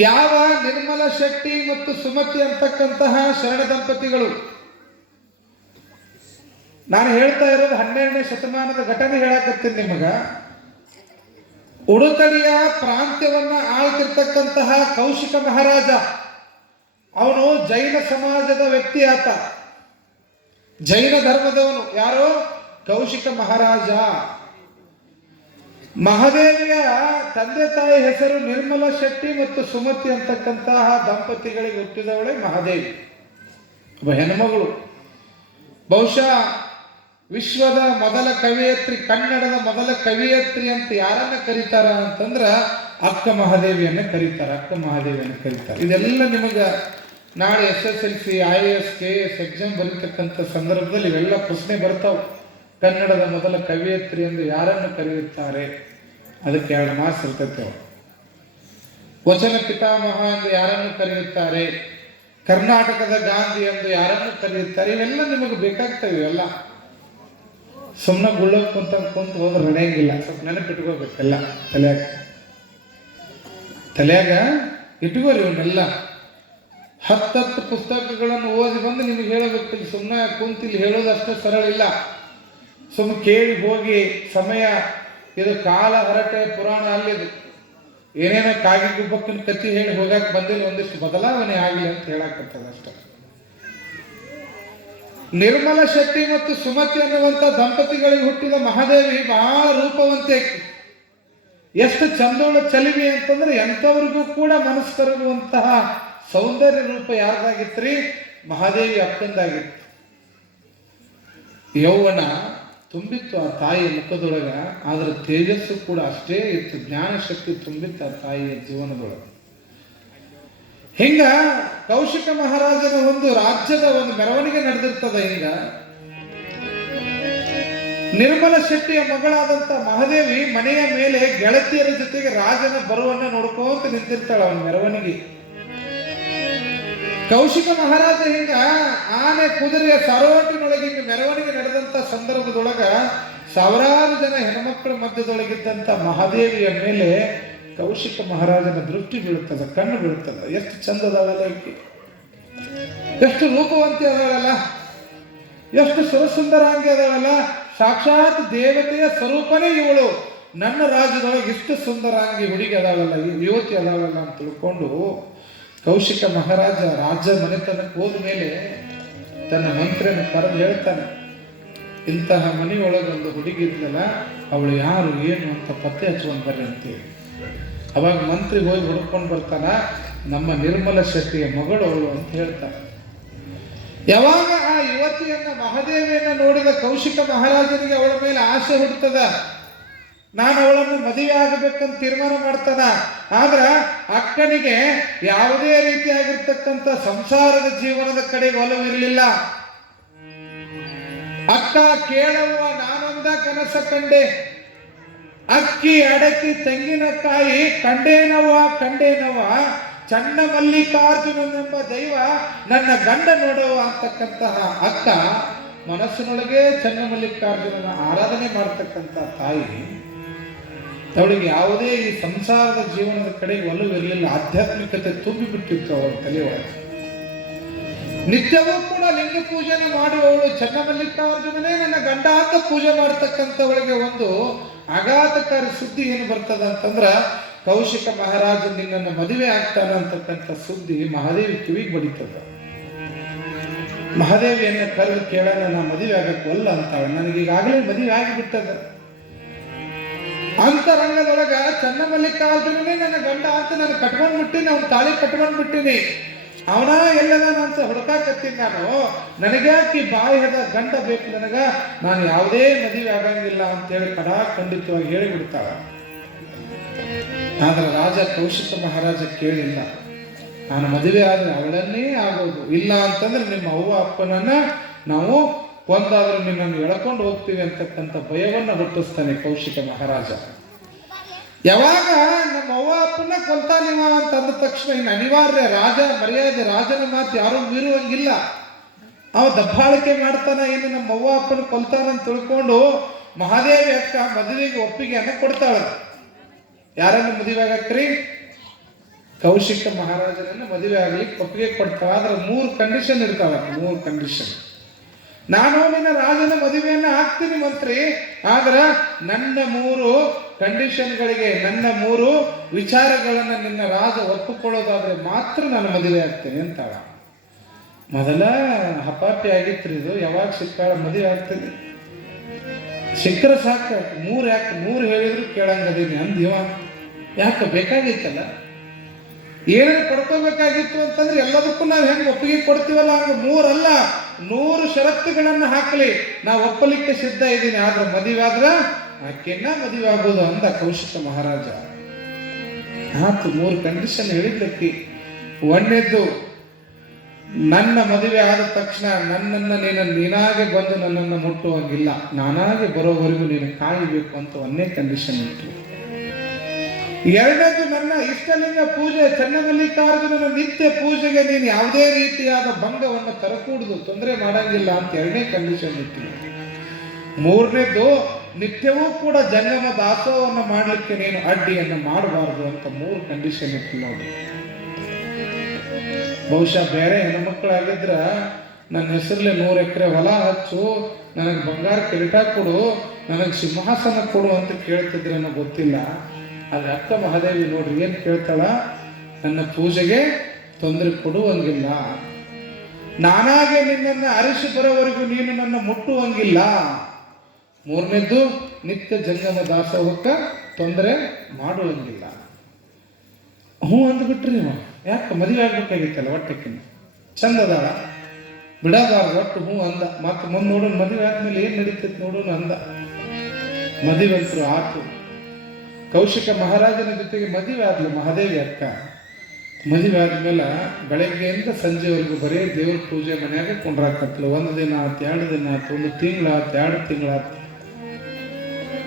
ಯಾವ ನಿರ್ಮಲ ಶೆಟ್ಟಿ ಮತ್ತು ಸುಮತಿ ಅಂತಕ್ಕಂತಹ ಶರಣ ದಂಪತಿಗಳು, ನಾನು ಹೇಳ್ತಾ ಇರೋದು 12ನೇ ಶತಮಾನದ ಘಟನೆ ಹೇಳಕತ್ತೀನಿ ನಿಮಗ. ಉಡುತಡಿಯ ಪ್ರಾಂತ್ಯವನ್ನ ಆಳ್ತಿರ್ತಕ್ಕಂತಹ ಕೌಶಿಕ ಮಹಾರಾಜ, ಅವನು ಜೈನ ಸಮಾಜದ ವ್ಯಕ್ತಿ. ಆತ ಜೈನ ಧರ್ಮದವನು. ಯಾರು? ಕೌಶಿಕ ಮಹಾರಾಜ. ಮಹಾದೇವಿಯ ತಂದೆ ತಾಯಿ ಹೆಸರು ನಿರ್ಮಲ ಶೆಟ್ಟಿ ಮತ್ತು ಸುಮತಿ ಅಂತಕ್ಕಂತಹ ದಂಪತಿಗಳಿಗೆ ಹುಟ್ಟಿದವಳೆ ಮಹಾದೇವಿ, ಒಬ್ಬ ಹೆಣ್ಮಗಳು. ಬಹುಶಃ ವಿಶ್ವದ ಮೊದಲ ಕವಿಯತ್ರಿ, ಕನ್ನಡದ ಮೊದಲ ಕವಿಯತ್ರಿ ಅಂತ ಯಾರನ್ನ ಕರೀತಾರ ಅಂತಂದ್ರ ಅಕ್ಕ ಮಹಾದೇವಿಯನ್ನ ಕರೀತಾರೆ. ಅಕ್ಕ ಮಹಾದೇವಿಯನ್ನು ಕರೀತಾರೆ. ಇದೆಲ್ಲ ನಿಮಗೆ ನಾಳೆ SSLC, IAS, KS ಎಕ್ಸಾಮ್ ಬರೀತಕ್ಕಂಥ ಸಂದರ್ಭದಲ್ಲಿ ಇವೆಲ್ಲ ಪ್ರಶ್ನೆ ಬರ್ತಾವೆ. ಕನ್ನಡದ ಮೊದಲ ಕವಿಯತ್ರಿ ಎಂದು ಯಾರನ್ನು ಕರೆಯುತ್ತಾರೆ? ಅದಕ್ಕೆ 2 ಮಾರ್ಕ್ಸ್ ಇರ್ತೈತೆ. ವಚನ ಪಿತಾಮಹ ಎಂದು ಯಾರನ್ನು ಕರೆಯುತ್ತಾರೆ? ಕರ್ನಾಟಕದ ಗಾಂಧಿ ಎಂದು ಯಾರನ್ನು ಕರೆಯುತ್ತಾರೆ? ಇವೆಲ್ಲ ನಿಮಗೆ ಬೇಕಾಗ್ತವೆ. ಇವೆಲ್ಲ ಸುಮ್ಮನೆ ಗುಳ್ಳೋಕ್ ಕುಂತು ಹೋದ್ರೆ ನಡೆಯಂಗಿಲ್ಲ. ಸ್ವಲ್ಪ ನೆನಪಿಟ್ಕೋಬೇಕೆಲ್ಲ ತಲೆಯಾಗ ಇಟ್ಕೋರಿ. ಇವನ್ನೆಲ್ಲ 10 ಪುಸ್ತಕಗಳನ್ನು ಓದಿ ಬಂದು ನಿಮಗೆ ಹೇಳಬೇಕಿಲ್ಲ. ಸುಮ್ಮನೆ ಕುಂತಿಲ್ಲಿ ಹೇಳೋದು ಅಷ್ಟು ಸರಳ ಇಲ್ಲ. ಸುಮ್ಮನೆ ಕೇಳಿ ಹೋಗಿ ಸಮಯ, ಇದು ಕಾಲ ಹರಟೆ ಪುರಾಣ ಅಲ್ಲಿದು. ಏನೇನೋ ಕಾಗಿ ಗುಬ್ಬಕ್ಕನ ಕತ್ತಿ ಹೇಳಿ ಹೋಗಕ್ಕೆ ಬಂದಿಲ್ಲ, ಒಂದಿಷ್ಟು ಬದಲಾವಣೆ ಆಗಲಿ ಅಂತ ಹೇಳಕತ್ತದ ಅಷ್ಟೆ. ನಿರ್ಮಲ ಶೆಟ್ಟಿ ಮತ್ತು ಸುಮತಿ ಅನ್ನುವಂಥ ದಂಪತಿಗಳಿಗೆ ಹುಟ್ಟಿದ ಮಹಾದೇವಿ ಬಹಳ ರೂಪವಂತೆ. ಎಷ್ಟು ಚಂದೋಳ ಚಲಿಮೆ ಅಂತಂದ್ರೆ ಎಂಥವ್ರಿಗೂ ಕೂಡ ಮನಸ್ಸು ಕರಗುವಂತಹ ಸೌಂದರ್ಯ ರೂಪ ಯಾರ್ದಾಗಿತ್ರಿ? ಮಹಾದೇವಿ ಅಕ್ಕಂದಾಗಿತ್ತು. ಯೌವನ ತುಂಬಿತ್ತು ಆ ತಾಯಿಯ ಮುಖದೊಳಗ, ಆದ್ರೆ ತೇಜಸ್ಸು ಕೂಡ ಅಷ್ಟೇ ಇತ್ತು. ಜ್ಞಾನ ಶಕ್ತಿ ತುಂಬಿತ್ತು ಆ ತಾಯಿಯ ಜೀವನದೊಳಗೆ. ಹಿಂಗ ಕೌಶಿಕ ಮಹಾರಾಜನ ಒಂದು ರಾಜ್ಯದ ಒಂದು ಮೆರವಣಿಗೆ ನಡೆದಿರ್ತದ. ಹಿಂಗ ನಿರ್ಮಲ ಶೆಟ್ಟಿಯ ಮಗಳಾದಂತ ಮಹಾದೇವಿ ಮನೆಯ ಮೇಲೆ ಗೆಳತಿಯರ ಜೊತೆಗೆ ರಾಜನ ಬರುವನ್ನ ನೋಡ್ಕೊಂತ ನಿಂತಿರ್ತಾಳ ಅವನ ಮೆರವಣಿಗೆ. ಕೌಶಿಕ ಮಹಾರಾಜ ಹಿಂಗ ಆನೆ ಕುದುರೆಯ ಸರೋಟಿನೊಳಗೆ ಹಿಂಗ ಮೆರವಣಿಗೆ ನಡೆದಂತ ಸಂದರ್ಭದೊಳಗ ಸಾವಿರಾರು ಜನ ಹೆಣ್ಮಕ್ಕಳ ಮಧ್ಯದೊಳಗಿದ್ದಂತ ಮಹಾದೇವಿಯ ಮೇಲೆ ಕೌಶಿಕ ಮಹಾರಾಜನ ದೃಷ್ಟಿ ಬೀಳುತ್ತದೆ, ಕಣ್ಣು ಬೀಳುತ್ತದೆ. ಎಷ್ಟು ಚಂದದಾಳಲ್ಲ ಈಕೆ, ಎಷ್ಟು ರೂಪವಂತಿ ಅದಾಳಲ್ಲ, ಎಷ್ಟು ಸುರಸುಂದರಾಂಗಿ ಅದಾಳಲ್ಲ. ಸಾಕ್ಷಾತ್ ದೇವತೆಯ ಸ್ವರೂಪನೇ ಇವಳು. ನನ್ನ ರಾಜ್ಯದೊಳಗೆ ಇಷ್ಟು ಸುಂದರಾಂಗಿ ಹುಡುಗಿ ಅದಾಳಲ್ಲ, ಯುವತಿ ಅದಾಳಲ್ಲ ಅಂತ ತಿಳ್ಕೊಂಡು ಕೌಶಿಕ ಮಹಾರಾಜ ರಾಜ ಮನೆತನಕ್ಕೆ ಹೋದ ಮೇಲೆ ತನ್ನ ಮಂತ್ರಿಯನ್ನು ಕರೆದು ಹೇಳ್ತಾನೆ, ಇಂತಹ ಮನೆಯೊಳಗೊಂದು ಹುಡುಗಿ ಇದ್ಲಲ್ಲ, ಅವಳು ಯಾರು ಏನು ಅಂತ ಪತ್ತೆ ಹಚ್ಕೊಂಡು ಬರ್ರಿ ಅಂತೇಳಿ. ಅವಾಗ ಮಂತ್ರಿ ಹೋಗಿ ಹುಡ್ಕೊಂಡು ಬರ್ತಾನ, ನಮ್ಮ ನಿರ್ಮಲ ಶೆಟ್ಟಿಯ ಮಗಳು ಅವಳು ಅಂತ ಹೇಳ್ತಾನೆ. ಯಾವಾಗ ಆ ಯುವತಿಯನ್ನ ಮಹಾದೇವಿಯನ್ನ ನೋಡಿದ ಕೌಶಿಕ ಮಹಾರಾಜನಿಗೆ ಅವಳ ಮೇಲೆ ಆಸೆ ಹುಡ್ತದ. ನಾನು ಅವಳನ್ನು ಮದುವೆ ಆಗಬೇಕಂತ ತೀರ್ಮಾನ ಮಾಡ್ತಾನ. ಆದ್ರ ಅಕ್ಕನಿಗೆ ಯಾವುದೇ ರೀತಿಯಾಗಿರ್ತಕ್ಕಂಥ ಸಂಸಾರದ ಜೀವನದ ಕಡೆಗೆ ಒಲವಿರಲಿಲ್ಲ. ಅಕ್ಕ ಕೇಳವ್ವ ನಾನೊಂದ ಕನಸ ಕಂಡೆ, ಅಕ್ಕಿ ಅಡಕಿ ತೆಂಗಿನಕಾಯಿ ಕಂಡೇನವ್ವ ಚನ್ನ ಮಲ್ಲಿಕಾರ್ಜುನನೆಂಬ ದೈವ ನನ್ನ ಗಂಡ ನೋಡುವ ಅಂತಕ್ಕಂತಹ ಅಕ್ಕ ಮನಸ್ಸಿನೊಳಗೆ ಚನ್ನ ಮಲ್ಲಿಕಾರ್ಜುನನ ಆರಾಧನೆ ಮಾಡತಕ್ಕಂಥ ತಾಯಿ. ಅವಳಿಗೆ ಯಾವುದೇ ಈ ಸಂಸಾರದ ಜೀವನದ ಕಡೆಗೆ ಒಲವಿರಲಿಲ್ಲ. ಆಧ್ಯಾತ್ಮಿಕತೆ ತುಂಬಿಬಿಟ್ಟಿತ್ತು ಅವಳ ತಲೆಯೊಳಗೆ. ನಿತ್ಯವೂ ಕೂಡ ಲಿಂಗ ಪೂಜೆನ ಮಾಡುವವಳು ಚನ್ನ ಮಲ್ಲಿಕಾರ್ಜುನನೇ ನನ್ನ ಗಂಡ ಅಂತ ಪೂಜೆ ಮಾಡತಕ್ಕಂಥವಳಿಗೆ ಒಂದು ಆಘಾತಕಾರಿ ಸುದ್ದಿ ಏನು ಬರ್ತದ ಅಂತಂದ್ರ, ಕೌಶಿಕ ಮಹಾರಾಜ ನಿನ್ನನ್ನು ಮದುವೆ ಆಗ್ತಾನ ಅಂತಕ್ಕಂಥ ಸುದ್ದಿ ಮಹಾದೇವಿ ಕಿವಿಗೆ ಬಡಿತದ. ಮಹಾದೇವಿಯನ್ನ ಕರೆದು ಕೇಳೋಣ, ನಾ ಮದುವೆ ಆಗಕ್ಕೆ ಒಲ್ಲ ಅಂತಾಳೆ. ನನಗೀಗಾಗಲೇ ಮದುವೆ ಆಗಿಬಿಟ್ಟದ. ಅಂತರಂಗದೊಳಗ ಚನ್ನ ಮಲ್ಲಿಕಾರ್ಜುನನೇ ನನ್ನ ಗಂಡ ಅಂತ ನಾನು ಕಟ್ಕೊಂಡ್ಬಿಟ್ಟಿನಿ, ಅವ್ನ ತಾಳಿ ಕಟ್ಕೊಂಡ್ಬಿಟ್ಟಿನಿ, ಅವನ ಎಲ್ಲದಾನ ಅಂತ ಹುಡುಕಾಕತ್ತೀನಿ ನಾನು. ನನಗ್ಯಾಕೆ ಬಾಹ್ಯದ ಗಂಡ ಬೇಕು, ನಾನು ಯಾವುದೇ ಮದುವೆ ಆಗಂಗಿಲ್ಲ ಅಂತೇಳಿ ಖಡಾಖಂಡಿತವಾಗಿ ಹೇಳಿಬಿಡ್ತಾಳ. ಆದರೆ ರಾಜ ಕೌಶಿಕ ಮಹಾರಾಜ ಕೇಳಿಲ್ಲ. ನಾನು ಮದುವೆ ಆದರೆ ಅವಳನ್ನೇ ಆಗೋದು, ಇಲ್ಲ ಅಂತಂದ್ರೆ ನಿಮ್ಮ ಅವ್ವ ಅಪ್ಪನನ್ನ ನಾವು ಕೊಂದಾದ್ರೂ ನಿನ್ನನ್ನು ಎಳ್ಕೊಂಡು ಹೋಗ್ತೀವಿ ಅಂತಕ್ಕಂಥ ಭಯವನ್ನು ಹುಟ್ಟಿಸ್ತಾನೆ ಕೌಶಿಕ ಮಹಾರಾಜ. ಯಾವಾಗ ನಮ್ಮ ಅವ್ವ ಅಪ್ಪನ ಕೊಲ್ತಾನಿವ ಅಂತ ಅಂದ ತಕ್ಷಣ ಇನ್ನು ಅನಿವಾರ್ಯ, ರಾಜ ಮರ್ಯಾದೆ, ರಾಜನ ಮಾತು ಯಾರೂ ಮೀರುವಂಗಿಲ್ಲ. ಅವ ದಬ್ಬಾಳಿಕೆ ಮಾಡ್ತಾನ, ಇನ್ನು ನಮ್ಮ ಅವ್ವ ಅಪ್ಪನ ಕೊಲ್ತಾನಂತ ತಿಳ್ಕೊಂಡು ಮಹಾದೇವಿ ಅಕ್ಕ ಮದುವೆಗೆ ಒಪ್ಪಿಗೆಯನ್ನು ಕೊಡ್ತಾಳೆ. ಯಾರನ್ನು ಮದುವೆ ಆಗಕ್ರಿ? ಕೌಶಿಕ ಮಹಾರಾಜನನ್ನು ಮದುವೆ ಆಗ್ಲಿಕ್ಕೆ ಒಪ್ಪಿಗೆ ಕೊಡ್ತಾಳೆ. ಆದ್ರೆ 3 ಕಂಡೀಷನ್ ಇರ್ತಾವ. 3 ಕಂಡೀಷನ್. ನಾನು ನಿನ್ನ ರಾಜನ ಮದುವೆಯನ್ನು ಆಗ್ತೀನಿ ಮಂತ್ರಿ, ಆದ್ರೆ ನನ್ನ 3 ಕಂಡೀಷನ್ಗಳಿಗೆ, ನನ್ನ 3 ವಿಚಾರಗಳನ್ನು ನಿನ್ನ ರಾಜ ಒಪ್ಪಿಕೊಳ್ಳೋದಾದ್ರೆ ಮಾತ್ರ ನಾನು ಮದುವೆ ಆಗ್ತೇನೆ ಅಂತಾಳ. ಮೊದಲ ಹಪಾಪಿ ಆಗಿತ್ತು ಇದು. ಯಾವಾಗ ಸಿಕ್ಕಾಳ ಮದುವೆ ಆಗ್ತದೆ? ಸಿಕ್ಕರ ಸಾಕು, 3 ಯಾಕೆ? 3 ಹೇಳಿದ್ರು ಕೇಳಂಗದೀನಿ ಅಂದಿವ. ಯಾಕೆ? ಬೇಕಾಗಿತ್ತಲ್ಲ, ಏನೇನು ಪಡ್ಕೋಬೇಕಾಗಿತ್ತು ಅಂತಂದ್ರೆ ಎಲ್ಲದಕ್ಕೂ ನಾವು ಹೆಂಗೆ ಒಪ್ಪಿಗೆ ಕೊಡ್ತೀವಲ್ಲ ಹಂಗೆ 3 ಅಲ್ಲ 100 ಷರತ್ತುಗಳನ್ನು ಹಾಕಲಿ, ನಾವು ಒಪ್ಪಲಿಕ್ಕೆ ಸಿದ್ಧ ಇದ್ದೀನಿ, ಆದ್ರೆ ಮದುವೆ ಆದ್ರೆ ಆಕೆನ್ನ ಮದುವೆ ಆಗೋದು ಅಂದ ಕೌಶಿಕ ಮಹಾರಾಜ. ಆತು 3 ಕಂಡೀಷನ್ ಹೇಳಿದ್ದಕ್ಕೆ. ಒಂದನೇದ್ದು, ನನ್ನ ಮದುವೆ ಆದ ತಕ್ಷಣ ನನ್ನನ್ನು ನೀನಾಗೆ ಬಂದು ನನ್ನನ್ನು ಮುಟ್ಟುವಂಗಿಲ್ಲ, ನಾನಾಗೆ ಬರೋವರೆಗೂ ನೀನು ಕಾಯಬೇಕು ಅಂತ 1ನೇ ಕಂಡೀಷನ್ ಇತ್ತು. 2ನೇದು, ನನ್ನ ಇಷ್ಟಲಿಂಗ ಪೂಜೆ ಚನ್ನಮಲ್ಲಿಕಾರ್ಜುನನ ನಿತ್ಯ ಪೂಜೆಗೆ ನೀನು ಯಾವುದೇ ರೀತಿಯಾದ ಭಂಗವನ್ನು ತರಕೂಡುದು, ತೊಂದರೆ ಮಾಡಂಗಿಲ್ಲ ಅಂತ 2ನೇ ಕಂಡೀಷನ್ ಇತ್ತು. 3ನೇದು, ನಿತ್ಯವೂ ಕೂಡ ಜಂಗಮ ದಾಸೋಹವನ್ನು ಮಾಡಲಿಕ್ಕೆ ನೀನು ಅಡ್ಡಿಯನ್ನು ಮಾಡಬಾರದು ಅಂತ 3 ಕಂಡೀಷನ್ ಇತ್ತು ನೋಡಿ. ಬಹುಶಃ ಬೇರೆ ಹೆಣ್ಮಕ್ಳಾಗಿದ್ರ ನನ್ನ ಹೆಸರಲ್ಲಿ 100 ಎಕರೆ ಹೊಲ ಹಚ್ಚು, ನನಗೆ ಬಂಗಾರ ಕಿರೀಟ ಕೊಡು, ನನಗೆ ಸಿಂಹಾಸನ ಕೊಡು ಅಂತ ಕೇಳ್ತಿದ್ರೇನೋ ಗೊತ್ತಿಲ್ಲ. ಆದ್ರೆ ಅಕ್ಕ ಮಹಾದೇವಿ ನೋಡ್ರಿ ಏನ್ ಕೇಳ್ತಾಳ? ನನ್ನ ಪೂಜೆಗೆ ತೊಂದರೆ ಕೊಡುವಂಗಿಲ್ಲ, ನಾನಾಗೆ ನಿನ್ನನ್ನು ಅರಿಸಿ ಬರೋವರೆಗೂ ನೀನು ನನ್ನ ಮುಟ್ಟುವಂಗಿಲ್ಲ. 3ನೇದ್ದು, ನಿತ್ಯ ಜಂಗಮ ದಾಸೋಹಕ್ಕೆ ತೊಂದರೆ ಮಾಡುವಂಗಿಲ್ಲ. ಹ್ಞೂ ಅಂದ್ಬಿಟ್ರಿ ನೀವು. ಯಾಕೆ? ಮದುವೆ ಆಗ್ಬೇಕಾಗಿತ್ತಲ್ಲ, ಒಟ್ಟಕ್ಕಿಂತ ಚಂದದಾಳ, ಬಿಡಬಾರ್ದು, ಒಟ್ಟು ಹ್ಞೂ ಅಂದ. ಮತ್ತೆ ಮುಂದೆ ನೋಡೋಣ ಮದುವೆ ಆದ್ಮೇಲೆ ಏನು ನಡೀತೈತೆ ನೋಡೋಣ ಅಂದ. ಮದುವೆಂತರು ಆತು. ಕೌಶಿಕ ಮಹಾರಾಜನ ಜೊತೆಗೆ ಮದುವೆ ಆದ್ಲು ಮಹಾದೇವಿ ಅಕ್ಕ. ಮದುವೆ ಆದ್ಮೇಲೆ ಬೆಳಗ್ಗೆಯಿಂದ ಸಂಜೆವರೆಗೂ ಬರೀ ದೇವ್ರ ಪೂಜೆ ಮನೆಯಾಗ ಕೊಂಡ್ರಾಕತ್ಲು. 1 ದಿನ ಆತು, 2 ದಿನ ಆತು, 1 ತಿಂಗಳಾತು, 2 ತಿಂಗಳಾತು.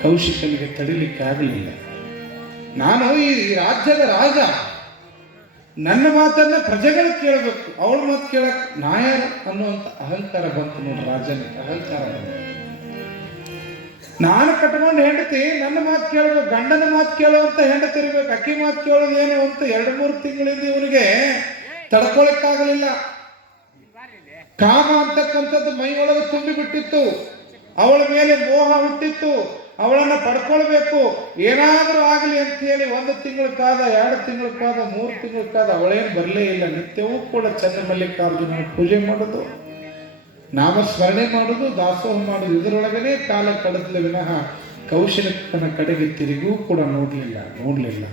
ಕೌಶಿಕನಿಗೆ ತಡಿಲಿಕ್ಕೆ ಆಗಲಿಲ್ಲ. ನಾನು ಈ ರಾಜ್ಯದ ರಾಜ, ನನ್ನ ಮಾತನ್ನ ಪ್ರಜೆಗಳು ಕೇಳಬೇಕು, ಅವಳ ಮಾತು ಕೇಳಕ್ ನಾಯರ್ ಅನ್ನುವಂಥ ಅಹಂಕಾರ ಬಂತು ನೋಡಿ ರಾಜನಿಗೆ. ಅಹಂಕಾರ ಬಂತು. ನಾನು ಕಟ್ಕೊಂಡು ಹೆಂಡತಿ ನನ್ನ ಮಾತು ಕೇಳಬೇಕು, ಗಂಡನ ಮಾತು ಕೇಳುವಂತ ಹೆಂಡತಿ ಇರ್ಬೇಕು, ಅಕ್ಕಿ ಮಾತು ಕೇಳೋದೇನು ಅಂತ 2-3 ತಿಂಗಳಿಂದ ಇವನಿಗೆ ತಡ್ಕೊಳಕ್ಕಾಗಲಿಲ್ಲ. ಕಾಮ ಅಂತಕ್ಕಂಥದ್ದು ಮೈ ಒಳಗೆ ತುಂಬಿ ಬಿಟ್ಟಿತ್ತು. ಅವಳ ಮೇಲೆ ಮೋಹ ಹುಟ್ಟಿತ್ತು. ಅವಳನ್ನು ಪಡ್ಕೊಳ್ಬೇಕು, ಏನಾದರೂ ಆಗಲಿ ಅಂತ ಹೇಳಿ 1 ತಿಂಗಳು ಕಾದ, 2 ತಿಂಗಳು ಕಾದ, 3 ತಿಂಗಳು ಕಾದ, ಅವಳೇನು ಬರಲೇ ಇಲ್ಲ. ನಿತ್ಯವೂ ಕೂಡ ಚನ್ನಮಲ್ಲಿಕಾರ್ಜುನ ಪೂಜೆ ಮಾಡೋದು, ನಾಮಸ್ಮರಣೆ ಮಾಡೋದು, ದಾಸೋಹ ಮಾಡೋದು, ಇದರೊಳಗನೆ ಕಾಲ ಕಳೆದಲೆ ವಿನಃ ಕೌಶಿಕನ ಕಡೆಗೆ ತಿರುಗೂ ಕೂಡ ನೋಡಲಿಲ್ಲ.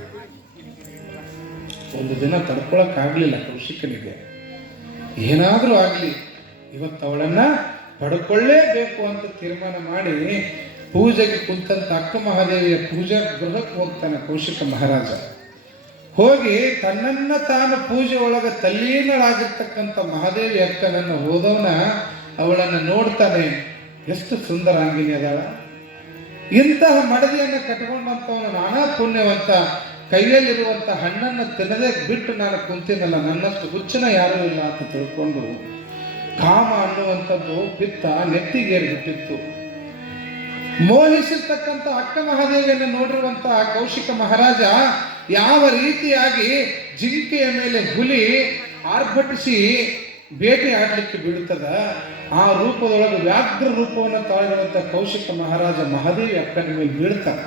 ಒಂದು ದಿನ ತಡ್ಕೊಳಕ್ಕಾಗಲಿಲ್ಲ ಕೌಶಿಕನಿಗೆ. ಏನಾದರೂ ಆಗಲಿ ಇವತ್ತು ಅವಳನ್ನ ಪಡ್ಕೊಳ್ಳೇಬೇಕು ಅಂತ ತೀರ್ಮಾನ ಮಾಡಿ ಪೂಜೆಗೆ ಕುಂತಂತ ಅಕ್ಕ ಮಹಾದೇವಿಯ ಪೂಜಾ ಗೃಹಕ್ಕೆ ಹೋಗ್ತಾನೆ ಕೌಶಿಕ ಮಹಾರಾಜ. ಹೋಗಿ ತನ್ನನ್ನ ತಾನು ಪೂಜೆ ಒಳಗೆ ತಲ್ಲೀನಳಾಗಿರ್ತಕ್ಕಂಥ ಮಹಾದೇವಿ ಅಕ್ಕನನ್ನು ಹೋದವನ ಅವಳನ್ನು ನೋಡ್ತಾನೆ. ಎಷ್ಟು ಸುಂದರಾಂಗಿನಿ ಅದಾಳ. ಇಂತಹ ಮಡದಿಯನ್ನು ಕಟ್ಕೊಂಡಂಥವನು ನಾನಾ ಪುಣ್ಯವಂತ. ಕೈಯಲ್ಲಿರುವಂಥ ಹಣ್ಣನ್ನು ತಿನ್ನದೇ ಬಿಟ್ಟು ನಾನು ಕುಂತೀನಲ್ಲ, ನನ್ನಷ್ಟು ಹುಚ್ಚನ ಯಾರೂ ಇಲ್ಲ ಅಂತ ತಿಳ್ಕೊಂಡು ಕಾಮ ಅನ್ನುವಂಥದ್ದು ಬಿತ್ತ ನೆತ್ತಿಗೇರಿ ಬಿಟ್ಟಿತ್ತು. ಮೋಹಿಸಿರ್ತಕ್ಕಂಥ ಅಕ್ಕ ಮಹಾದೇವಿಯನ್ನು ನೋಡಿರುವಂತಹ ಕೌಶಿಕ ಮಹಾರಾಜ ಯಾವ ರೀತಿಯಾಗಿ ಜಿಂಕೆಯ ಮೇಲೆ ಹುಲಿ ಆರ್ಭಟಿಸಿ ಬೇಟೆ ಆಡಲಿಕ್ಕೆ ಬೀಳುತ್ತದ, ಆ ರೂಪದೊಳಗೆ ವ್ಯಾಘ್ರ ರೂಪವನ್ನು ತಾಳಿರುವಂಥ ಕೌಶಿಕ ಮಹಾರಾಜ ಮಹಾದೇವಿ ಅಕ್ಕನ ಮೇಲೆ ಬೀಳ್ತಾನೆ.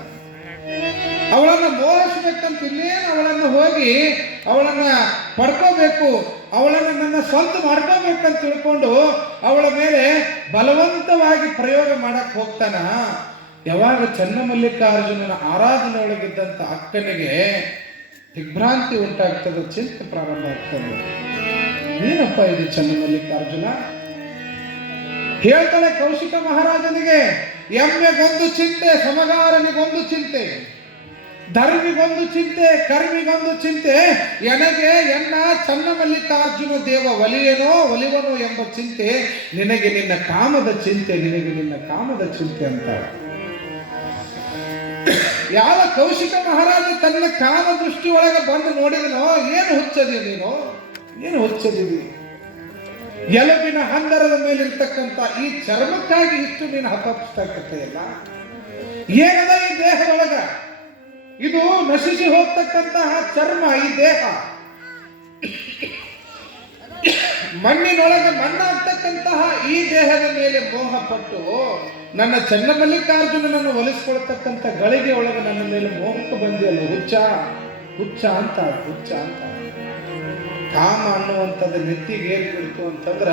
ಅವಳನ್ನು ಮೋಹಿಸಬೇಕಂತ ಇನ್ನೇನು ಅವಳನ್ನು ಹೋಗಿ ಅವಳನ್ನ ಪಡ್ಕೋಬೇಕು, ಅವಳನ್ನು ನನ್ನ ಸ್ವಂತ ಮಾಡ್ಕೋಬೇಕಂತ ತಿಳ್ಕೊಂಡು ಅವಳ ಮೇಲೆ ಬಲವಂತವಾಗಿ ಪ್ರಯೋಗ ಮಾಡಕ್ ಹೋಗ್ತಾನ. ಯಾವಾಗ ಚನ್ನಮಲ್ಲಿಕಾರ್ಜುನನ ಆರಾಧನೆ ಒಳಗಿದ್ದಂಥ ಅಕ್ಕನಿಗೆ ದಿಗ್ಭ್ರಾಂತಿ ಉಂಟಾಗ್ತದೆ, ಚಿಂತೆ ಪ್ರಾರಂಭ ಆಗ್ತದೆ. ಏನಪ್ಪ ಇದು ಚನ್ನಮಲ್ಲಿಕಾರ್ಜುನ? ಹೇಳ್ತಾನೆ ಕೌಶಿಕ ಮಹಾರಾಜನಿಗೆ, ಎಮ್ಮೆಗೊಂದು ಚಿಂತೆ, ಸಮಗಾರನಿಗೊಂದು ಚಿಂತೆ. ಧರ್ಮಿಗೊಂದು ಚಿಂತೆ ಕರ್ಮಿಗೊಂದು ಚಿಂತೆ ಎನಗೆ ಎನ್ನ ಚನ್ನ ಮಲ್ಲಿಕಾರ್ಜುನ ದೇವ ಒಲಿವನೋ ಎಂಬ ಚಿಂತೆ ನಿನಗೆ ನಿನ್ನ ಕಾಮದ ಚಿಂತೆ ಅಂತ. ಯಾವ ಕೌಶಿಕ ಮಹಾರಾಜ ತನ್ನ ಕಾಮ ದೃಷ್ಟಿ ಒಳಗೆ ಬಂದು ನೋಡಿದನೋ, ಏನು ಹುಚ್ಚದಿವಿ ಎಲುಬಿನ ಹಂದರದ ಮೇಲಿರ್ತಕ್ಕಂಥ ಈ ಚರ್ಮಕ್ಕಾಗಿ ಇಷ್ಟು ನೀನು ಹತಪುಸ್ತಕತೆಯಲ್ಲ, ಏನದ ಈ ದೇಹದೊಳಗ? ಇದು ನಶಿಸಿ ಹೋಗ್ತಕ್ಕಂತಹ ಚರ್ಮ, ಈ ದೇಹ ಮಣ್ಣಿನೊಳಗೆ ಮಣ್ಣಾಗ್ತಕ್ಕಂತಹ ಈ ದೇಹದ ಮೇಲೆ ಮೋಹಪಟ್ಟು ನನ್ನ ಚನ್ನಮಲ್ಲಿಕಾರ್ಜುನನನ್ನು ಒಲಿಸ್ಕೊಳ್ತಕ್ಕಂಥ ಗಳಿಗೆ ಒಳಗೆ ನನ್ನ ಮೇಲೆ ಮೋಹಕ್ಕೆ ಬಂದಿಯಲ್ಲ, ಹುಚ್ಚ ಅಂತ. ಕಾಮ ಅನ್ನುವಂಥದ್ದು ನೆತ್ತಿಗೆ ಏರ್ಬಿಡ್ತು ಅಂತಂದ್ರ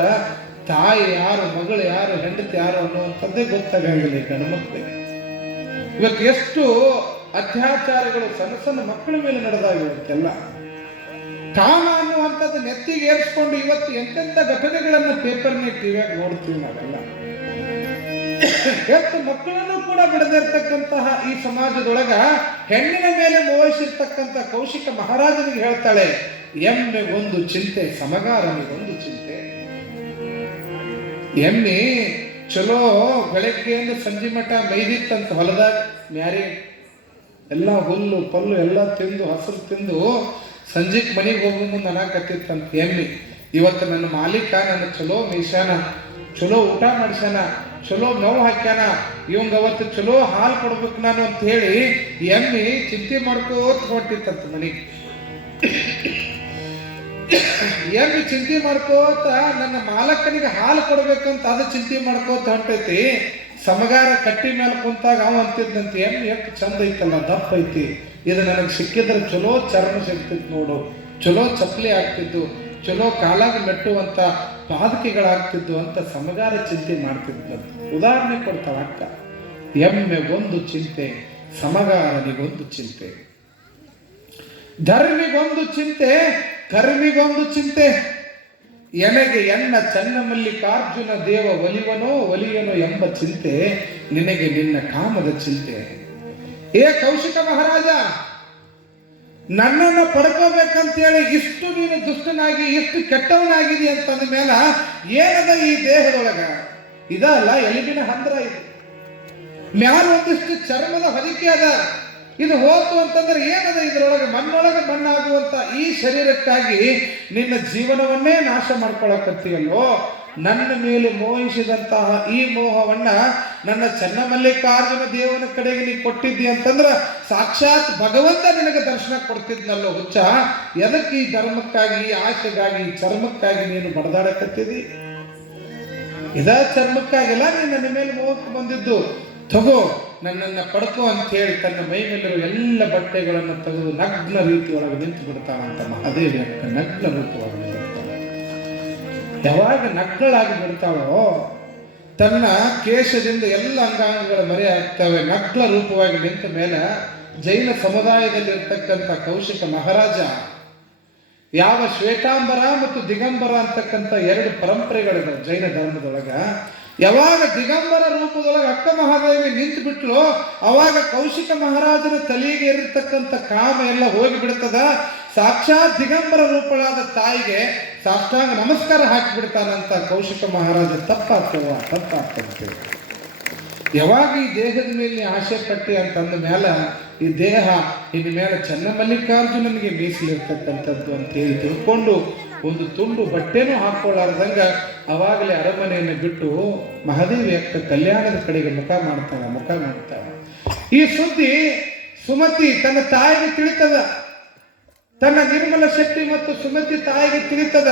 ತಾಯಿ ಯಾರು, ಮಗಳು ಯಾರು, ಹೆಂಡತಿ ಯಾರು ಅನ್ನುವಂಥದ್ದೇ ಗೊತ್ತಾಗಂಗಿಲ್ಲ ಗಂಡು ಮಕ್ಕಳಿಗೆ. ಇವತ್ತು ಎಷ್ಟು ಅತ್ಯಾಚಾರಗಳು ಸಣ್ಣ ಮಕ್ಕಳ ಮೇಲೆ ನಡೆದಾಗಿರುತ್ತೆಲ್ಲ. ಕಾಮ ಅನ್ನುವಂಥದ್ದು ನೆತ್ತಿಗೆ ಏರಿಸ್ಕೊಂಡು ಇವತ್ತು ಎಂತೆಂಥ ಘಟನೆಗಳನ್ನು ಪೇಪರ್ನ ಟಿವಿಯಾಗ ನೋಡ್ತೀವಿ ನಾವೆಲ್ಲ. ಎಷ್ಟು ಮಕ್ಕಳನ್ನು ಕೂಡ ಬಿಡದಿರ್ತಕ್ಕಂತಹ ಈ ಸಮಾಜದೊಳಗ ಹೆಣ್ಣಿನ ಮೇಲೆ ಮೋಹಿಸಿರ್ತಕ್ಕಂಥ ಕೌಶಿಕ ಮಹಾರಾಜನಿಗೆ ಹೇಳ್ತಾಳೆ, ಎಮ್ಮೆಗೊಂದು ಚಿಂತೆ ಸಮಗಾರನಿಗೊಂದು ಚಿಂತೆ. ಎಮ್ಮೆ ಚಲೋ ಬೆಳಗ್ಗೆಯಿಂದ ಸಂಜೆ ಮಠ ಮೈದಿತ್ತಂತ ಹೊಲದಾಗ ಮ್ಯಾರಿ ಎಲ್ಲ ಹುಲ್ಲು ಪಲ್ಲು ಎಲ್ಲ ತಿಂದು ಹಸಿರು ತಿಂದು ಸಂಜೆಗೆ ಮನೆಗೆ ಹೋಗೋ ಮುಂದೆ ಅನ್ನಕತ್ತಿತ್ತಂತ ಎಮ್ಮೆ. ಇವತ್ತು ನನ್ನ ಮಾಲೀಕ ನನ್ನ ಚಲೋ ಮೇಯ್ಸಾನ, ಚಲೋ ಊಟ ಮಾಡಿಸ್ಯಾನ, ಚಲೋ ನೋವು ಹಾಕ್ಯಾನ, ಇವಂಗ ಅವತ್ತು ಚಲೋ ಹಾಲು ಕೊಡ್ಬೇಕು ನಾನು ಅಂತ ಹೇಳಿ ಎಮ್ಮೆ ಚಿಂತೆ ಮಾಡ್ಕೋತ ಹೊಂಟಿತ್ತಂತ ಮನೆಗೆ. ಎಮ್ಮೆ ಚಿಂತೆ ಮಾಡ್ಕೋತ ನನ್ನ ಮಾಲಕನಿಗೆ ಹಾಲು ಕೊಡ್ಬೇಕಂತ ಅದು ಚಿಂತೆ ಮಾಡ್ಕೋತ ಹೊಂಟೈತಿ. ಸಮಗಾರ ಕಟ್ಟಿ ಮೇಲೆ ಕುಂತಾಗ ಅವ ಅಂತಿದ್ದಂತ, ಎಮ್ಮೆ ಎಷ್ಟು ಚಂದ ಐತಲ್ಲ, ದಪ್ಪ ಐತಿ, ಇದು ನನಗೆ ಸಿಕ್ಕಿದ್ರೆ ಚಲೋ ಚರ್ಮ ಸಿಗ್ತಿತ್ತು ನೋಡು, ಚಲೋ ಚಪ್ಪಲಿ ಆಗ್ತಿದ್ದು, ಚಲೋ ಕಾಲಾಗ ಮೆಟ್ಟುವಂತ ಪಾದಕಿಗಳಾಗ್ತಿದ್ದು ಅಂತ ಸಮಗಾರ ಚಿಂತೆ ಮಾಡ್ತಿದ್ದಂತ. ಉದಾಹರಣೆ ಕೊಡ್ತಾಳ ಅಕ್ಕ. ಎಮ್ಮೆಗೊಂದು ಚಿಂತೆ ಸಮಗಾರನಿಗೊಂದು ಚಿಂತೆ, ಧರ್ಮಿಗೊಂದು ಚಿಂತೆ ಕರ್ಮಿಗೊಂದು ಚಿಂತೆ. ಎನಗೆ ಎನ್ನ ಚನ್ನಮಲ್ಲಿಕಾರ್ಜುನ ದೇವ ಒಲಿಯನೋ ಎಂಬ ಚಿಂತೆ ನಿನಗೆ ನಿನ್ನ ಕಾಮದ ಚಿಂತೆ. ಏ ಕೌಶಿಕ ಮಹಾರಾಜ, ನನ್ನನ್ನು ಪಡ್ಕೋಬೇಕಂತೇಳಿ ಇಷ್ಟು ನೀನು ದುಷ್ಟನಾಗಿ ಇಷ್ಟು ಕೆಟ್ಟವನಾಗಿದಿ ಅಂತಂದ ಮೇಲೆ ಏನದ ಈ ದೇಹದೊಳಗ? ಇದಲ್ಲ ಎಲುಬಿನ ಹಂದ್ರ, ಇದು ಮ್ಯಾಲ ಒಂದಿಷ್ಟು ಚರ್ಮದ ಹೊದಿಕೆ ಅದ. ಇದು ಹೋತು ಅಂತಂದ್ರೆ ಏನದ ಇದ್ರೊಳಗೆ? ಮಣ್ಣೊಳಗೆ ಮಣ್ಣಾಗುವಂತ ಈ ಶರೀರಕ್ಕಾಗಿ ನಿನ್ನ ಜೀವನವನ್ನೇ ನಾಶ ಮಾಡ್ಕೊಳಕತ್ತೀಯಲ್ಲೋ. ನನ್ನ ಮೇಲೆ ಮೋಹಿಸಿದಂತಹ ಈ ಮೋಹವನ್ನ ನನ್ನ ಚನ್ನಮಲ್ಲಿಕಾರ್ಜುನ ದೇವನ ಕಡೆಗೆ ನೀ ಕೊಟ್ಟಿದ್ದಿ ಅಂತಂದ್ರ ಸಾಕ್ಷಾತ್ ಭಗವಂತ ನಿನಗೆ ದರ್ಶನ ಕೊಡ್ತಿದ್ನಲ್ಲೋ ಹುಚ್ಚ. ಎದಕ್ಕೆ ಈ ಧರ್ಮಕ್ಕಾಗಿ, ಈ ಆಶೆಗಾಗಿ, ಈ ಚರ್ಮಕ್ಕಾಗಿ ನೀನು ಬಡದಾಡಕತ್ತಿದಿ? ಇದ ಚರ್ಮಕ್ಕಾಗಿಲ್ಲ ನೀನು ನನ್ನ ಮೇಲೆ ಮೋಹಕ್ಕೆ ಬಂದಿದ್ದು. ತಗೋ, ನನ್ನನ್ನು ಪಡ್ಕೋ ಅಂತ ಹೇಳಿ ತನ್ನ ಮೈ ಮೇಲಿರುವ ಎಲ್ಲ ಬಟ್ಟೆಗಳನ್ನು ತೆಗೆದು ನಗ್ನ ರೀತಿಯೊಳಗೆ ನಿಂತು ಬಿಡ್ತಾಳಂತ ಮಹಾದೇವಿ ಅಕ್ಕ. ನಗ್ನ ರೂಪವಾಗಿ ನಿಂತಾಳೆ. ಯಾವಾಗ ನಗ್ನಳಾಗಿ ಬಿಡ್ತಾಳೋ ತನ್ನ ಕೇಶದಿಂದ ಎಲ್ಲ ಅಂಗಾಂಗಗಳ ಮರೆ ಆಗ್ತವೆ. ನಗ್ನ ರೂಪವಾಗಿ ನಿಂತ ಮೇಲೆ ಜೈನ ಸಮುದಾಯದಲ್ಲಿ ಇರ್ತಕ್ಕಂಥ ಕೌಶಿಕ ಮಹಾರಾಜ ಯಾವ ಶ್ವೇತಾಂಬರ ಮತ್ತು ದಿಗಂಬರ ಅಂತಕ್ಕಂಥ ಎರಡು ಪರಂಪರೆಗಳಿವೆ ಜೈನ ಧರ್ಮದೊಳಗ. ಯಾವಾಗ ದಿಗಂಬರ ರೂಪದೊಳಗೆ ಅಕ್ಕ ಮಹಾದೇವಿ ನಿಂತು ಬಿಟ್ಲು, ಅವಾಗ ಕೌಶಿಕ ಮಹಾರಾಜನ ತಲೆಗೆ ಇರತಕ್ಕಂಥ ಕಾಮ ಎಲ್ಲ ಹೋಗಿ ಬಿಡ್ತದ. ಸಾಕ್ಷಾತ್ ದಿಗಂಬರ ರೂಪಳಾದ ತಾಯಿಗೆ ಸಾಷ್ಟಾಂಗ ನಮಸ್ಕಾರ ಹಾಕಿಬಿಡ್ತಾನಂತ ಕೌಶಿಕ ಮಹಾರಾಜ. ತಪ್ಪಾಗ್ತದೆ. ಯಾವಾಗ ಈ ದೇಹದ ಮೇಲೆ ಆಶೆ ಪಟ್ಟಿ ಅಂತಂದ ಮೇಲೆ ಈ ದೇಹ ಇನ್ನು ಮೇಲೆ ಚನ್ನಮಲ್ಲಿಕಾರ್ಜುನನಿಗೆ ಮೀಸಲಿರ್ತಕ್ಕಂಥದ್ದು ಅಂತ ಹೇಳಿ ತಿಳ್ಕೊಂಡು ಒಂದು ತುಂಡು ಬಟ್ಟೆನೂ ಹಾಕೊಳ್ಳಾರ್ದಂಗ ಅವಾಗಲೇ ಅರಮನೆಯನ್ನು ಬಿಟ್ಟು ಮಹಾದೇವಿ ಅಕ್ಕ ಕಲ್ಯಾಣದ ಕಡೆಗೆ ಮುಖ ಮಾಡ್ತಾಳ. ಈ ಸುದ್ದಿ ಸುಮತಿ ತನ್ನ ತಾಯಿಗೆ ತಿಳಿತದ. ತನ್ನ ನಿರ್ಮಲ ಶೆಟ್ಟಿ ಮತ್ತು ಸುಮತಿ ತಾಯಿಗೆ ತಿಳಿತದ.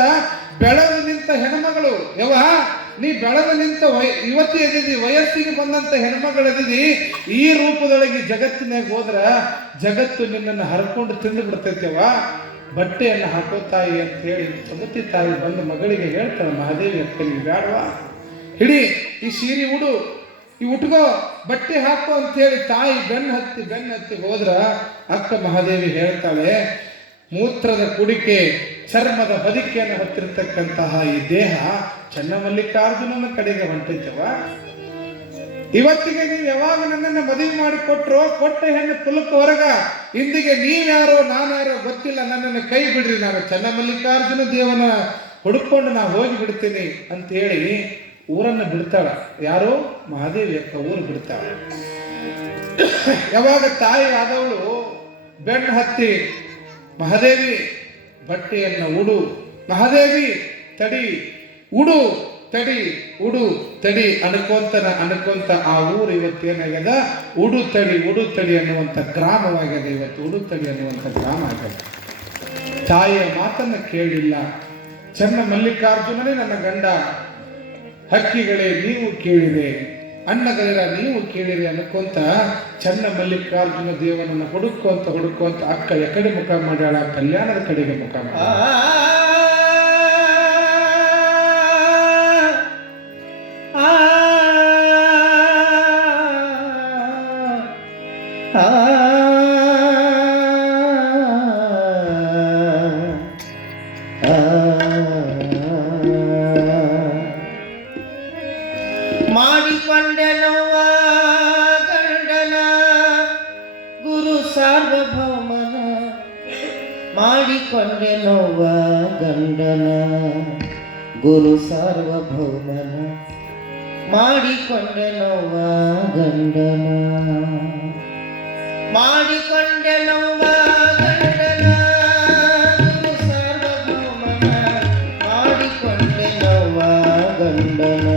ಬೆಳೆದು ನಿಂತ ಹೆಣ್ಮಗಳು, ನೀ ಬೆಳೆದು ನಿಂತ ಯುವತಿ ಎದಿದಿ, ವಯಸ್ಸಿಗೆ ಬಂದಂತ ಹೆಣ್ಮಗಳು ಎದಿದಿ. ಈ ರೂಪದೊಳಗೆ ಜಗತ್ತಿನಾಗ ಹೋದ್ರ ಜಗತ್ತು ನಿನ್ನನ್ನು ಹರ್ಕೊಂಡು ತಿಂದು ಬಿಡ್ತೈತೆವ. ಬಟ್ಟೆಯನ್ನು ಹಾಕೋ ತಾಯಿ ಅಂತ ಹೇಳಿ ಸುಮತಿ ತಾಯಿ ಬಂದು ಮಗಳಿಗೆ ಹೇಳ್ತಾಳೆ, ಮಹಾದೇವಿ ಅಕ್ಕನಿಗೆ ಬೇಡವಾ, ಹಿಡಿ ಈ ಸೀರೆ ಉಡು, ಈ ಉಟ್ಕೋ, ಬಟ್ಟೆ ಹಾಕೋ ಅಂತ ಹೇಳಿ ತಾಯಿ ಬೆನ್ನು ಹತ್ತಿ ಹೋದ್ರ ಅಕ್ಕ ಮಹಾದೇವಿ ಹೇಳ್ತಾಳೆ, ಮೂತ್ರದ ಕುಡಿಕೆ, ಚರ್ಮದ ಹೊದಿಕೆಯನ್ನು ಹೊತ್ತಿರ್ತಕ್ಕಂತಹ ಈ ದೇಹ ಚನ್ನಮಲ್ಲಿಕಾರ್ಜುನನ ಕಡೆಗೆ ಹೊಂಟೈತವ. ಇವತ್ತಿಗೆ ನೀವು ಯಾವಾಗ ನನ್ನನ್ನು ಮದುವೆ ಮಾಡಿ ಕೊಟ್ಟರು, ಕೊಟ್ಟ ಹೆಣ್ಣು ಕುಲಕ್ಕೆ ಹೊರಗ, ಇಂದಿಗೆ ನೀವ್ಯಾರೋ ನಾನ್ಯಾರೋ ಗೊತ್ತಿಲ್ಲ, ನನ್ನನ್ನು ಕೈ ಬಿಡ್ರಿ, ನಾನು ಚನ್ನಮಲ್ಲಿಕಾರ್ಜುನ ದೇವನ ಹುಡುಕೊಂಡು ನಾ ಹೋಗಿ ಬಿಡ್ತೀನಿ ಅಂತ ಹೇಳಿ ಊರನ್ನು ಬಿಡ್ತಾಳ. ಯಾರು? ಮಹಾದೇವಿ ಅಕ್ಕ ಊರು ಬಿಡ್ತಾಳ. ಯಾವಾಗ ತಾಯಿ ಆದವಳು ಬೆನ್ನು ಹತ್ತಿ ಮಹಾದೇವಿ ಬಟ್ಟೆಯನ್ನು ಉಡು, ಮಹಾದೇವಿ ತಡಿ ಉಡು, ತಡಿ ಉಡು ತಡಿ ಅನ್ಕೊಂತ ಆ ಊರು ಇವತ್ತೇನಾಗ್ಯದ ಉಡು ತಡಿ ಅನ್ನುವಂಥ ಗ್ರಾಮವಾಗ್ಯದ. ಇವತ್ತು ಉಡು ತಡಿ ಅನ್ನುವಂಥ ಗ್ರಾಮ ಆಗ್ಯದ. ತಾಯಿಯ ಮಾತನ್ನ ಕೇಳಿಲ್ಲ. ಚನ್ನಮಲ್ಲಿಕಾರ್ಜುನನೇ ನನ್ನ ಗಂಡ, ಹಕ್ಕಿಗಳೇ ನೀವು ಕೇಳಿದೆ, ಅನ್ನಗಳಿರ ನೀವು ಕೇಳಿರಿ ಅನ್ಕೊಂತ ಚನ್ನಮಲ್ಲಿಕಾರ್ಜುನ ದೇವನನ್ನು ಹುಡುಕೊಂತ ಅಕ್ಕ ಎಕಡೆ ಮುಖ ಮಾಡ್ಯಾಳ? ಕಲ್ಯಾಣದ ಕಡೆಗೆ ಮುಖ ಮಾಡ್ಯಾಳ. ಮಾಡಿಕೊಂಡೆನವ್ವ ಗಂಡನ ಗುರು ಸಾರ್ವಭೌಮನ, ಮಾಡಿಕೊಂಡೆನವ್ವ ಗಂಡನ ಗುರು ಸಾರ್ವಭೌಮನ, ಮಾಡಿಕೊಂಡೆನವ್ವ ಗಂಡನ, ಮಾಡಿಕೊಂಡೆನವ್ವ ಗಂಡನ ಗುರು ಸಾರ್ವಭೌಮನ, ಮಾಡಿಕೊಂಡೆನವ್ವ ಗಂಡನ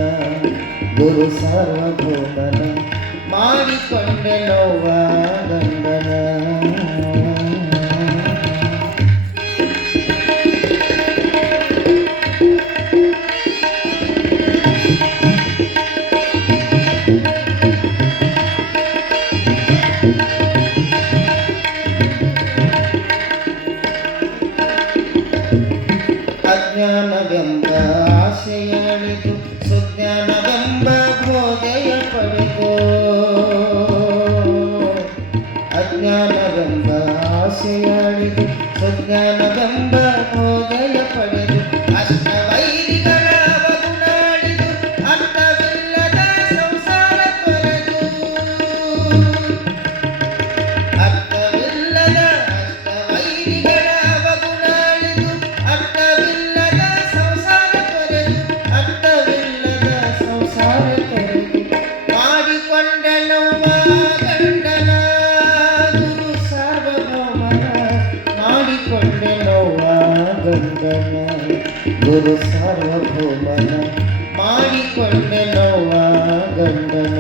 ಗುರು ಸಾರ್ವಭೌಮನ, ಮಾಡಿಕೊಂಡೆನವ್ವ ಗಂಡನ. ಅಜ್ಞಾನವೆಂಬ ಆಸೆಯಳಿದು ಸುಜ್ಞಾನವೆಂಬ ಬೋಧೆಯ ಪಡೆದು, ಅಜ್ಞಾನವೆಂಬ ಆಸೆಯಳಿದು ಸುಜ್ಞಾನವೆಂಬ ಬೋಧೆಯ ಪಡೆದು, ಅಷ್ಟವೈರಿಗಳ ಬದುನಾಡಿದು ಅರ್ಥವಿಲ್ಲದ ಸಂಸಾರ ತೊರೆದು, ಅರ್ಥವಿಲ್ಲದ ಅಷ್ಟವೈರಿಗಳ ಬದುನಾಡಿದು ಅರ್ಥವಿಲ್ಲದ ಸಂಸಾರ ತೊರೆದು, ಅರ್ಥವಿಲ್ಲದ ಸಂಸಾರ ತೊರೆದು, ಮಾಡಿಕೊಂಡೆನವ್ವ ಗಂಡನ ಗುರು ಸಾರ್ವಭೌಮನ, ಮಾಡಿಕೊಂಡೆನವ್ವ ಗಂಡನ ಗುರು ಸಾರ್ವಭೌಮನ, ಮಾಡಿಕೊಂಡೆನವ್ವ ಗಂಡನ.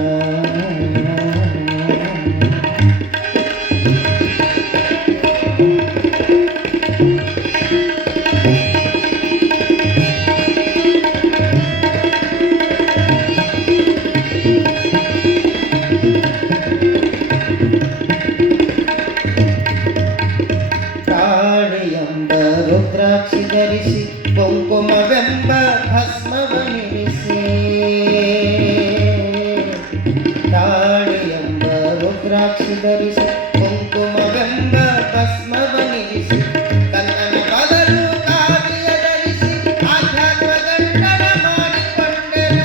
ತಾಳಿಯೆಂಬ ರುದ್ರಾಕ್ಷಿ ಧರಿಸಿ ಕುಂಕುಮವೆಂಬ ಭಸ್ಮವನಿರಿಸಿ, ತಾಳಿಯೆಂಬ ರುದ್ರಾಕ್ಷಿ ಧರಿಸಿ ಕುಂಕುಮವೆಂಬ ಭಸ್ಮವನಿರಿಸಿ, ಕನ್ನಡ ಬದಲು ಕಾವ್ಯ ಧರಿಸಿ ಆಧ್ಯಾತ್ಮ ಗಂಡನ ಮಾಡಿಕೊಂಡೆನ.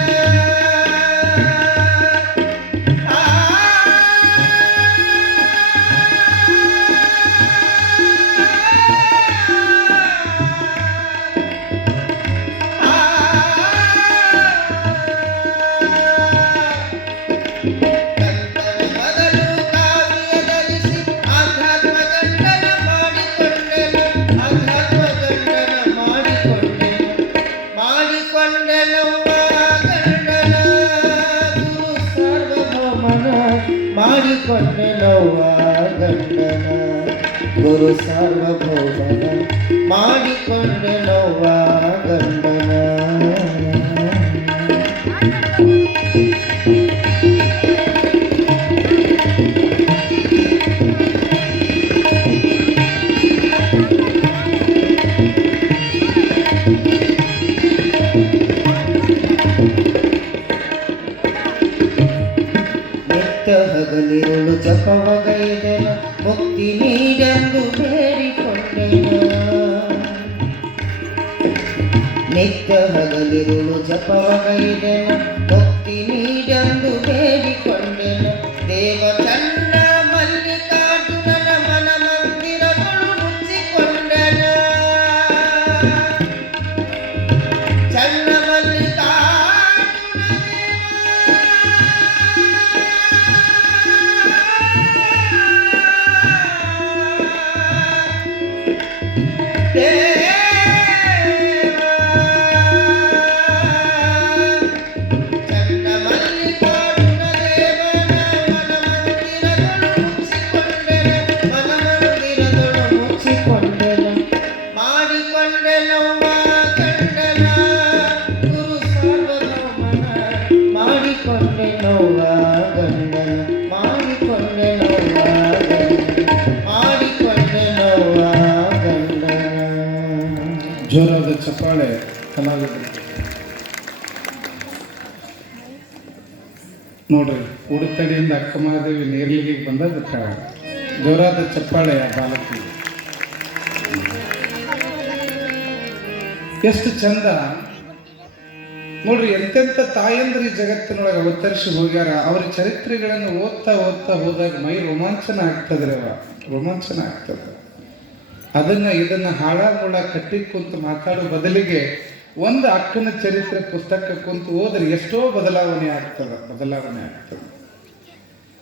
ಮಾಡಿಕೊಂಡೆನವ್ವ ಗಂಡನ ಗುರು ಸಾರ್ವಭೌಮನ, ಮಾಡಿಕೊಂಡೆನವ್ವ ಗಂಡನ. ನಿತ್ಯ ಹಗಲಿರುಳು ಜಪವಗೈದೆನ, ಮುಕ್ತಿ ನೀಡೆಂದು ಬೇಡಿಕೊಂಡೆನ. ನಿತ್ಯ ಹಗಲಿರುಳು ಜಪವಗೈದೆನ, ಮುಕ್ತಿ ನೀಡೆಂದು ಬೇಡಿಕೊಂಡೆನ. ದೇವ ಚನ್ನ ಮಲ್ಲಿಕಾರ್ಜುನನ ಮನ ಮಂದಿರಗಳು ಮುಚ್ಚಿಕೊಂಡನ ಚನ್ನ ಜೋರಾದ ಚಪ್ಪಾಳೆ ಕಲಾವಿದರು ನೋಡ್ರಿ. ಉಡುತಡಿಯಿಂದ ಅಕ್ಕ ಮಹಾದೇವಿ ನೇರ್ಲಿಗೆ ಬಂದದಕ್ಕೆ ಜೋರಾದ ಚಪ್ಪಾಳೆ ಆ ಬಾಲಕಿ. ಎಷ್ಟು ಚಂದ ನೋಡ್ರಿ. ಎಂತೆಂಥ ತಾಯಂದ್ರಿ ಜಗತ್ತಿನೊಳಗೆ ಅವತರಿಸಿ ಹೋಗ್ಯಾರ. ಅವ್ರ ಚರಿತ್ರೆಗಳನ್ನು ಓದ್ತಾ ಹೋದಾಗ ಮೈ ರೋಮಾಂಚನ ಆಗ್ತದ್ರಿ. ರೋಮಾಂಚನ ಆಗ್ತದೆ. ಇದನ್ನ ಹಾಳ ಕಟ್ಟಿ ಕುಂತು ಮಾತಾಡೋ ಬದಲಿಗೆ ಒಂದು ಅಕ್ಕನ ಚರಿತ್ರೆ ಪುಸ್ತಕ ಕುಂತು ಹೋದ್ರೆ ಎಷ್ಟೋ ಬದಲಾವಣೆ ಆಗ್ತದೆ.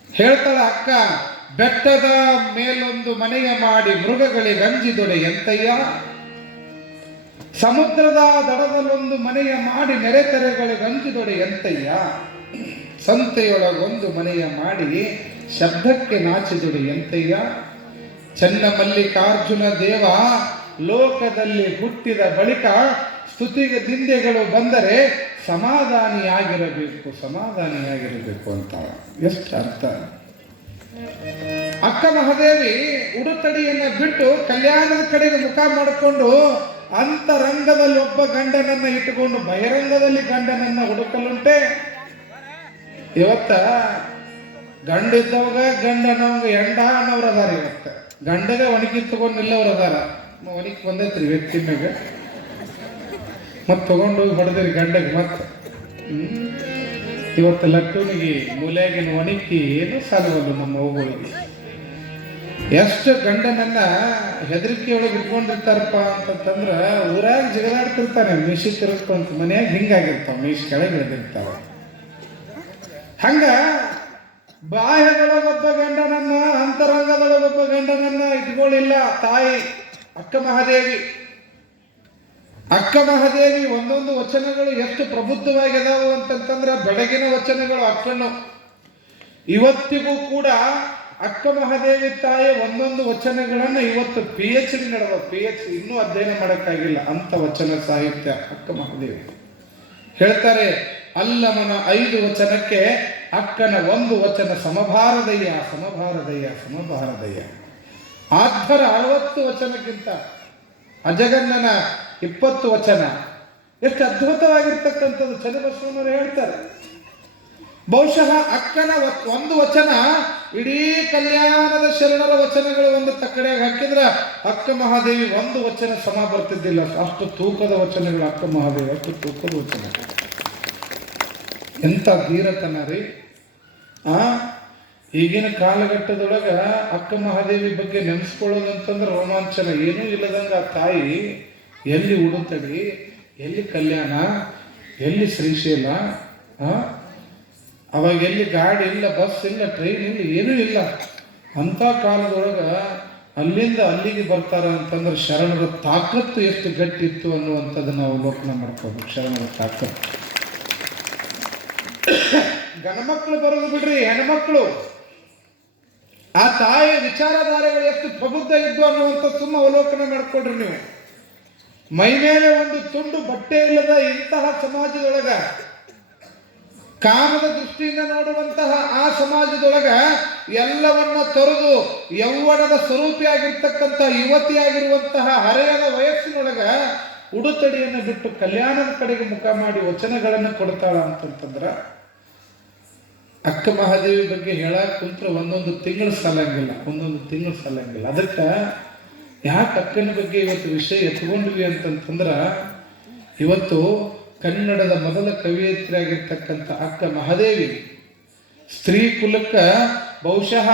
ಹೇಳ್ತಾಳ ಅಕ್ಕ, ಬೆಟ್ಟದ ಮೇಲೊಂದು ಮನೆಯ ಮಾಡಿ ಮೃಗಗಳಿಗೆ ಅಂಜಿದೊಡೆ ಎಂತಯ್ಯ, ಸಮುದ್ರದ ದಡದಲ್ಲೊಂದು ಮನೆಯ ಮಾಡಿ ನೆರೆತೆರೆಗಳಿಗೆ ಅಂಜಿದೊಡೆ ಎಂತಯ್ಯ, ಸಂತೆಯೊಳಗೊಂದು ಮನೆಯ ಮಾಡಿ ಶಬ್ದಕ್ಕೆ ನಾಚಿದೊಡೆ ಎಂತಯ್ಯ, ಚನ್ನ ಮಲ್ಲಿಕಾರ್ಜುನ ದೇವ ಲೋಕದಲ್ಲಿ ಹುಟ್ಟಿದ ಬಳಿಕ ಸ್ತುತಿಗೆ ನಿಂದೆಗಳು ಬಂದರೆ ಸಮಾಧಾನಿಯಾಗಿರಬೇಕು ಅಂತ. ಎಷ್ಟು ಅರ್ಥ. ಅಕ್ಕ ಮಹಾದೇವಿ ಉಡುತಡಿಯನ್ನ ಬಿಟ್ಟು ಕಲ್ಯಾಣದ ಕಡೆಗೆ ಮುಖ ಮಾಡಿಕೊಂಡು ಅಂತರಂಗದಲ್ಲಿ ಒಬ್ಬ ಗಂಡನನ್ನ ಇಟ್ಟುಕೊಂಡು ಬಹಿರಂಗದಲ್ಲಿ ಗಂಡನನ್ನ ಹುಡುಕಲುಂಟೆ. ಇವತ್ತ ಗಂಡಿದ್ದವಾಗ ಗಂಡನವಂಗ ಎಂಡ ಅನ್ನೋರು ಅದಾರ. ಇವತ್ತ ಗಂಡಗ ಒಣಗಿ ತಗೊಂಡು ನಿಲ್ಲವ್ರು ಅದಾರ. ಒಣಗಿ ಬಂದೈತ್ರಿ ವ್ಯಕ್ತಿ ಮ್ಯಾಗ ಮತ್ತೆ ತಗೊಂಡು ಹೋಗಿ ಹೊಡೆದ್ರಿ ಗಂಡಗೆ. ಮತ್ತೆ ಇವತ್ತು ಲಟ್ಟುನಿಗೆ ಮೂಲೆಯಾಗಿನ ಒಣಗಿ ಏನೂ ಸಾಲವಲ್ಲ ನಮ್ಮ ಅವುಗಳಿಗೆ. ಎಷ್ಟು ಗಂಡನನ್ನ ಹೆದರಿಕೆಯೊಳಗೆ ಇಟ್ಕೊಂಡಿರ್ತಾರಪ್ಪ ಅಂತಂದ್ರೆ ಊರಾಗ ಜಗದಾಡ್ತಿರ್ತಾನೆ. ಮೀಸಿ ತಿರುಗ್ಕೊಂತ ಮನ್ಯಾಗ ಹಿಂಗಾಗಿರ್ತಾವ, ಮೀಸಿ ಕೆಳಗೆ ಇಳಿದಿರ್ತಾವ. ಹಂಗ ಬಾಹ್ಯದೊಳಗೊಬ್ಬ ಗಂಡನನ್ನ ಅಂತರಂಗದೊಳಗೊಬ್ಬ ಗಂಡನನ್ನ ಇಟ್ಕೊಳ್ಳಿಲ್ಲ ತಾಯಿ ಅಕ್ಕ ಮಹಾದೇವಿ. ಒಂದೊಂದು ವಚನಗಳು ಎಷ್ಟು ಪ್ರಬುದ್ಧವಾಗಿದಾವು ಅಂತಂತಂದ್ರೆ ಬೆಳಗಿನ ವಚನಗಳು ಅಕ್ಕನು. ಇವತ್ತಿಗೂ ಕೂಡ ಅಕ್ಕ ಮಹಾದೇವಿ ತಾಯಿ ಒಂದೊಂದು ವಚನಗಳನ್ನ ಇವತ್ತು PhD ನಡೆದ PhD ಇನ್ನೂ ಅಧ್ಯಯನ ಮಾಡಕ್ಕಾಗಿಲ್ಲ ಅಂತ ವಚನ ಸಾಹಿತ್ಯ ಅಕ್ಕ ಮಹಾದೇವಿ. ಹೇಳ್ತಾರೆ, ಅಲ್ಲಮನ 5 ವಚನಕ್ಕೆ ಅಕ್ಕನ 1 ವಚನ ಸಮಭಾರದಯ್ಯ. ಆಧ್ವರ 60 ವಚನಕ್ಕಿಂತ ಅಜಗನ್ನನ 20 ವಚನ. ಎಷ್ಟು ಅದ್ಭುತವಾಗಿರ್ತಕ್ಕಂಥದ್ದು ಚನ್ನಬಸವಣ್ಣವರು ಹೇಳ್ತಾರೆ. ಬಹುಶಃ ಅಕ್ಕನ 1 ವಚನ ಇಡೀ ಕಲ್ಯಾಣದ ಶರಣರ ವಚನಗಳು ಒಂದು ತಕ್ಕಡೆಯಾಗಿ ಹಾಕಿದ್ರೆ ಅಕ್ಕ ಮಹಾದೇವಿ 1 ವಚನ ಸಮ ಬರ್ತಿದ್ದಿಲ್ಲ. ಅಷ್ಟು ತೂಕದ ವಚನಗಳು ಅಕ್ಕ ಮಹಾದೇವಿ, ಅಷ್ಟು ತೂಕದ ವಚನ. ಎಂಥ ಧೀರತನ ರೀ. ಈಗಿನ ಕಾಲಘಟ್ಟದೊಳಗ ಅಕ್ಕ ಮಹಾದೇವಿ ಬಗ್ಗೆ ನೆನೆಸ್ಕೊಳ್ಳೋದಂತಂದ್ರೆ ರೋಮಾಂಚನ. ಏನೂ ಇಲ್ಲದಂಗ ಆ ತಾಯಿ ಎಲ್ಲಿ ಉಡುತಡಿ, ಎಲ್ಲಿ ಕಲ್ಯಾಣ, ಎಲ್ಲಿ ಶ್ರೀಶೈಲ, ಅವಾಗ ಎಲ್ಲಿ ಗಾಡಿ ಇಲ್ಲ, ಬಸ್ ಇಲ್ಲ, ಟ್ರೈನ್ ಇಲ್ಲ, ಏನೂ ಇಲ್ಲ. ಅಂಥ ಕಾಲದೊಳಗೆ ಅಲ್ಲಿಂದ ಅಲ್ಲಿಗೆ ಬರ್ತಾರ ಅಂತಂದ್ರೆ ಶರಣರ ತಾಕತ್ತು ಎಷ್ಟು ಗಟ್ಟಿತ್ತು ಅನ್ನುವಂಥದ್ದನ್ನು ಅವಲೋಕನ ಮಾಡ್ಕೋಬೇಕು. ಶರಣರ ತಾಕತ್ತು. ಗಣಮಕ್ಕಳು ಬರೋದು ಬಿಡ್ರಿ, ಹೆಣ್ಮಕ್ಳು ಆ ತಾಯಿಯ ವಿಚಾರಧಾರೆಗಳು ಎಷ್ಟು ಪ್ರಬುದ್ಧ ಇದ್ದು ಅನ್ನುವಂಥ ಸುಮ್ಮ ಅವಲೋಕನ ಮಾಡ್ಕೊಡ್ರಿ ನೀವು. ಮೈ ಮೇಲೆ ಒಂದು ತುಂಡು ಬಟ್ಟೆ ಇಲ್ಲದ ಇಂತಹ ಸಮಾಜದೊಳಗ, ಕಾಮದ ದೃಷ್ಟಿಯಿಂದ ನೋಡುವಂತಹ ಆ ಸಮಾಜದೊಳಗ ಎಲ್ಲವನ್ನ ತೊರೆದು ಯೌವನದ ಸ್ವರೂಪಿಯಾಗಿರ್ತಕ್ಕಂಥ ಯುವತಿಯಾಗಿರುವಂತಹ ಹರೆಯದ ವಯಸ್ಸಿನೊಳಗ ಉಡುತಡಿಯನ್ನು ಬಿಟ್ಟು ಕಲ್ಯಾಣದ ಕಡೆಗೆ ಮುಖ ಮಾಡಿ ವಚನಗಳನ್ನು ಕೊಡ್ತಾಳ ಅಂತಂತಂದ್ರ ಅಕ್ಕ ಮಹಾದೇವಿ ಬಗ್ಗೆ ಹೇಳಕ್ ಕುಂತ್ರೆ ಒಂದೊಂದು ತಿಂಗಳು ಸಾಲಂಗಿಲ್ಲ. ಅದಕ್ಕೆ ಯಾಕೆ ಅಕ್ಕನ ಬಗ್ಗೆ ಇವತ್ತು ವಿಷಯ ಎತ್ಕೊಂಡ್ವಿ ಅಂತಂತಂದ್ರೆ, ಇವತ್ತು ಕನ್ನಡದ ಮೊದಲ ಕವಿಯತ್ರಿ ಆಗಿರ್ತಕ್ಕಂಥ ಅಕ್ಕ ಮಹಾದೇವಿ ಸ್ತ್ರೀ ಕುಲಕ್ಕೆ ಬಹುಶಃ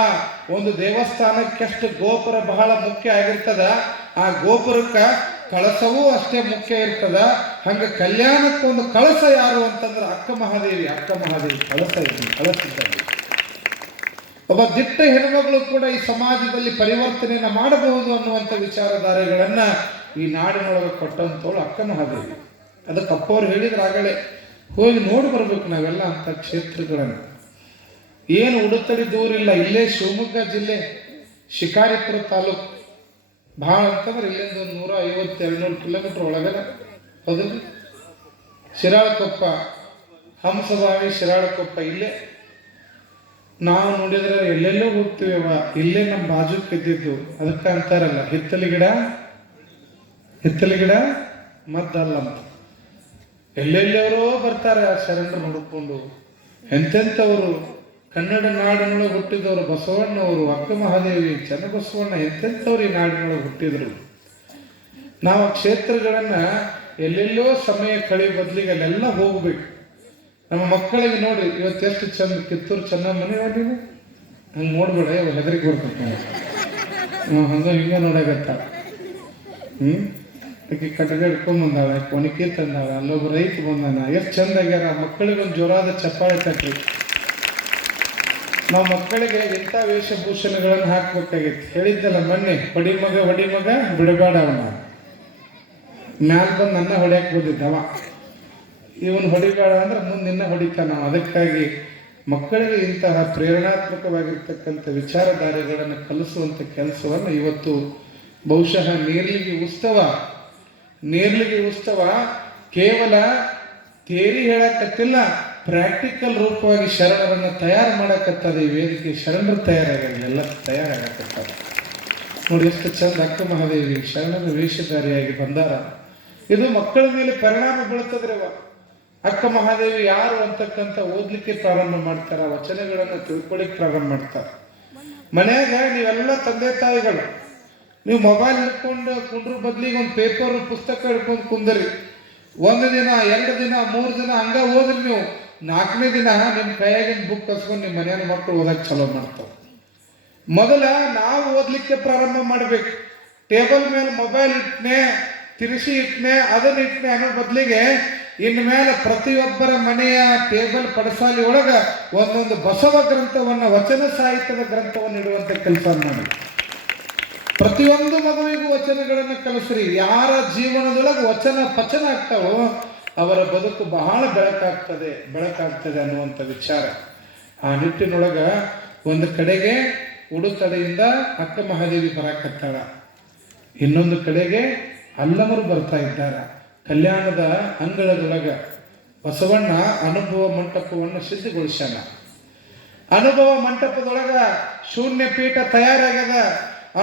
ಒಂದು ದೇವಸ್ಥಾನಕ್ಕೆಷ್ಟು ಗೋಪುರ ಬಹಳ ಮುಖ್ಯ ಆಗಿರ್ತದ, ಆ ಗೋಪುರಕ್ಕೆ ಕಳಸವೂ ಅಷ್ಟೇ ಮುಖ್ಯ ಇರ್ತದ. ಹಂಗೆ ಕಲ್ಯಾಣಕ್ಕೊಂದು ಕಳಸ ಯಾರು ಅಂತಂದ್ರೆ ಅಕ್ಕ ಮಹಾದೇವಿ ಕಳಸ ಕಳಸಿದ್ದಲ್ಲಿ ಒಬ್ಬ ದಿಟ್ಟ ಹೆಣ್ಮಗಳು ಕೂಡ ಈ ಸಮಾಜದಲ್ಲಿ ಪರಿವರ್ತನೆಯನ್ನು ಮಾಡಬಹುದು ಅನ್ನುವಂಥ ವಿಚಾರಧಾರೆಗಳನ್ನ ಈ ನಾಡಿನೊಳಗೆ ಕೊಟ್ಟಂತವಳು ಅಕ್ಕ ಮಹಾದೇವಿ. ಅದಕ್ಕೆ ಅಪ್ಪವ್ರು ಹೇಳಿದ್ರೆ ಆಗಲೇ ಹೋಗಿ ನೋಡಿ ಬರ್ಬೇಕು ನಾವೆಲ್ಲ ಅಂತ ಕ್ಷೇತ್ರಗಳನ್ನು. ಏನು ಉಡುತಡಿ ದೂರಿಲ್ಲ, ಇಲ್ಲೇ ಶಿವಮೊಗ್ಗ ಜಿಲ್ಲೆ ಶಿಕಾರಿಪುರ ತಾಲೂಕು ಭಾಳ ಅಂತಂದ್ರೆ ಇಲ್ಲಿಂದ 150-200 ಕಿಲೋಮೀಟರ್ ಒಳಗಡೆ ಹೌದಲ್ರಿ. ಶಿರಾಳಕೊಪ್ಪ, ಹಂಸಭಾವಿ ಶಿರಾಳಕೊಪ್ಪ ಇಲ್ಲೇ ನಾವು ನೋಡಿದ್ರೆ ಎಲ್ಲೆಲ್ಲೋ ಹೋಗ್ತೀವವ, ಇಲ್ಲೇ ನಮ್ಮ ಬಾಜುಕ್ ಇದ್ದಿದ್ದು. ಅದಕ್ಕೆ ಅಂತಾರಲ್ಲ ಹಿತ್ತಲಿ ಗಿಡ ಮದ್ದಲ್ಲ ಅಂತ. ಎಲ್ಲೆಲ್ಲವರೋ ಬರ್ತಾರೆ ಆ ಶರಣರು ನೋಡಿಕೊಂಡು. ಎಂತೆಂಥವರು ಕನ್ನಡ ನಾಡಿನೊಳಗೆ ಹುಟ್ಟಿದವರು, ಬಸವಣ್ಣವರು, ಅಕ್ಕ ಮಹಾದೇವಿ, ಚನ್ನಬಸವಣ್ಣ, ಎಂತೆಂಥವ್ರು ಈ ನಾಡಿನೊಳಗೆ ಹುಟ್ಟಿದ್ರು. ನಾವು ಆ ಕ್ಷೇತ್ರಗಳನ್ನು ಎಲ್ಲೆಲ್ಲೋ ಸಮಯ ಕಳಿ ಬದಲಿಗೆ ಅಲ್ಲೆಲ್ಲ ಹೋಗ್ಬೇಕು. ನಮ್ಮ ಮಕ್ಕಳಿಗೆ ನೋಡಿ ಇವತ್ತು ಎಷ್ಟು ಚಂದ ಕಿತ್ತೂರು ಚೆನ್ನಮ್ಮನೆ ನೀವು ಹಂಗೆ ನೋಡ್ಬೇಡ, ಹೆದರಿಗೆ ಬರ್ತೈತೆ ಹಿಂಗೆ ನೋಡಾಗತ್ತ. ಆಕೆ ಕಟ್ಟಗೆ ಹಿಡ್ಕೊಂಡ್ ಬಂದಾಳ, ಕೊಣಿಕೆ ತಂದಾಳ, ಅಲ್ಲೊಬ್ಬ ರೈತ ಬಂದಾನ, ಎಷ್ಟು ಚಂದ ಆಗ್ಯಾರ. ಮಕ್ಕಳಿಗೆ ಒಂದು ಜೋರಾದ ಚಪ್ಪಾಳೆ ತಟ್ರಿ. ನಾವು ಮಕ್ಕಳಿಗೆ ಇಂಥ ವೇಷಭೂಷಣಗಳನ್ನು ಹಾಕ್ಬೇಕಾಗಿತ್ತು. ಹೇಳಿದ್ದಲ್ಲ ಮೊನ್ನೆ, ಹೊಡಿ ಮಗ ಬಿಡಬೇಡ ಅವನ ಮ್ಯಾಲ ಬಂದು ನನ್ನ ಹೊಡ್ಯಾಕ್ ಬಂದಿದ್ದವ, ಇವನು ಹೊಡಿಬೇಡ ಅಂದ್ರೆ ಮುಂದೆ ನಿನ್ನ ಹೊಡಿತಾನ. ಅದಕ್ಕಾಗಿ ಮಕ್ಕಳಿಗೆ ಇಂತಹ ಪ್ರೇರಣಾತ್ಮಕವಾಗಿರ್ತಕ್ಕಂಥ ವಿಚಾರಧಾರೆಗಳನ್ನು ಕಲಿಸುವಂಥ ಕೆಲಸವನ್ನು ಇವತ್ತು ಬಹುಶಃ ನೇರ್ಲಿಗೆ ಉತ್ಸವ ಕೇವಲ ಥಿಯರಿ ಹೇಳಕತ್ತಿಲ್ಲ, ಪ್ರಾಕ್ಟಿಕಲ್ ರೂಪವಾಗಿ ಶರಣರನ್ನು ತಯಾರು ಮಾಡಕತ್ತದ. ಈ ವೇದಿಕೆ ಶರಣರು ತಯಾರಾಗಲ್ಲ, ಎಲ್ಲ ತಯಾರಾಗಕತ್ತದ. ನೋಡಿ ಎಷ್ಟು ಚಂದ ಅಕ್ಕ ಮಹಾದೇವಿ ಶರಣರ ವೇಷಧಾರಿಯಾಗಿ ಬಂದಾರ. ಇದು ಮಕ್ಕಳ ಮೇಲೆ ಪರಿಣಾಮ ಬೀಳ್ತದ್ರಿ. ಅಕ್ಕ ಮಹಾದೇವಿ ಯಾರು ಅಂತಕ್ಕಂಥ ಓದ್ಲಿಕ್ಕೆ ಪ್ರಾರಂಭ ಮಾಡ್ತಾರ, ವಚನಗಳನ್ನು ತಿಳ್ಕೊಳ್ಳಿಕ್ಕೆ ಪ್ರಾರಂಭ ಮಾಡ್ತಾರ. ಮನ್ಯಾಗ ನೀವೆಲ್ಲ ತಂದೆ ತಾಯಿಗಳು ನೀವು ಮೊಬೈಲ್ ಹಿಡ್ಕೊಂಡು ಕುಂಡ್ರ ಬದ್ಲಿಗೆ ಒಂದು ಪೇಪರ್ ಪುಸ್ತಕ ಹಿಡ್ಕೊಂಡು ಕುಂದರಿ. 1 ದಿನ 2 ದಿನ 3 ದಿನ ಹಂಗ ಓದ್ರಿ. ನೀವು 4ನೇ ದಿನ ನಿಮ್ಮ ಕೈಯಾಗಿನ ಬುಕ್ ಕಸ್ಕೊಂಡು ನಿಮ್ಮ ಮನೆಯ ಮಕ್ಕಳು ಓದಕ್ಕೆ ಚಲೋ ಮಾಡ್ತಾವೆ. ಮೊದಲ ನಾವು ಓದ್ಲಿಕ್ಕೆ ಪ್ರಾರಂಭ ಮಾಡ್ಬೇಕು. ಟೇಬಲ್ ಮೇಲೆ ಮೊಬೈಲ್ ಇಟ್ನೆ, ತಿರ್ಸಿ ಇಟ್ನೆ, ಅದನ್ನ ಇಟ್ನೆ ಅನ್ನೋ ಬದಲಿಗೆ ಇನ್ನು ಮೇಲೆ ಪ್ರತಿಯೊಬ್ಬರ ಮನೆಯ ಟೇಬಲ್ ಪಡಸಾಲಿ ಒಳಗ ಒಂದೊಂದು ಬಸವ ಗ್ರಂಥವನ್ನ, ವಚನ ಸಾಹಿತ್ಯದ ಗ್ರಂಥವನ್ನು ಇಡುವಂತ ಕೆಲಸ ಮಾಡಿ. ಪ್ರತಿಯೊಂದು ಮಗುವಿಗೂ ವಚನಗಳನ್ನು ಕಲಿಸ್ರಿ. ಯಾರ ಜೀವನದೊಳಗೆ ವಚನ ಪಚನ ಆಗ್ತಾವೋ ಅವರ ಬದುಕು ಬಹಳ ಬೆಳಕಾಗ್ತದೆ ಅನ್ನುವಂಥ ವಿಚಾರ. ಆ ನಿಟ್ಟಿನೊಳಗ ಒಂದು ಕಡೆಗೆ ಉಡುತಡೆಯಿಂದ ಅಕ್ಕ ಮಹಾದೇವಿ ಬರಾಕತ್ತಾಳ, ಇನ್ನೊಂದು ಕಡೆಗೆ ಅಲ್ಲಮರು ಬರ್ತಾ ಇದ್ದಾರ. ಕಲ್ಯಾಣದ ಅಂಗಳದೊಳಗ ಬಸವಣ್ಣ ಅನುಭವ ಮಂಟಪವನ್ನು ಸಿದ್ಧಗೊಳಿಸ್ಯಾನ. ಅನುಭವ ಮಂಟಪದೊಳಗ ಶೂನ್ಯ ಪೀಠ ತಯಾರಾಗ್ಯದ.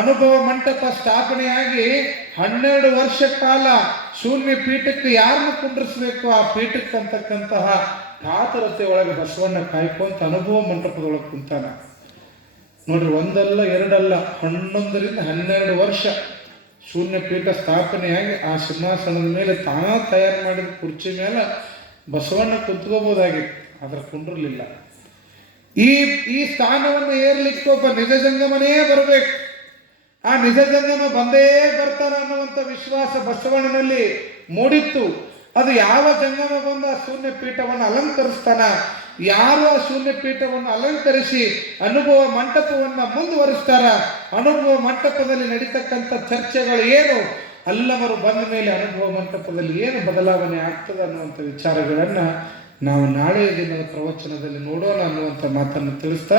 ಅನುಭವ ಮಂಟಪ ಸ್ಥಾಪನೆಯಾಗಿ 12 ವರ್ಷ ಕಾಲ ಶೂನ್ಯ ಪೀಠಕ್ಕೆ ಯಾರನ್ನು ಕುಂಡ್ರಿಸ್ಬೇಕು ಆ ಪೀಠಕ್ಕೆ ಅಂತಕ್ಕಂತಹ ಕಾತರತೆ ಒಳಗೆ ಬಸವಣ್ಣ ಕಾಯ್ಕೊಂತ ಅನುಭವ ಮಂಟಪದೊಳಗೆ ಕುಂತಾನ. ನೋಡ್ರಿ, 1 ಅಲ್ಲ 2 ಅಲ್ಲ, 11ರಿಂದ 12 ವರ್ಷ ಶೂನ್ಯ ಪೀಠ ಸ್ಥಾಪನೆಯಾಗಿ ಆ ಸಿಂಹಾಸನದ ಮೇಲೆ ತಯಾರು ಮಾಡಿದ ಕುರ್ಚಿ ಮೇಲೆ ಬಸವಣ್ಣ ಕುಂತ್ಕೋಬಹುದಾಗಿತ್ತು, ಆದ್ರೆ ಕುಂಡ್ರಲಿಲ್ಲ. ಈ ಸ್ಥಾನವನ್ನು ಏರ್ಲಿಕ್ಕೆ ಒಬ್ಬ ನಿಜ ಜಂಗಮನೇ ಬರಬೇಕು. ಆ ನಿಜ ಜಂಗಮ ಬಂದೇ ಬರ್ತಾನ ಅನ್ನುವಂಥ ವಿಶ್ವಾಸ ಬಸವಣ್ಣನಲ್ಲಿ ಮೂಡಿತ್ತು. ಅದು ಯಾವ ಜಂಗಮ ಬಂದ ಆ ಶೂನ್ಯ ಪೀಠವನ್ನು ಅಲಂಕರಿಸ್ತಾನ, ಯಾರು ಆ ಶೂನ್ಯ ಪೀಠವನ್ನು ಅಲಂಕರಿಸಿ ಅನುಭವ ಮಂಟಪವನ್ನು ಮುಂದುವರಿಸ್ತಾರ, ಅನುಭವ ಮಂಟಪದಲ್ಲಿ ನಡೀತಕ್ಕಂಥ ಚರ್ಚೆಗಳು ಏನು, ಅಲ್ಲವರು ಬಂದ ಮೇಲೆ ಅನುಭವ ಮಂಟಪದಲ್ಲಿ ಏನು ಬದಲಾವಣೆ ಆಗ್ತದೆ ಅನ್ನುವಂಥ ವಿಚಾರಗಳನ್ನು ನಾವು ನಾಳೆಯ ದಿನದ ಪ್ರವಚನದಲ್ಲಿ ನೋಡೋಣ ಅನ್ನುವಂಥ ಮಾತನ್ನು ತಿಳಿಸ್ತಾ,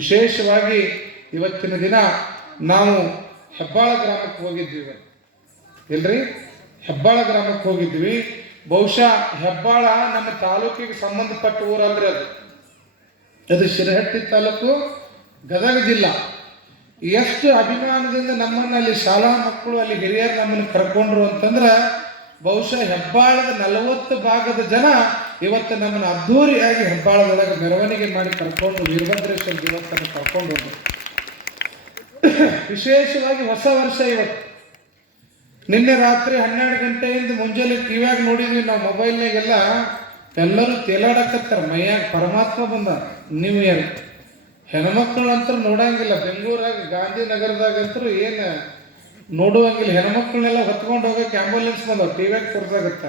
ವಿಶೇಷವಾಗಿ ಇವತ್ತಿನ ದಿನ ನಾವು ಹೆಬ್ಬಾಳ ಗ್ರಾಮಕ್ಕೆ ಹೋಗಿದ್ವಿ. ಎಲ್ರಿ, ಹೆಬ್ಬಾಳ ಗ್ರಾಮಕ್ಕೆ ಹೋಗಿದ್ವಿ. ಬಹುಶಃ ಹೆಬ್ಬಾಳ ನಮ್ಮ ತಾಲೂಕಿಗೆ ಸಂಬಂಧಪಟ್ಟ ಊರಲ್ರಿ. ಅದು ಶಿರಹಟ್ಟಿ ತಾಲೂಕು, ಗದಗ ಜಿಲ್ಲಾ. ಎಷ್ಟು ಅಭಿಮಾನದಿಂದ ನಮ್ಮನ್ನು ಅಲ್ಲಿ ಶಾಲಾ ಮಕ್ಕಳು, ಅಲ್ಲಿ ಹಿರಿಯರು ನಮ್ಮನ್ನು ಕರ್ಕೊಂಡ್ರು ಅಂತಂದ್ರೆ ಬಹುಶಃ ಹೆಬ್ಬಾಳದ 40 ಭಾಗದ ಜನ ಇವತ್ತು ನಮ್ಮನ್ನು ಅದ್ಧೂರಿಯಾಗಿ ಹೆಬ್ಬಾಳದೊಳಗೆ ಮೆರವಣಿಗೆ ಮಾಡಿ ಕರ್ಕೊಂಡು ವೀರಭದ್ರೇಶ್ವರ ದೇವಸ್ಥಾನ ಕರ್ಕೊಂಡು ಹೋದ್ರು. ವಿಶೇಷವಾಗಿ ಹೊಸ ವರ್ಷ ಇವತ್ತು. ನಿನ್ನೆ ರಾತ್ರಿ 12 ಗಂಟೆಯಿಂದ ಮುಂಜಾನೆ ಟಿವಿಯಾಗ ನೋಡಿದ್ವಿ ನಾವು, ಮೊಬೈಲ್ನಾಗೆಲ್ಲ ಎಲ್ಲರೂ ತೇಲಾಡಕತ್ತಾರ. ಮೈಯಾಗ ಪರಮಾತ್ಮ ಬಂದ ನ್ಯೂ ಇಯರ್ ಹೆಣ್ಮಕ್ಳಂತೂ ನೋಡಂಗಿಲ್ಲ. ಬೆಂಗಳೂರಾಗ ಗಾಂಧಿನಗರದಾಗಂತೂ ಏನು ನೋಡುವಂಗಿಲ್ಲ. ಹೆಣ್ಮಕ್ಳನ್ನೆಲ್ಲ ಹೊತ್ಕೊಂಡು ಹೋಗಕ್ಕೆ ಆಂಬುಲೆನ್ಸ್ ಬಂದವು, ಟಿವಿಯಾಗ ತೋರ್ಸಾಗತ್ತ.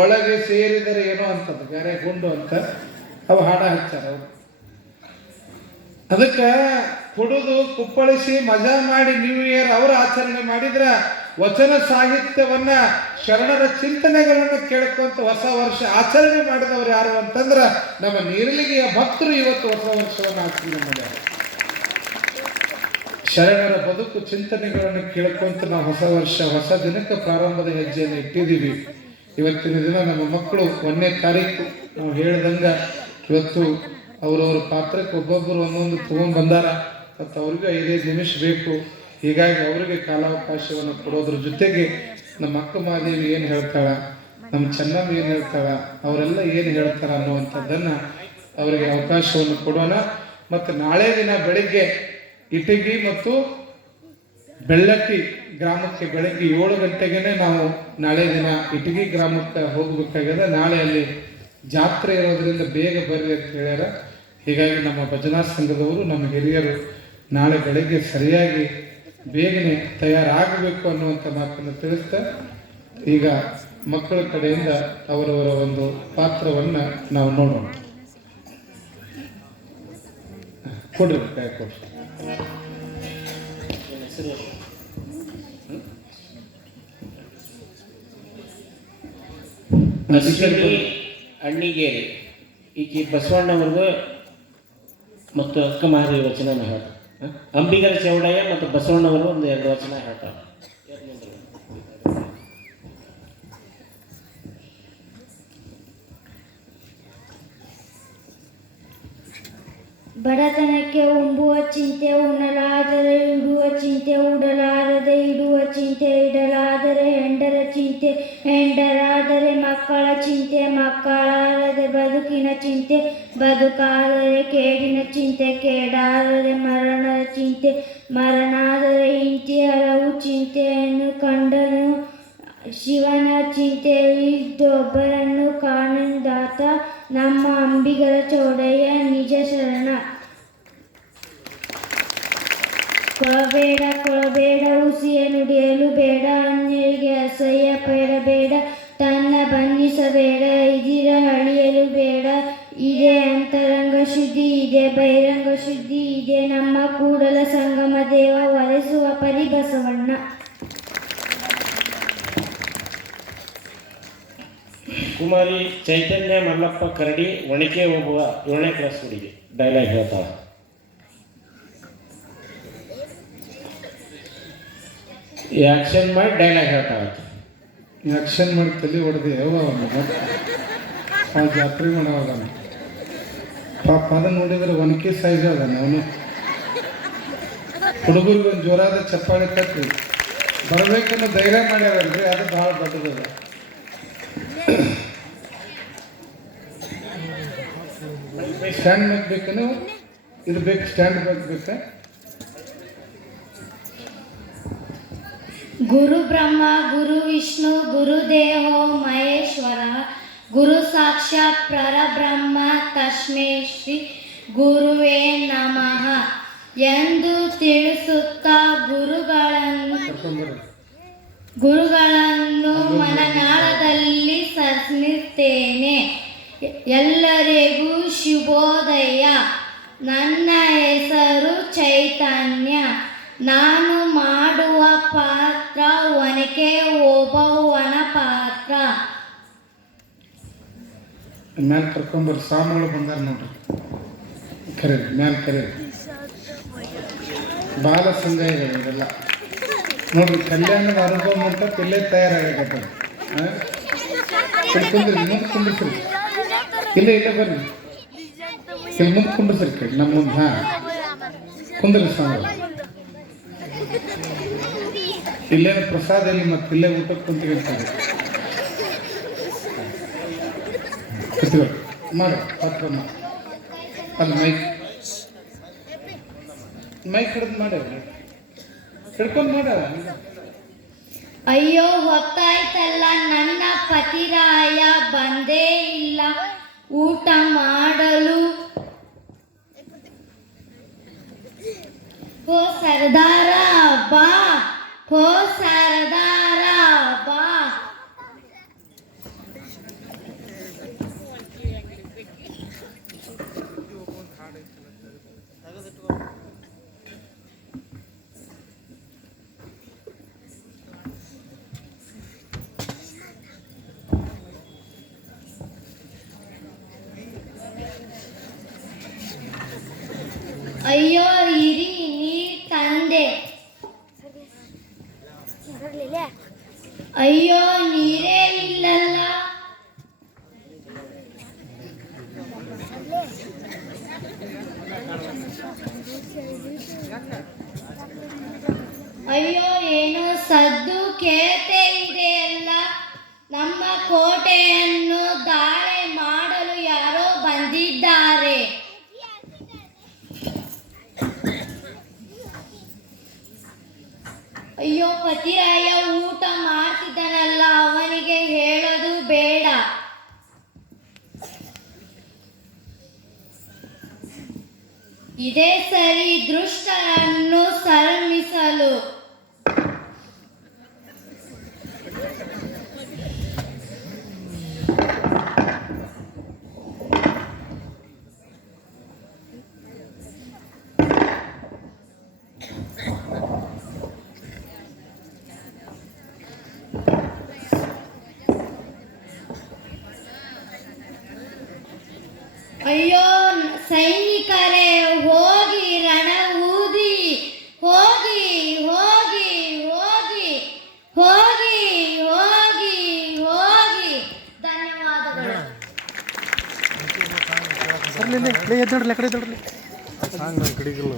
ಒಳಗೆ ಸೇರಿದರೆ ಏನೋ ಅಂತದ್ದು ಬೇರೆ ಗುಂಡು ಅಂತ ಅವು ಹಾಡ ಹಚ್ಚಾರ ಅವರು. ಅದಕ್ಕೆ ಕುಡಿದು ಕುಪ್ಪಳಿಸಿ ಮಜಾ ಮಾಡಿ ನ್ಯೂ ಇಯರ್ ಅವರು ಆಚರಣೆ ಮಾಡಿದ್ರ ವಚನ ಸಾಹಿತ್ಯವನ್ನ ಶರಣರ ಚಿಂತನೆಗಳನ್ನ ಕೇಳ್ಕೊಂತ ಹೊಸ ವರ್ಷ ಆಚರಣೆ ಮಾಡಿದವರು ಯಾರು ಅಂತಂದ್ರ ನಮ್ಮ ನೀರಲಿಗೆಯ ಭಕ್ತರು ಇವತ್ತು ಹೊಸ ವರ್ಷವನ್ನು ಆಚರಣೆ ಮಾಡ್ಯಾರ. ಶರಣರ ಬದುಕು ಚಿಂತನೆಗಳನ್ನು ಕೇಳ್ಕೊಂತ ನಾವು ಹೊಸ ವರ್ಷ ಹೊಸ ದಿನಕ್ಕೆ ಪ್ರಾರಂಭದ ಹೆಜ್ಜೆಯನ್ನು ಇಟ್ಟಿದ್ದೀವಿ. ಇವತ್ತಿನ ದಿನ ನಮ್ಮ ಮಕ್ಕಳು 1ನೇ ತಾರೀಕು ನಾವು ಹೇಳ್ದಂಗ ಇವತ್ತು ಅವರವ್ರ ಪಾತ್ರಕ್ಕೆ ಒಬ್ಬೊಬ್ಬರು ಒಂದೊಂದು ತಗೊಂಡು ಬಂದಾರ. ಮತ್ತು ಅವ್ರಿಗೂ 5-5 ನಿಮಿಷ ಬೇಕು. ಹೀಗಾಗಿ ಅವರಿಗೆ ಕಾಲಾವಕಾಶವನ್ನು ಕೊಡೋದ್ರ ಜೊತೆಗೆ ನಮ್ಮ ಅಕ್ಕ ಮಾದೇವಿ ಏನು ಹೇಳ್ತಾಳ, ನಮ್ಮ ಚೆನ್ನಮ್ಮ ಏನು ಹೇಳ್ತಾಳ, ಅವರೆಲ್ಲ ಏನು ಹೇಳ್ತಾರ ಅನ್ನುವಂಥದ್ದನ್ನು ಅವರಿಗೆ ಅವಕಾಶವನ್ನು ಕೊಡೋಣ. ಮತ್ತು ನಾಳೆ ದಿನ ಬೆಳಿಗ್ಗೆ ಇಟಗಿ ಮತ್ತು ಬೆಳ್ಳಟ್ಟಿ ಗ್ರಾಮಕ್ಕೆ ಬೆಳಗ್ಗೆ 7 ಗಂಟೆಗೆ ನಾವು ನಾಳೆ ದಿನ ಇಟಗಿ ಗ್ರಾಮಕ್ಕೆ ಹೋಗಬೇಕಾಗಿದೆ. ನಾಳೆ ಅಲ್ಲಿ ಜಾತ್ರೆ ಇರೋದ್ರಿಂದ ಬೇಗ ಬರ್ರಿ ಅಂತ ಹೇಳ್ಯಾರ. ಹೀಗಾಗಿ ನಮ್ಮ ಭಜನಾ ಸಂಘದವರು, ನಮ್ಮ ಹಿರಿಯರು ನಾಳೆ ಬೆಳಗ್ಗೆ ಸರಿಯಾಗಿ ಬೇಗನೆ ತಯಾರಾಗಬೇಕು ಅನ್ನುವಂಥ ಮಾತನ್ನು ತಿಳಿಸ್ತಾ ಈಗ ಮಕ್ಕಳ ಕಡೆಯಿಂದ ಅವರವರ ಒಂದು ಪಾತ್ರವನ್ನು ನಾವು ನೋಡೋಣ. ಕೊಡ್ರಿ ಕೈ ಕೊಡ್ರಿ. ಅಣ್ಣಿಗೇರಿ ಈಕಿ ಬಸವಣ್ಣವ್ರದ್ದು ಮತ್ತು ಅಕ್ಕ ಮಹಾದೇವಿ ವಚನ ಹೇಳ್ತಾರೆ. ಅಂಬಿಗರ ಚೌಡಯ್ಯ ಮತ್ತು ಬಸವಣ್ಣವರು 1-2 ವಚನ ಹೇಳ್ತಾರೆ. ಬಡತನಕ್ಕೆ ಉಂಬುವ ಚಿಂತೆ ಉಣ್ಣಲಾದರೆ ಇಡುವ ಚಿಂತೆ ಉಡಲಾರದೆ ಇಡುವ ಚಿಂತೆ ಇಡಲಾದರೆ ಹೆಂಡರ ಚಿಂತೆ ಹೆಂಡರಾದರೆ ಮಕ್ಕಳ ಚಿಂತೆ ಮಕ್ಕಳಾದರೆ ಬದುಕಿನ ಚಿಂತೆ ಬದುಕಾದರೆ ಕೇಡಿನ ಚಿಂತೆ ಕೇಡಾದರೆ ಮರಣದ ಚಿಂತೆ ಮರಣಾದರೆ ಇಂತಿ ಹಲವು ಚಿಂತೆಯನ್ನು ಕಂಡನು ಶಿವನ ಚಿಂತೆ ಇದ್ದೊಬ್ಬರನ್ನು ಕಾಣದಾತ ನಮ್ಮ ಅಂಬಿಗರ ಚೌಡಯ್ಯ ನಿಜ ಶರಣ. ಕೊಳಬೇಡ ಹುಸಿಯ ನುಡಿಯಲು ಬೇಡ, ಅನ್ಯರಿಗೆ ಅಸಹ್ಯ ಪಡಬೇಡ, ತನ್ನ ಬಣ್ಣಿಸಬೇಡ, ಇದಿರ ಅಳಿಯಲು ಬೇಡ. ಇದೆ ಅಂತರಂಗ ಶುದ್ಧಿ, ಇದೆ ಬಹಿರಂಗ ಶುದ್ಧಿ, ಇದೆ ನಮ್ಮ ಕೂಡಲ ಸಂಗಮ ದೇವ ಒಲಿಸುವ ಪರಿ ಬಸವಣ್ಣ. ಕುಮಾರಿ ಚೈತನ್ಯ ಮಲ್ಲಪ್ಪ ಕರಡಿ ಒಣಕೆ ಹೋಗುವ 7ನೇ ಕ್ಲಾಸ್ ಹುಡುಗಿ ಡೈಲಾಗ್ ಹೇಳ್ತಾಳ. ಆಕ್ಷನ್ ಮಾಡಿ ಡೈಲಾಗ್ ಹೇಳ್ತಾಳ. ಆಕ್ಷನ್ ಮಾಡಿ ತಲೆ ಹೊಡೆದು ಯಾವ ಜಾತ್ರೆ ಮಾಡೋದ ಪಾಪ ಅದನ್ನು ನೋಡಿದ್ರೆ ಒನಕೆ ಸೈಜ್ ಅದಾನೆ ಅವನು. ಹುಡುಗರಿಗೆ ಒಂದು ಜೋರಾದ ಚಪ್ಪಾಳೆ ತಟ್ಟಿ ಬರಬೇಕನ್ನೋ ಧೈರ್ಯ ಮಾಡ್ಯಾರಲ್ರಿ, ಅದು ಭಾಳ ದೊಡ್ಡದದ. ಸ್ಟ್ಯಾಂಡ್ ಬೇಕೇನು ಇದು ಬೇಕು, ಸ್ಟ್ಯಾಂಡ್ ಬೇಕಾ? ಗುರು ಬ್ರಹ್ಮ ಗುರು ವಿಷ್ಣು ಗುರುದೇವೋ ಮಹೇಶ್ವರ ಗುರು ಸಾಕ್ಷಾತ್ ಪರಬ್ರಹ್ಮ ತಸ್ಮೈ ಶ್ರೀ ಗುರುವೇ ನಮಃ ಎಂದು ತಿಳಿಸುತ್ತಾ ಗುರುಗಳನ್ನು ಮನನಾಳದಲ್ಲಿ ಸ್ಮರಿಸುತ್ತೇನೆ. ಎಲ್ಲರಿಗೂ ಶುಭೋದಯ. ನನ್ನ ಹೆಸರು ಚೈತನ್ಯ. ನಾನು ಮಾಡುವ ಪಾತ್ರ ಒನಕೆ ಓಬವ್ವನ ಪಾತ್ರ. ಮ್ಯಾಲೆ ಕರ್ಕೊಂಬರ್ರಿ, ಸ್ವಾಮಿಗಳು ಬಂದಾರ ನೋಡ್ರಿ, ಕರೀರಿ ಮ್ಯಾಲೆ ಕರೀರಿ. ಬಾಲ ಸಂಘಗಳು ಇದೆಲ್ಲ ನೋಡ್ರಿ, ಕಲ್ಯಾಣದ ಅನುಭವ ಅಂತ ಇಲ್ಲೇ ತಯಾರಾಗತ್ತೆ. ಕುಂದ್ರಿ, ಮುಂದೆ ಕುಂಡಿಸ್ರಿ, ಇಲ್ಲೇ ಬರ್ರಿ, ಇಲ್ಲಿ ಮುಂದೆ ಕುಂಡಿಸ್ರಿ ಕೈ ನಮ್ಮ ಮುಂದೆ. ಹಾಂ ಕುಂದ್ರಿ ಸ್ವಾಮಿ, ಇಲ್ಲೇನು ಪ್ರಸಾದ ಇಲ್ಲಿ ಮತ್ತೆ ಇಲ್ಲೇ ಊಟಕ್ಕೆ ಕುಂತಿರ್ತಾರೆ. ಮಾಡ ಪಾತ್ರ ಅಲ್ಲಿ ಮೈಕ್ ಹಿಡಿದು ಮಾಡ್ಯಾವ್ರಿ, ಹಿಡ್ಕೊಂಡು ಮಾಡ್ಯಾವ. ಅಯ್ಯೋ ಹೊತ್ತಾಯ್ತಲ್ಲ, ನನ್ನ ಪತಿರಾಯ ಬಂದೇ ಇಲ್ಲ ಊಟ ಮಾಡಲು. ಹೋ ಸರ್ದಾರ ಬಾ, ಹೋ ಸರ್ದಾರ ಬಾ. ಅಯ್ಯೋ ಇರಿ ನೀರ್ ತಂದೆ. ಅಯ್ಯೋ ನೀರೇ ಇಲ್ಲಲ್ಲ. ಅಯ್ಯೋ ಏನೋ ಸದ್ದು ಕೇಳ್ತೆ ಇದೆ ಅಲ್ಲ. ನಮ್ಮ ಕೋಟೆಯನ್ನು ದಾಳಿ ಮಾಡಲು ಯಾರೋ ಬಂದಿದ್ದಾರೆ. ಅಯ್ಯೋ ಪತಿರಾಯ ಊಟ ಮಾಡ್ತಿದ್ದಾನಲ್ಲ, ಅವನಿಗೆ ಹೇಳೋದು ಬೇಡ. ಇದೇ ಸರಿ ದುಷ್ಟರನ್ನು ಸಂಹರಿಸಲು. ಅಯ್ಯೋ ಸೈನಿಕರೇ ಹೋಗಿ ರಣ ಊದಿ, ಹೋಗಿ ಹೋಗಿ ಹೋಗಿ ಹೋಗಿ ಹೋಗಿ ಹೋಗಿ. ಧನ್ಯವಾದಗಳು. ಎದ್ದೋಡ್ಲಿ ಕಡೆ ಎದ್ದೋಡ್ಲಿ ಸಾಂಗ್ ನನ್ನ ಕಡೆಗಿಲ್ಲ